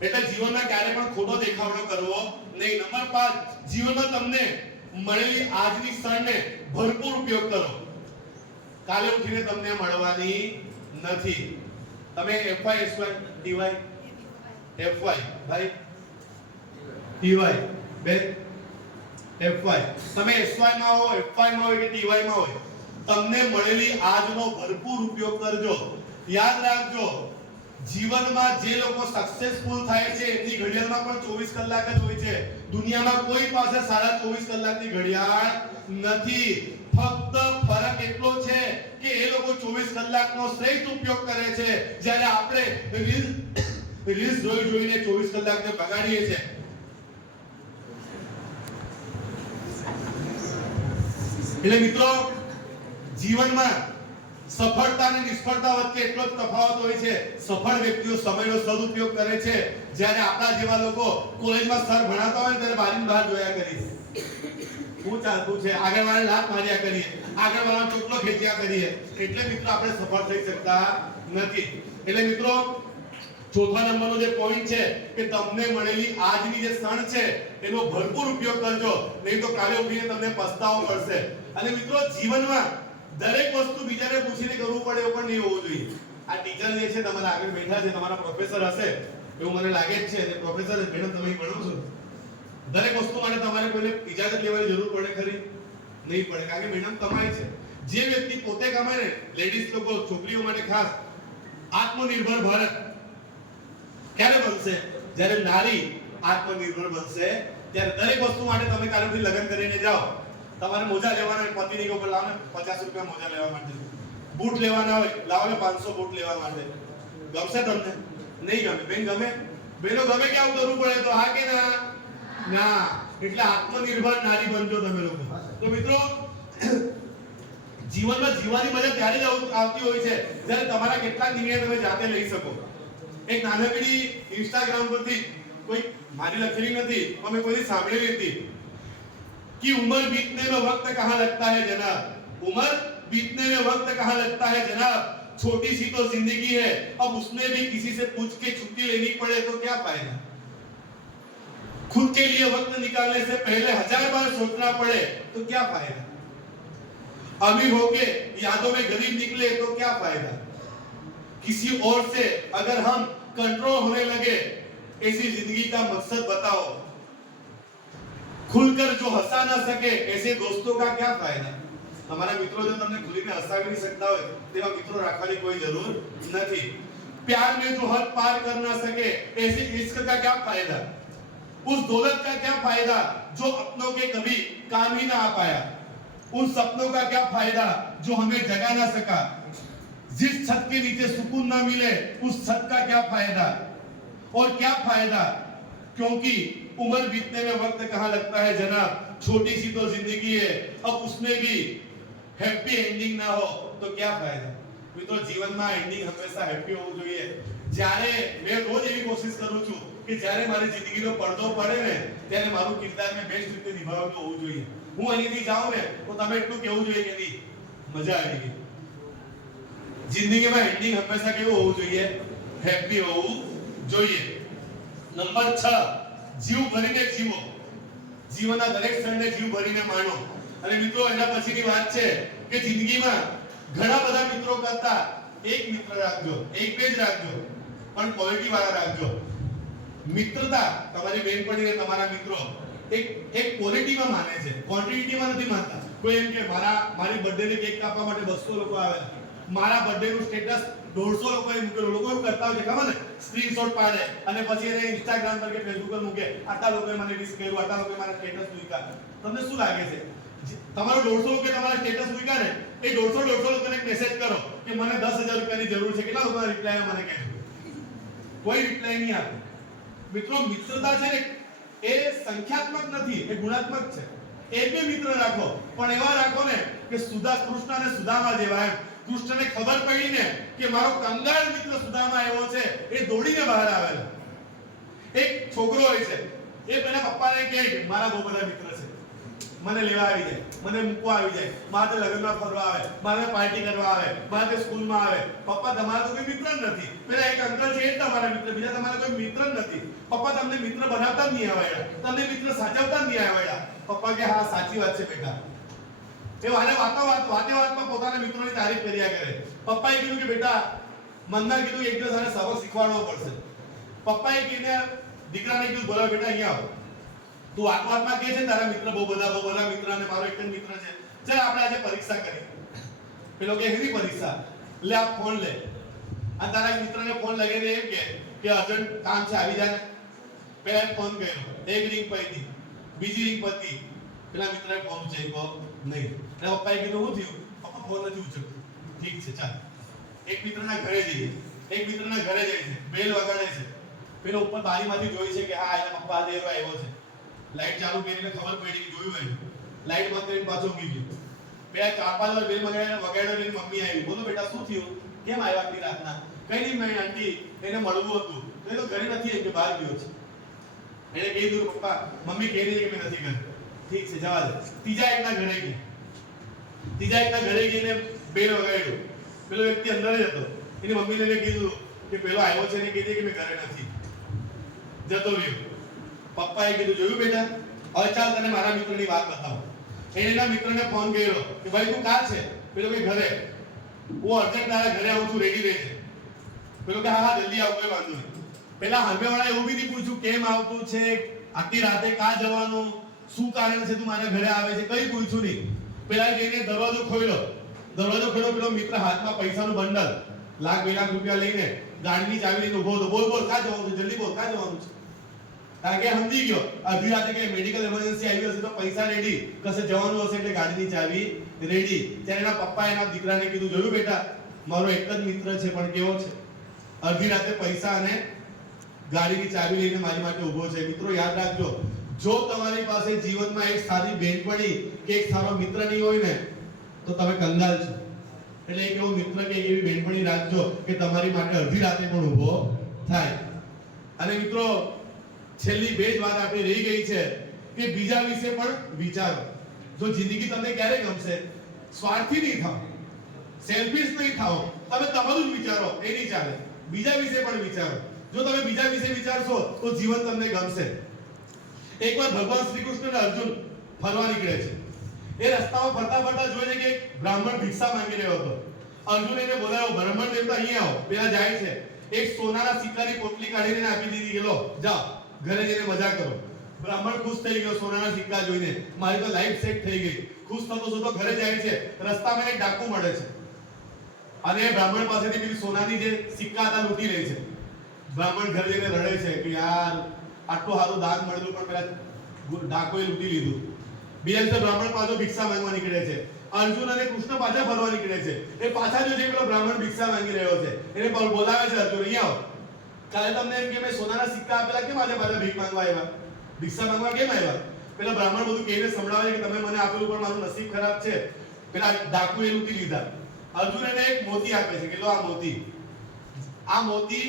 એટલે જીવનમાં ક્યારે પણ ખોટો દેખાવડો કરવો નહીં. નંબર 5, જીવનમાં તમને મળેલી આજની ક્ષણને ભરપૂર ઉપયોગ કરો. કાલે ઉઠીને તમને મળવાની નથી. તમે FY SY TY FY ભાઈ TY બે FY, તમે SY માં હો, FY માં હોય કે TY માં હોય, તમને મળેલી આજનો ભરપૂર ઉપયોગ કરજો. યાદ રાખજો, જીવનમાં જે લોકો સક્સેસફુલ થાય છે એમની ઘડિયાળમાં પણ 24 કલાક જ હોય છે. દુનિયામાં કોઈ પાસે 24.5 કલાકની ઘડિયાળ નથી. ફક્ત ફરક એટલો છે કે એ લોકો 24 કલાકનો શ્રેષ્ઠ ઉપયોગ કરે છે, જ્યારે આપણે રીલ્સ જોઈને 24 કલાકને બગાડીએ છીએ. એટલે મિત્રો, જીવનમાં સફળતા અને નિષ્ફળતા વચ્ચે એટલો જ તફાવત હોય છે. સફળ વ્યક્તિઓ સમયનો સદુપયોગ કરે છે, જ્યારે આપણા જેવા લોકો કોલેજમાં સર ભણાવતા હોય ત્યારે બારીની બહાર જોયા કરીએ. શું ચાલતું છે, આગળ વાળા લાત માર્યા કરીએ, આગળ વાળા ચોટલો ખેંચ્યા કરીએ. એટલે મિત્રો, આપણે સફળ થઈ શકતા નથી. એટલે મિત્રો, ચોથા નંબરનો જે પોઈન્ટ છે કે તમને મળેલી આજની જે ક્ષણ છે એનો ભરપૂર ઉપયોગ કરજો, નહીં તો કાલે ઉઠીને તમને પસ્તાવો પડશે. અને મિત્રો, જીવનમાં દરેક વસ્તુ બીજાને પૂછીને કરવું પડે એવું પણ નહીં હોવું જોઈએ. આ ટીચર જે છે તમારા આગળ બેઠા છે, તમારા પ્રોફેસર હશે એવું મને લાગે જ છે. અને પ્રોફેસર મેડમ તમે ભણો છો, દરેક વસ્તુ માટે તમારે કોઈને ઇજાજત લેવાની જરૂર પડે ખરી? નહીં પડે, કારણ કે મેડમ કમાય છે. જે વ્યક્તિ પોતે કમાય ને, લેડીઝ લોકો, છોકરીઓ માટે ખાસ, આત્મનિર્ભર ભારત ક્યારે બનશે? જ્યારે નારી આત્મનિર્ભર બનશે ત્યારે દરેક વસ્તુ માટે તમે કાલથી લગ્ન કરીને જાઓ, તમારે મોજા લેવાના હોય, પતિની ઉપર લાવો ને 50 રૂપિયા મોજા લેવા માટે, બૂટ લેવાના હોય લાવો ને 500 બૂટ લેવા માટે. ગમશે તમને? નહીં ગમે. બેન ગમે? બેનો ગમે કે આવું કરવું પડે? તો હા કે ના? ના. એટલે આત્મનિર્ભર નારી બનજો તમે લોકો. તો મિત્રો જીવનમાં જીવવાની મજા ત્યારે જ આવતી હોય છે જ્યારે તમારા કેટલાક નિર્ણય તમે જાતે લઈ શકો. એક નાનકડી ઇન્સ્ટાગ્રામ પરથી કોઈ મારી લખેલી નથી પણ મેં કોઈ સાંભળેલી હતી कि उम्र बीतने में वक्त कहाँ लगता है जनाब, उम्र बीतने में वक्त कहाँ लगता है जनाब, छोटी सी तो जिंदगी है, अब उसमें भी किसी से पूछ के छुट्टी लेनी पड़े तो क्या फायदा. खुद के लिए वक्त निकालने से पहले 1000 बार सोचना पड़े तो क्या फायदा. अमीर होके यादों में गरीब निकले तो क्या फायदा. किसी और से अगर हम कंट्रोल होने लगे ऐसी जिंदगी का मकसद बताओ. खुलकर जो हंसा ना सके ऐसे दोस्तों का क्या फायदा. हमारा मित्रों जो તમને ખુલીને હસાવી નહીં શકતા હોય તેવા મિત્રો રાખવાની કોઈ જરૂર નથી. प्यार में जो हद पार कर ना सके ऐसे इश्क का क्या फायदा. उस दौलत का क्या फायदा जो अपनों के कभी काम ही ना आ पाया. उन सपनों का क्या फायदा जो हमें जगा ना सका. जिस छत के नीचे सुकून ना मिले उस छत का क्या फायदा. और क्या फायदा क्योंकि उम्र बीतने में वक्त कहाँ लगता है जनाब, छोटी सी तो जिंदगी है, अब उसमें भी हैप्पी एंडिंग ना हो तो क्या फायदा. મિત્રો જીવનમાં એન્ડિંગ હંમેશા હેપી હોવું જોઈએ. જ્યારે મેં રોજ એવી કોશિશ કરું છું કે જ્યારે મારી જિંદગીનો પડદો પડે ને ત્યારે મારું કિરદાર મેં બેસ્ટ રીતે નિભાવવું હોવું જોઈએ. હું અહીંથી જાઉં ને તો તમે એટલું કહેવું જોઈએ કે નહીં મજા આવી ગઈ. જિંદગીમાં એન્ડિંગ હંમેશા કેવું હોવું જોઈએ? હેપી હોવું જોઈએ. નંબર 6, જીવ ભરીને જીવો. જીવનના દરેક ક્ષણને જીવ ભરીને માણો. અને મિત્રો એના પછીની વાત છે કે જિંદગીમાં ઘણા બધા મિત્રો કરતા એક મિત્ર રાખજો, એક બે જ રાખજો પણ ક્વોલિટી વાળા રાખજો. મિત્રતા તમારી બેનપણીને તમારા મિત્રો એક ક્વોલિટીમાં માને છે, ક્વોન્ટિટીમાં નથી માનતા. કોઈ એમ કે મારી બર્થડે ને કેક કાપવા માટે 200 લોકો આવે, મારા બર્થડે નું સ્ટેટસ 150 લોકોએ મૂકેલું. લોકો એવું કરતા હોય છે ખબર ને, સ્ક્રીનશોટ પાડે અને પછી એને ઇન્સ્ટાગ્રામ પર કે ફેસબુક પર મૂકે, આટલા લોકોએ મને વિશ કર્યું, આટલા લોકોએ મારા સ્ટેટસ મૂક્યા. તમને શું લાગે છે તમારો 150 લોકો તમારા સ્ટેટસ મૂક્યા ને એ 150 લોકોને એક મેસેજ કરો કે મને 10,000 રૂપિયાની જરૂર છે, કેટલા લોકોના રિપ્લાય મને કહેજો. કોઈ રિપ્લાય નહીં આપે. મિત્રો મિત્રતા છે ને એ સંખ્યાત્મક નથી, એ ગુણાત્મક છે. એક બે મિત્ર રાખો પણ એવા રાખો ને કે કૃષ્ણ અને સુદામા જેવા. એમ કૃષ્ણને ખબર પડી ને કે મારો કંગાળ મિત્ર સુદામા એવો છે, એ દોડીને બહાર આવેલો. એક છોકરો હોય છે, એ પેલા પપ્પાને કહે કે મારા બહુ બધા મિત્ર છે, મને લેવા આવી જાય, મને મૂકવા આવી જાય, મારે લગ્નમાં ફરવા આવે, મારે પાર્ટી કરવા આવે, મારે સ્કૂલમાં આવે. પપ્પા તમારા તો કોઈ મિત્ર જ નથી. પેલા એક અંકલ છે એ તમારા મિત્ર, બીજા તમારા કોઈ મિત્ર જ નથી. પપ્પા તમને મિત્ર બનાવતા જ નહીં આવડ્યા, તમને મિત્ર સાચવતા જ નહીં આવડ્યા. પપ્પા કે હા સાચી વાત છે બેટા. એ વાતે-વાતમાં પોતાના મિત્રોની તારીફ કર્યા કરે. પપ્પાએ કીધું કે બેટા મનના કીધું એક દિવસ આને સબક શીખવાડવો પડશે. પપ્પાએ કીધું દીકરાને કીધું બોલાવ બેટા અહીંયા આવ, તું વાતમાં કહે છે તારા મિત્ર બહુ બધા મિત્ર અને મારો એક જ મિત્ર છે, ચાલ આપણે આજે પરીક્ષા કરીએ. પેલો કે એની પરીક્ષા લે, આ ફોન લે અને તારા મિત્રને ફોન લગાવીને એમ કે અર્જન્ટ કામ છે આવી જાય. પેલા ફોન કર્યો, એક રિંગ પતી, બીજી રિંગ પતી, પેલા મિત્રએ ફોન ઉચક્યો નહીં. એટલે પપ્પાએ કીધું શું થયું? પપ્પા ફોન નથી ઉચકતો. ઠીક છે ચાલ એક મિત્રના ઘરે જઈએ. એક મિત્રના ઘરે જાય છે, બેલ વગાડે છે. પેલો ઉપર બારીમાંથી જોઈ છે કે હા એના પપ્પા આજે આવ્યો છે. લાઈટ ચાલુ કરીને ખબર પડી કે જોયું હોય, લાઈટ બંધ કરીને પાછો ઊંઘી ગયો. બે 4-5 વાર બેલ વગાડ્યો ને મમ્મી આવી. બોલો બેટા શું થયું, કેમ આવ્યા આટલી રાતના? કઈ નહીં મેં આંટી એને મળવું હતું તો એ તો ઘરે નથી કે બહાર ગયો છે. એને કહી દીધું પપ્પા મમ્મી કહી રહી છે કે મેં નથી ઘરે. ઠીક છે જવા દે. ત્રીજા એકના ઘરે ગઈને બેલ વગાડ્યો. પેલો વ્યક્તિ અંદર જ હતો. એની મમ્મીને કીધું કે પેલો આવ્યો છે ને કીધે કે મેં ઘરે નથી, જતો રહ્યો. પપ્પાએ કીધું જોયું બેટા, હવે ચાલ તને મારા મિત્રની વાત બતાવો. એના મિત્રને ફોન કર્યો કે ભાઈ તું ક્યાં છે? પેલો કે ઘરે. હું અર્જન્ટ તારા ઘરે આવું છું, રેડી રહેજે. પેલો કે હા જલ્દી આવ, કોઈ વાંધો નહીં. પેલા સામેવાળા એવું બી નહીં પૂછ્યું કેમ આવતું છે, આટલી રાતે ક્યાં જવાનું, શું કારણ છે તું મારા ઘરે આવે છે, કઈ પૂછ્યું નહીં. પેલા જઈને દરવાજો ખોલ્યો. પેલો મિત્ર હાથમાં પૈસાનું બંડલ લાખ 2 લાખ રૂપિયા લઈને ગાડીની ચાવી લઈને ઉભો હતો, બોલ બોલ ક્યાં જવાનું છે, જલ્દી બોલ ક્યાં જવાનું છે? કારણ કે સમજી ગયો અડધી રાતે કે મેડિકલ ઇમરજન્સી આવી હશે તો પૈસા રેડી, કશે જવાનું હશે એટલે ગાડીની ચાવી રેડી. ત્યારે એના પપ્પા એના દીકરાને કીધું, જોયું બેટા મારો એક જ મિત્ર છે પણ કેવો છે, અડધી રાતે પૈસા અને ગાડીની ચાવી લઈને મારી માટે ઊભો છે. મિત્રો યાદ રાખજો, જો તમારી પાસે જીવનમાં એક સારી બેનપણી કે એક સારો મિત્ર નહીં હોય ને તો તમે કંગાલ છો. એટલે એક એવો મિત્ર કે એવી બેનપણી રાખજો કે તમારી માટે અડધી રાતે પણ ઊભો થાય. અને મિત્રો છેલ્લી બે જ વાત આપણી રહી ગઈ છે કે બીજા વિશે પણ વિચારો. જો જિંદગી તમને ક્યારે ગમશે, સ્વાર્થી નહીં થાઓ, સેલ્ફિશ નહીં થાઓ, તમે તમારું જ વિચારો એ નહીં ચાલે, બીજા વિશે પણ વિચારો. જો તમે બીજા વિશે વિચારશો તો જીવન તમને ગમશે. એકવાર ભગવાન શ્રી કૃષ્ણ અને અર્જુન ફરવા નીકળે છે. એ રસ્તામાં ફરતા ફરતા જોયે છે કે એક બ્રાહ્મણ ભિક્ષા માંગી રહ્યો હતો. અર્જુન એને બોલાવ્યો, બ્રાહ્મણ દેવતા અહીંયા આવો. પેલા જાય છે, એક સોનાના સિક્કાની પોટલી કાઢીને એને આપી દીધી કે લો જાઓ ઘરે જઈને મજા કરો. બ્રાહ્મણ ખુશ થઈ ગયો સોનાના સિક્કા જોઈને, મારી તો લાઈફ સેટ થઈ ગઈ. ખુશ થતો થતો ઘરે જાય છે, રસ્તામાં એક ડાકુ મળે છે અને એ બ્રાહ્મણ પાસેથી પેલી સોનાની જે સિક્કા હતા લૂંટી લે છે. બ્રાહ્મણ ઘરે જઈને રડે છે કે યાર આટલું સારું દાન મળેલું પણ પેલા ડાકોએ લૂંટી લીધું. બીજા દિવસે બ્રાહ્મણ પાછો ભિક્ષા માંગવા નીકળે છે. અર્જુન અને કૃષ્ણ પાછા ફરવા નીકળે છે. એ પાછા જો છે પેલો બ્રાહ્મણ ભિક્ષા માંગી રહ્યો છે, એને બોલાવે છે, અર્જુન અહીંયા આવો. કાલે તમને એમ કે મેં સોનાના સિક્કા આપેલા, કેમ આજે પાછા ભીખ માંગવા આવ્યા, ભિક્ષા માંગવા કેમ આવ્યા? પેલા બ્રાહ્મણ બધું કહીને સંભળાવે છે કે તમે મને આપેલું પણ મારું નસીબ ખરાબ છે, પેલા ડાકુએ લૂંટી લીધા. અર્જુન એને એક મોતી આપે છે કે લો આ મોતી, આ મોતી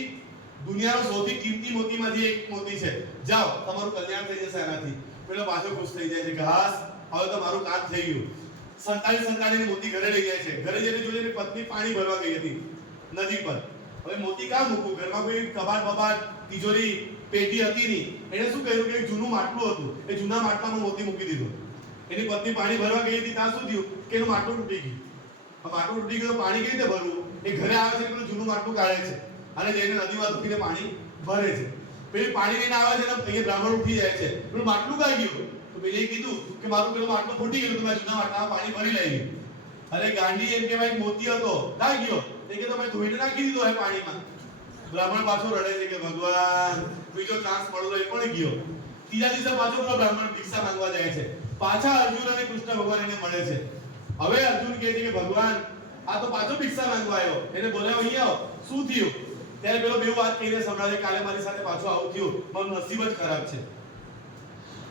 દુનિયાનો સૌથી કિંમતી મોતીમાંથી એક મોતી છે, જાઓ તમારું કલ્યાણ થઈ જશે આનાથી. પેલો પાછો ખુશ થઈ જાય છે કે હાસ હવે તો મારું કામ થઈ ગયું. સંતાડીને મોતી ઘરે લઈ જાય છે. ઘરે જઈને જોઈએ એની પત્ની પાણી ભરવા ગઈ હતી નદી પર. હવે મોતી કાં મૂકવું, ઘરમાં કોઈ કબાટ બબાટ તિજોરી પેટી હતી નહીં. એને શું કર્યું કે એક જૂનું માટલું હતું, એ જૂના માટલામાં મોતી મૂકી દીધું. એની પત્ની પાણી ભરવા ગઈ હતી, ત્યાં શું થયું કે એનું માટલું તૂટી ગયું. માટલું તૂટી ગયું તો પાણી કેવી રીતે ભરવું? એ ઘરે આવે છે, પેલું જૂનું માટલું કાઢે છે અને જઈને નદીમાં મૂકીને પાણી ભરે છે. પેલી પાણી લઈને આવે છે ને એ બ્રાહ્મણ ઉઠી જાય છે, પેલું માટલું કાઈ ગયું? તો પેલી કીધું કે મારું પેલું માટલું ફૂટી ગયું, તો મેં જૂના માટલામાં પાણી ભરી લઈ. અરે ગાંડી એમ કે ભાઈ મોતી હતો કાઈ ગયો? એ કે તમે ધોઈને નાખી દીધો હે પાણીમાં. બ્રાહ્મણ પાછો રડે છે કે ભગવાન બીજો ચાન્સ મળ્યો એ પણ ગયો. ત્રીજા દિવસે પાછો પેલો બ્રાહ્મણ ભિક્ષા માંગવા જાય છે. પાછા અર્જુન અને કૃષ્ણ ભગવાન એને મળે છે. હવે અર્જુન કહે છે કે ભગવાન આ તો પાછો ભિક્ષા માંગવા આવ્યો, એને બોલાવો અહીંયા આવો, શું થયું? ત્યારે પેલો બે વાત કહીને સંભળાવે, કાલે મારી સાથે પાછો આવું થયું, મારું નસીબ જ ખરાબ છે.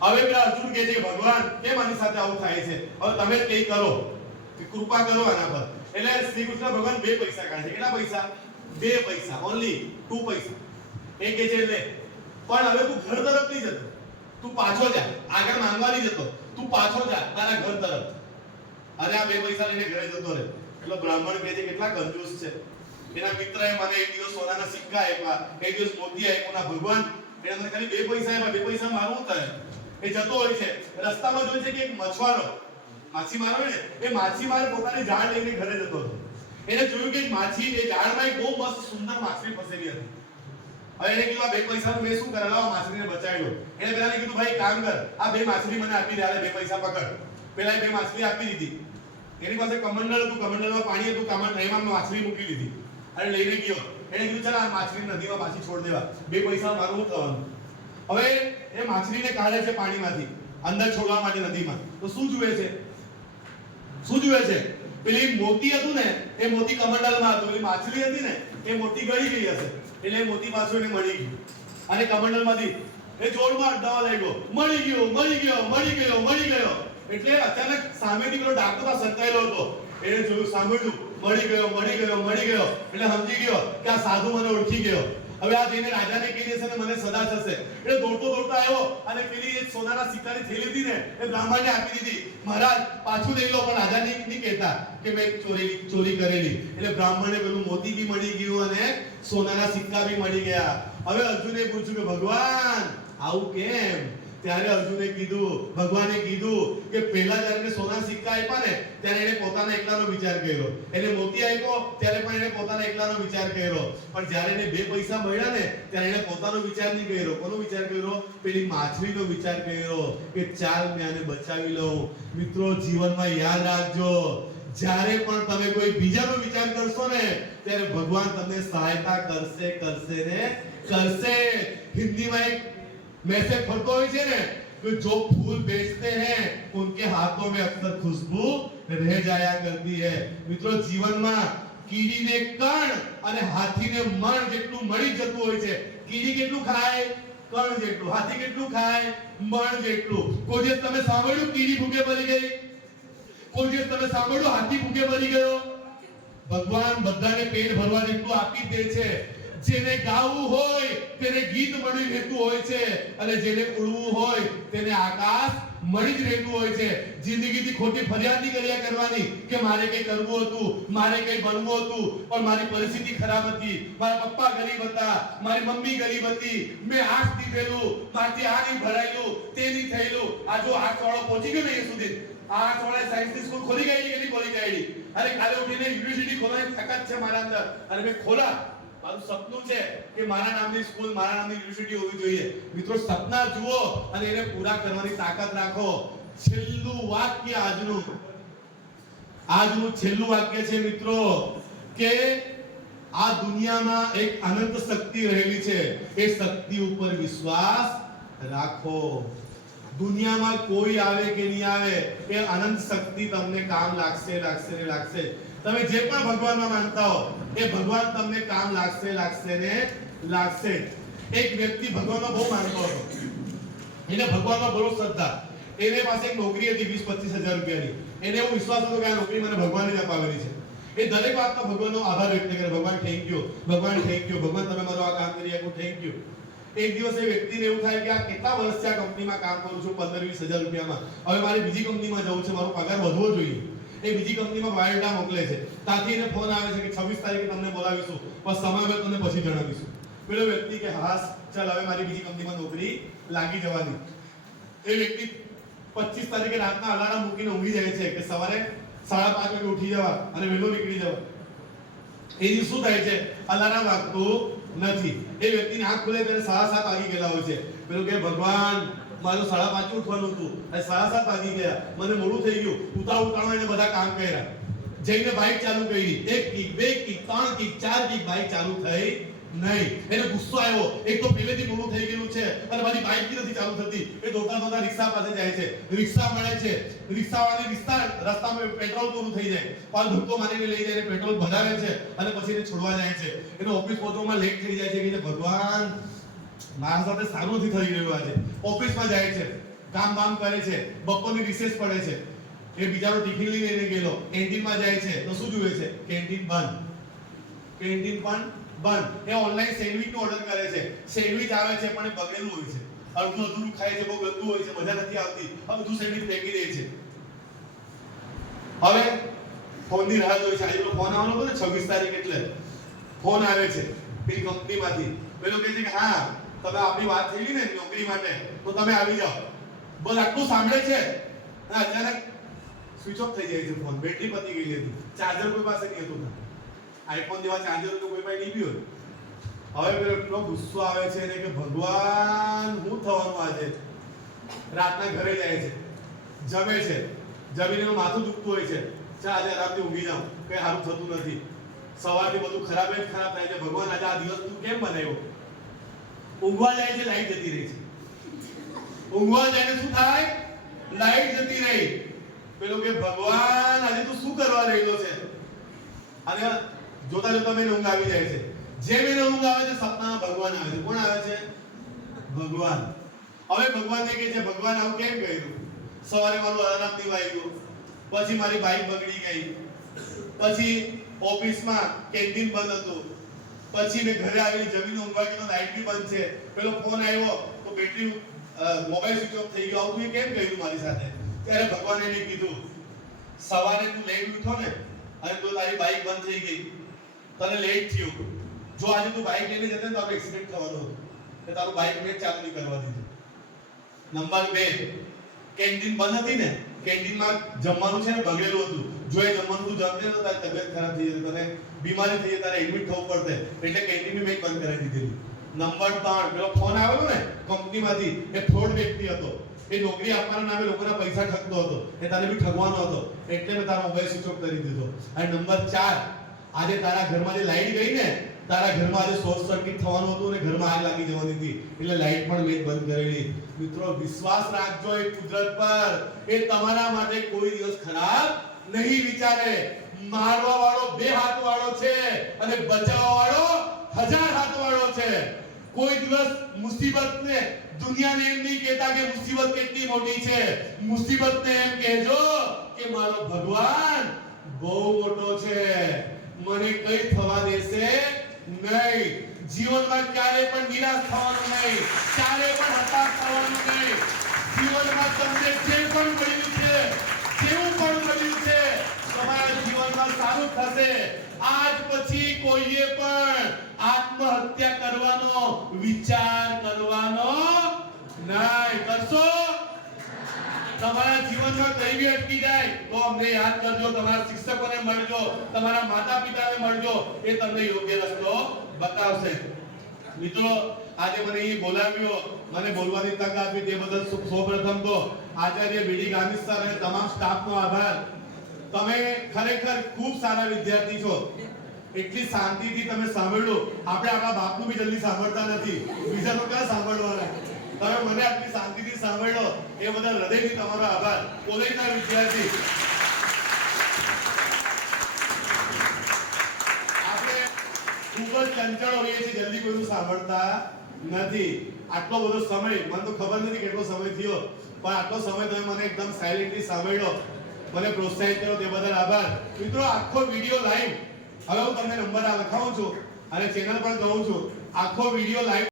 હવે પેલા અર્જુન કહે છે કે ભગવાન કેમ આની સાથે આવું થાય છે, હવે તમે જ કંઈ કરો કે કૃપા કરો આના પર. એટલે શ્રી કૃષ્ણ ભગવાન બે પૈસા કાઢે છે. કેટલા પૈસા? બે પૈસા, ઓન્લી 2 પૈસા. એ કહે છે લે, પણ હવે તું ઘર તરફ નહીં જતો, તું પાછો જા, આગળ માંગવા નહીં જતો, તું પાછો જા તારા ઘર તરફ. અને આ બે પૈસા લઈને ઘરે જતો રહે. એટલે બ્રાહ્મણ કહે છે કેટલા કંજૂસ છે, એના મિત્રએ મને એક દિવસ સોનાના સિક્કા આપ્યા, એક દિવસ મોતી આપ્યા, ના ભગવાન એને મને ખાલી 2 પૈસા આપ્યા, 2 પૈસા મારું શું થાય? એ જતો હોય છે, રસ્તામાં જોઈ છે કે એક મછવારો માછીમાર હોય ને, એ માછીમાર પોતાની જાળ લઈને ઘરે જતો હતો. એને જોયું કે એક માછી એ જાળમાં એક બહુ મસ્ત સુંદર માછલી ફસેલી હતી. હવે એને કીધું આ 2 પૈસાનું મેં શું કરાવવા, માછલીને બચાવ્યો. એને પેલાને કીધું ભાઈ કામ કર, આ 2 માછલી મને આપી દે, આ 2 પૈસા પકડ. પેલા 2 માછલી આપી દીધી. એની પાસે કમંડળ હતું, કમંડળમાં પાણી હતું, એમાં માછલી મૂકી દીધી અને લઈને ગયો. એને કીધું ચાલ આ માછલી નદીમાં પાછી છોડ દેવા, 2 પૈસા મારું શું થવાનું? હવે એ માછલીને કાઢે છે પાણીમાંથી અંદર છોડવા માટે નદીમાં. તો શું જુએ છે? શું જુએ છે? પેલી મોતી હતું ને, એ મોતી કમંડલમાં હતું, પેલી માછલી હતી ને એ મોતી ગળી ગઈ હશે, એટલે એ મોતી પાછું એને મળી ગયું. અને કમંડલમાંથી એ જોરમાં અડવા લાગ્યો, મળી ગયો મળી ગયો મળી ગયો મળી ગયો. એટલે અચાનક સામેથી પેલો ડાકુ સંતાયેલો હતો, એને જોયું, સાંભળ્યું, મળી ગયો મળી ગયો મળી ગયો. એટલે સમજી ગયો કે આ સાધુ મને ઓળખી ગયો. હવે આ જઈને રાજાને કહી દેશે ને મને સદા થશે. એટલે દોડતો આવ્યો અને પેલી એક સોનાના સિક્કાની થેલી હતી ને એ બ્રાહ્મણને આપી દીધી. મહારાજ પાછું લઈ લો, પણ રાજા નહીં કહેતા કે મેં ચોરી કરેલી. એટલે બ્રાહ્મણને પેલું મોતી બી મળી ગયું અને સોનાના સિક્કા બી મળી ગયા. હવે અર્જુને પૂછ્યું કે ભગવાન આવું કેમ? ત્યારે અર્જુને કીધું, ભગવાને કીધું કે પહેલા જ્યારે એને સોનાના સિક્કા આપ્યા ને ત્યારે એને પોતાના એકલાનો વિચાર કર્યો, એને મોતી આપ્યો ત્યારે પણ એને પોતાના એકલાનો વિચાર કર્યો, પણ જ્યારે એને 2 પૈસા મળ્યા ને ત્યારે એને પોતાનો વિચાર નહીં કર્યો. કોનો વિચાર કર્યો? પેલી માછલીનો વિચાર કર્યો કે ચાલ મેં આને બચાવી લઉં. મિત્રો જીવનમાં યાદ રાખજો, જ્યારે પણ તમે કોઈ બીજાનો વિચાર કરશો ને ત્યારે ભગવાન તમને સહાયતા કરશે ને કરશે. હિન્દીમાં એક मैसेज फरता હોય છે ને कि जो फूल बेचते हैं उनके हाथों में अक्सर खुशबू रह जाया करती है. મિત્રો જીવનમાં કીડીને કણ અને હાથીને મણ જેટલું મળી જતું હોય છે. કીડી કેટલું ખાય? કણ જેટલું. હાથી કેટલું ખાય? મણ જેટલું. કોઈ દિવસ તમે સાંભળ્યું કીડી ભૂખે મરી ગઈ? કોઈ દિવસ તમે સાંભળ્યું હાથી ભૂખે મરી ગયો? ભગવાન બધાને પેટ ભરવા જેટલું આપી દે છે. જેને ગાવું હોય તેને ગીત મળી રહેતું હોય છે અને જેને ઉડવું હોય તેને આકાશ મળી જ રહેતું હોય છે. જિંદગીથી ખોટી ફરિયાદ નહીં કર્યા કરવાની કે મારે કંઈ કરવું હતું, મારે કંઈ બનવું હતું, પણ મારી પરિસ્થિતિ ખરાબ હતી, મારા પપ્પા ગરીબ હતા, મારી મમ્મી ગરીબ હતી, મેં આંખ દીધેલું, મારથી આ નહીં ભરાયેલું, તે નહીં થયેલું. આ જો આંખ વાળો પહોંચી ગયો ને એ સુધી, આંખ વાળા સાયન્સ સ્કૂલ ખોલી ગઈ કે નહીં ખોલી ગઈ? અરે કાલે ઉઠીને યુનિવર્સિટી ખોલવાની તાકાત છે મારા અંદર અને મેં ખોલા. મારું સપનું છે કે મારા નામની સ્કૂલ, મારા નામની યુનિવર્સિટી હોવી જોઈએ. મિત્રો, સપના જુઓ અને એને પૂરા કરવાની તાકાત રાખો. છેલ્લું વાક્ય આજનું છેલ્લું વાક્ય છે મિત્રો કે આ દુનિયામાં એક અનંત શક્તિ રહેલી છે. એ શક્તિ ઉપર વિશ્વાસ રાખો. દુનિયામાં કોઈ આવે કે નહીં આવે, એ અનંત શક્તિ તમને કામ લાગશે. તમે જે પણ ભગવાનમાં માનતા હો એ ભગવાન તમને કામ લાગશે. એક વ્યક્તિ ભગવાનમાં બહુ માનતો હતો. એને ભગવાનમાં બહુ શ્રદ્ધા. એને પાસે એક નોકરી હતી 20-25 હજાર રૂપિયાની. એને એવો વિશ્વાસ હતો કે આ નોકરી મને ભગવાને જ અપાવેલી છે. એ દરેક વાતમાં ભગવાનનો આભાર વ્યક્ત કરે. ભગવાન થેન્ક યુ, ભગવાન તમે મારું આ કામ કરી આપ્યું, થેન્ક યુ. એક દિવસ એ વ્યક્તિને એવું થાય કે આ કેટલા વર્ષથી આ કંપનીમાં કામ કરું છું 15-20 હજાર રૂપિયામાં, હવે મારે બીજી કંપનીમાં જવું છે, મારો પગાર વધવો જોઈએ. એ બીજી કંપનીમાં બાયોડેટા મોકલે છે. ત્યાંથી એને ફોન આવે છે કે 26 તારીખે તમને બોલાવીશું, પણ સમય હવે તમને પછી જણાવીશું. પેલો વ્યક્તિ કે હાસ, ચાલ હવે મારી બીજી કંપનીમાં નોકરી લાગી જવાની. એ વ્યક્તિ 25 તારીખે રાતના અલાર્મ મૂકીને ઊંઘી જાય છે કે સવારે 5:30 વાગે ઉઠી જવા અને વહેલો નીકળી જવા. એ દિવસ શું થાય છે? અલાર્મ વાગતું નથી. એ વ્યક્તિની આંખ ખુલે ત્યારે 7:30 વાગી ગયેલા હોય છે. પેલો કે ભગવાન, મારું 5:30 ઉઠવાનું હતું, અને 7:30 વાગી ગયા, મને મોડું થઈ ગયું. ઉતાવળમાં એને બધા કામ કર્યા. જઈને બાઇક ચાલુ કરી, 1 kick, 2 kick, 3 kick, 4 kick, bike ચાલુ થઈ નહીં. એને ગુસ્સો આવ્યો. એક તો પહેલેથી મોડું થઈ ગયેલું છે અને મારી બાઇક બી નથી ચાલુ થતી. એ દોડતા રિક્ષા પાસે જાય છે. રિક્ષા મળે છે. રિક્ષાવાળાની રસ્તામાં પેટ્રોલ પૂરું થઈ જાય. પાછો ધક્કો મારીને લઈ જાય, પેટ્રોલ ભરાવે છે અને પછી એને છોડવા જાય છે. એને ઓફિસ પહોંચવામાં લેટ થઈ જાય છે કે ભગવાન, મારા સાથે સારું નથી થઈ રહ્યું. આજે ઓફિસમાં જાય છે, કામ કરે છે, બપોરની રિસેસ પડે છે. એ બીજાનો ટિફિન લઈને ગયેલો, કેન્ટીનમાં જાય છે તો શું જુએ છે? કેન્ટીન પણ બંધ. એ ઓનલાઈન સેન્ડવિચ નો ઓર્ડર કરે છે. સેન્ડવિચ આવે છે પણ એ બગડેલું હોય છે, અડધું અધૂરું ખાય છે, બહુ ગંદુ હોય છે, મજા નથી આવતી. હવે બધું સેન્ડવિચ ફેંકી દે છે. હવે ફોનની રાહ જોઈ છે. આજે ફોન આવવાનો હતો ને 26 તારીખ, એટલે ફોન આવે છે પેલી કંપનીમાંથી. પેલો કહે છે કે હા, તમે આપણી વાત થયેલી ને નોકરી માટે, તો તમે આવી જાઓ. બસ આટલું સાંભળે છે અને અચાનક સ્વિચ ઓફ થઈ જાય છે ફોન. બેટરી પતી ગઈ હતી, ચાર્જર કોઈ પાસે નહીં હતું. આઈફોન જેવા ચાર્જર તો કોઈ પાસે નહીં બી હોય. હવે પેલો એટલો ગુસ્સો આવે છે ને કે ભગવાન, શું થવાનું આજે? રાતના ઘરે જાય છે, જમે છે, જમીને એનું માથું દુખતું હોય છે. ચાલ આજે આરામથી ઊંઘી જાઉં, કઈ સારું થતું નથી. સવારથી બધું ખરાબ થાય છે. ભગવાન, આજે આ દિવસ તું કેમ બનાવ્યો? ઊંઘવા જાય છે, લાઈટ જતી રહી છે. ઊંઘવા જાય શું થાય? લાઈટ જતી રહી. પેલો કે ભગવાન, આજે તું શું કરવા રહેલો છે? અને જોતા જોતા મને ઊંઘ આવી જાય છે. જેમ એને ઊંઘ આવે છે, સપનામાં ભગવાન આવે છે. કોણ આવે છે? ભગવાન. હવે ભગવાનને કહે છે, ભગવાન આવું કેમ કર્યું? સવારે મારું અલાર્મ નહીં વાગ્યું, પછી મારી બાઇક બગડી ગઈ, પછી ઓફિસમાં કેન્ટીન બંધ હતું, પછી મેં ઘરે આવીને જમીને ઊંઘવા ગયો, લાઈટ બી બંધ છે. પેલો ફોન આવ્યો તો બેટરી મોબાઈલ સ્વિચ ઓફ થઈ ગયો. આવું કેમ કર્યું મારી સાથે? ત્યારે ભગવાને એને કીધું, સવારે તું લેટ ઉઠો ને અને તો તારી બાઇક બંધ થઈ ગઈ, તને લેટ થયું. જો આજે તું બાઇક લઈને જતો ને તો આપણે એક્સિડન્ટ થવાનો હતો, કે તારું બાઇક મેં ચાલુ નહીં કરવા દીધું. નંબર 2, કેન્ટીન બંધ હતી ને, કેન્ટીનમાં જમવાનું છે ને બગડેલું હતું. જો એ જમવાનું તું જમતે તો તારી તબિયત ખરાબ થઈ જતી, તને બીમારી થઈ જાય, તારે એડમિટ થવું પડતે. એટલે કેન્ટીન બી મેં બંધ કરાવી દીધેલી. નંબર 3, પેલો ફોન આવેલો ને કંપનીમાંથી, એ ફ્રોડ વ્યક્તિ હતો. એ એ નોકરી આપવાના નામે લોકોના પૈસા ઠગતો હતો, એ તને બી ઠગવાનો હતો, એટલે મેં તારો મોબાઈલ સ્વિચ ઓફ કરી દીધો. અને નંબર 4, આજે તારા ઘરમાં જે લાઈટ ગઈ ને, તારા ઘરમાં આજે શોર્ટ સર્કિટ થવાનું હતું અને ઘરમાં આગ લાગી જવાની હતી, એટલે લાઈટ પણ મેં બંધ કરેલી. મિત્રો વિશ્વાસ રાખજો એ કુદરત પર, એ તમારા માટે કોઈ દિવસ ખરાબ નહીં વિચારે. મારવા વાળો 2 હાથ વાળો છે અને બચાવવા વાળો 1000 હાથ વાળો છે. કોઈ દિવસ મુસીબતને દુનિયાને એમ નહીં કહેતા કે મુસીબત કેટલી મોટી છે. મુસીબતને એમ કહેજો કે મારો ભગવાન બહુ મોટો છે, મને કઈ થવા દેશે નહીં. જીવનમાં ક્યારે પણ નિરાશ થવાનું નહીં, ક્યારે પણ હતાશ થવાનું નહીં. જીવનમાં તમને જે પણ મળ્યું છે, જેવું પણ મળ્યું છે, તમારા જીવનમાં સારું થશે. આજ પછી કોઈએ પણ આત્મહત્યા કરવાનો વિચાર કરવાનો નહીં. કરશો? તમારા જીવનમાં કઈ બી અટકી જાય તો અમને યાદ કરજો, તમારા શિક્ષકોને મળજો, તમારા માતા પિતાને મળજો, એ તમને યોગ્ય રસ્તો બતાવશે. મિત્રો આજે મને અહીં બોલાવ્યો, મને બોલવાની તક આપી તે બદલ સૌપ્રથમ તો આચાર્ય બીડી ગામિત સર અને તમામ સ્ટાફનો આભાર. તમે ખરેખર ખૂબ સારા વિદ્યાર્થી છો. એટલી શાંતિથી તમે સાંભળ્યું. આપણે આપણા બાપનું બી જલ્દી સાંભળતા નથી, બીજાનું ક્યાં સાંભળવાના. તમે મને આટલી શાંતિથી સાંભળ્યો એ બદલ હૃદયથી તમારો આભાર. કોલેજના વિદ્યાર્થી આપણે ખૂબ જ ચંચળ હોઈએ છીએ, જલ્દી કોઈનું સાંભળતા નથી. આટલો બધો સમય, મને તો ખબર નથી કેટલો સમય થયો, પણ આટલો સમય તમે મને એકદમ સાયલેન્ટલી સાંભળ્યો, મને પ્રોત્સાહિત કર્યો, તે બદલ આભાર. મિત્રો આખો વિડિયો લાઈવ, હવે હું તમને નંબર લખાવું છું અને ચેનલ પણ કહું છું, આખો વિડિયો લાઈવ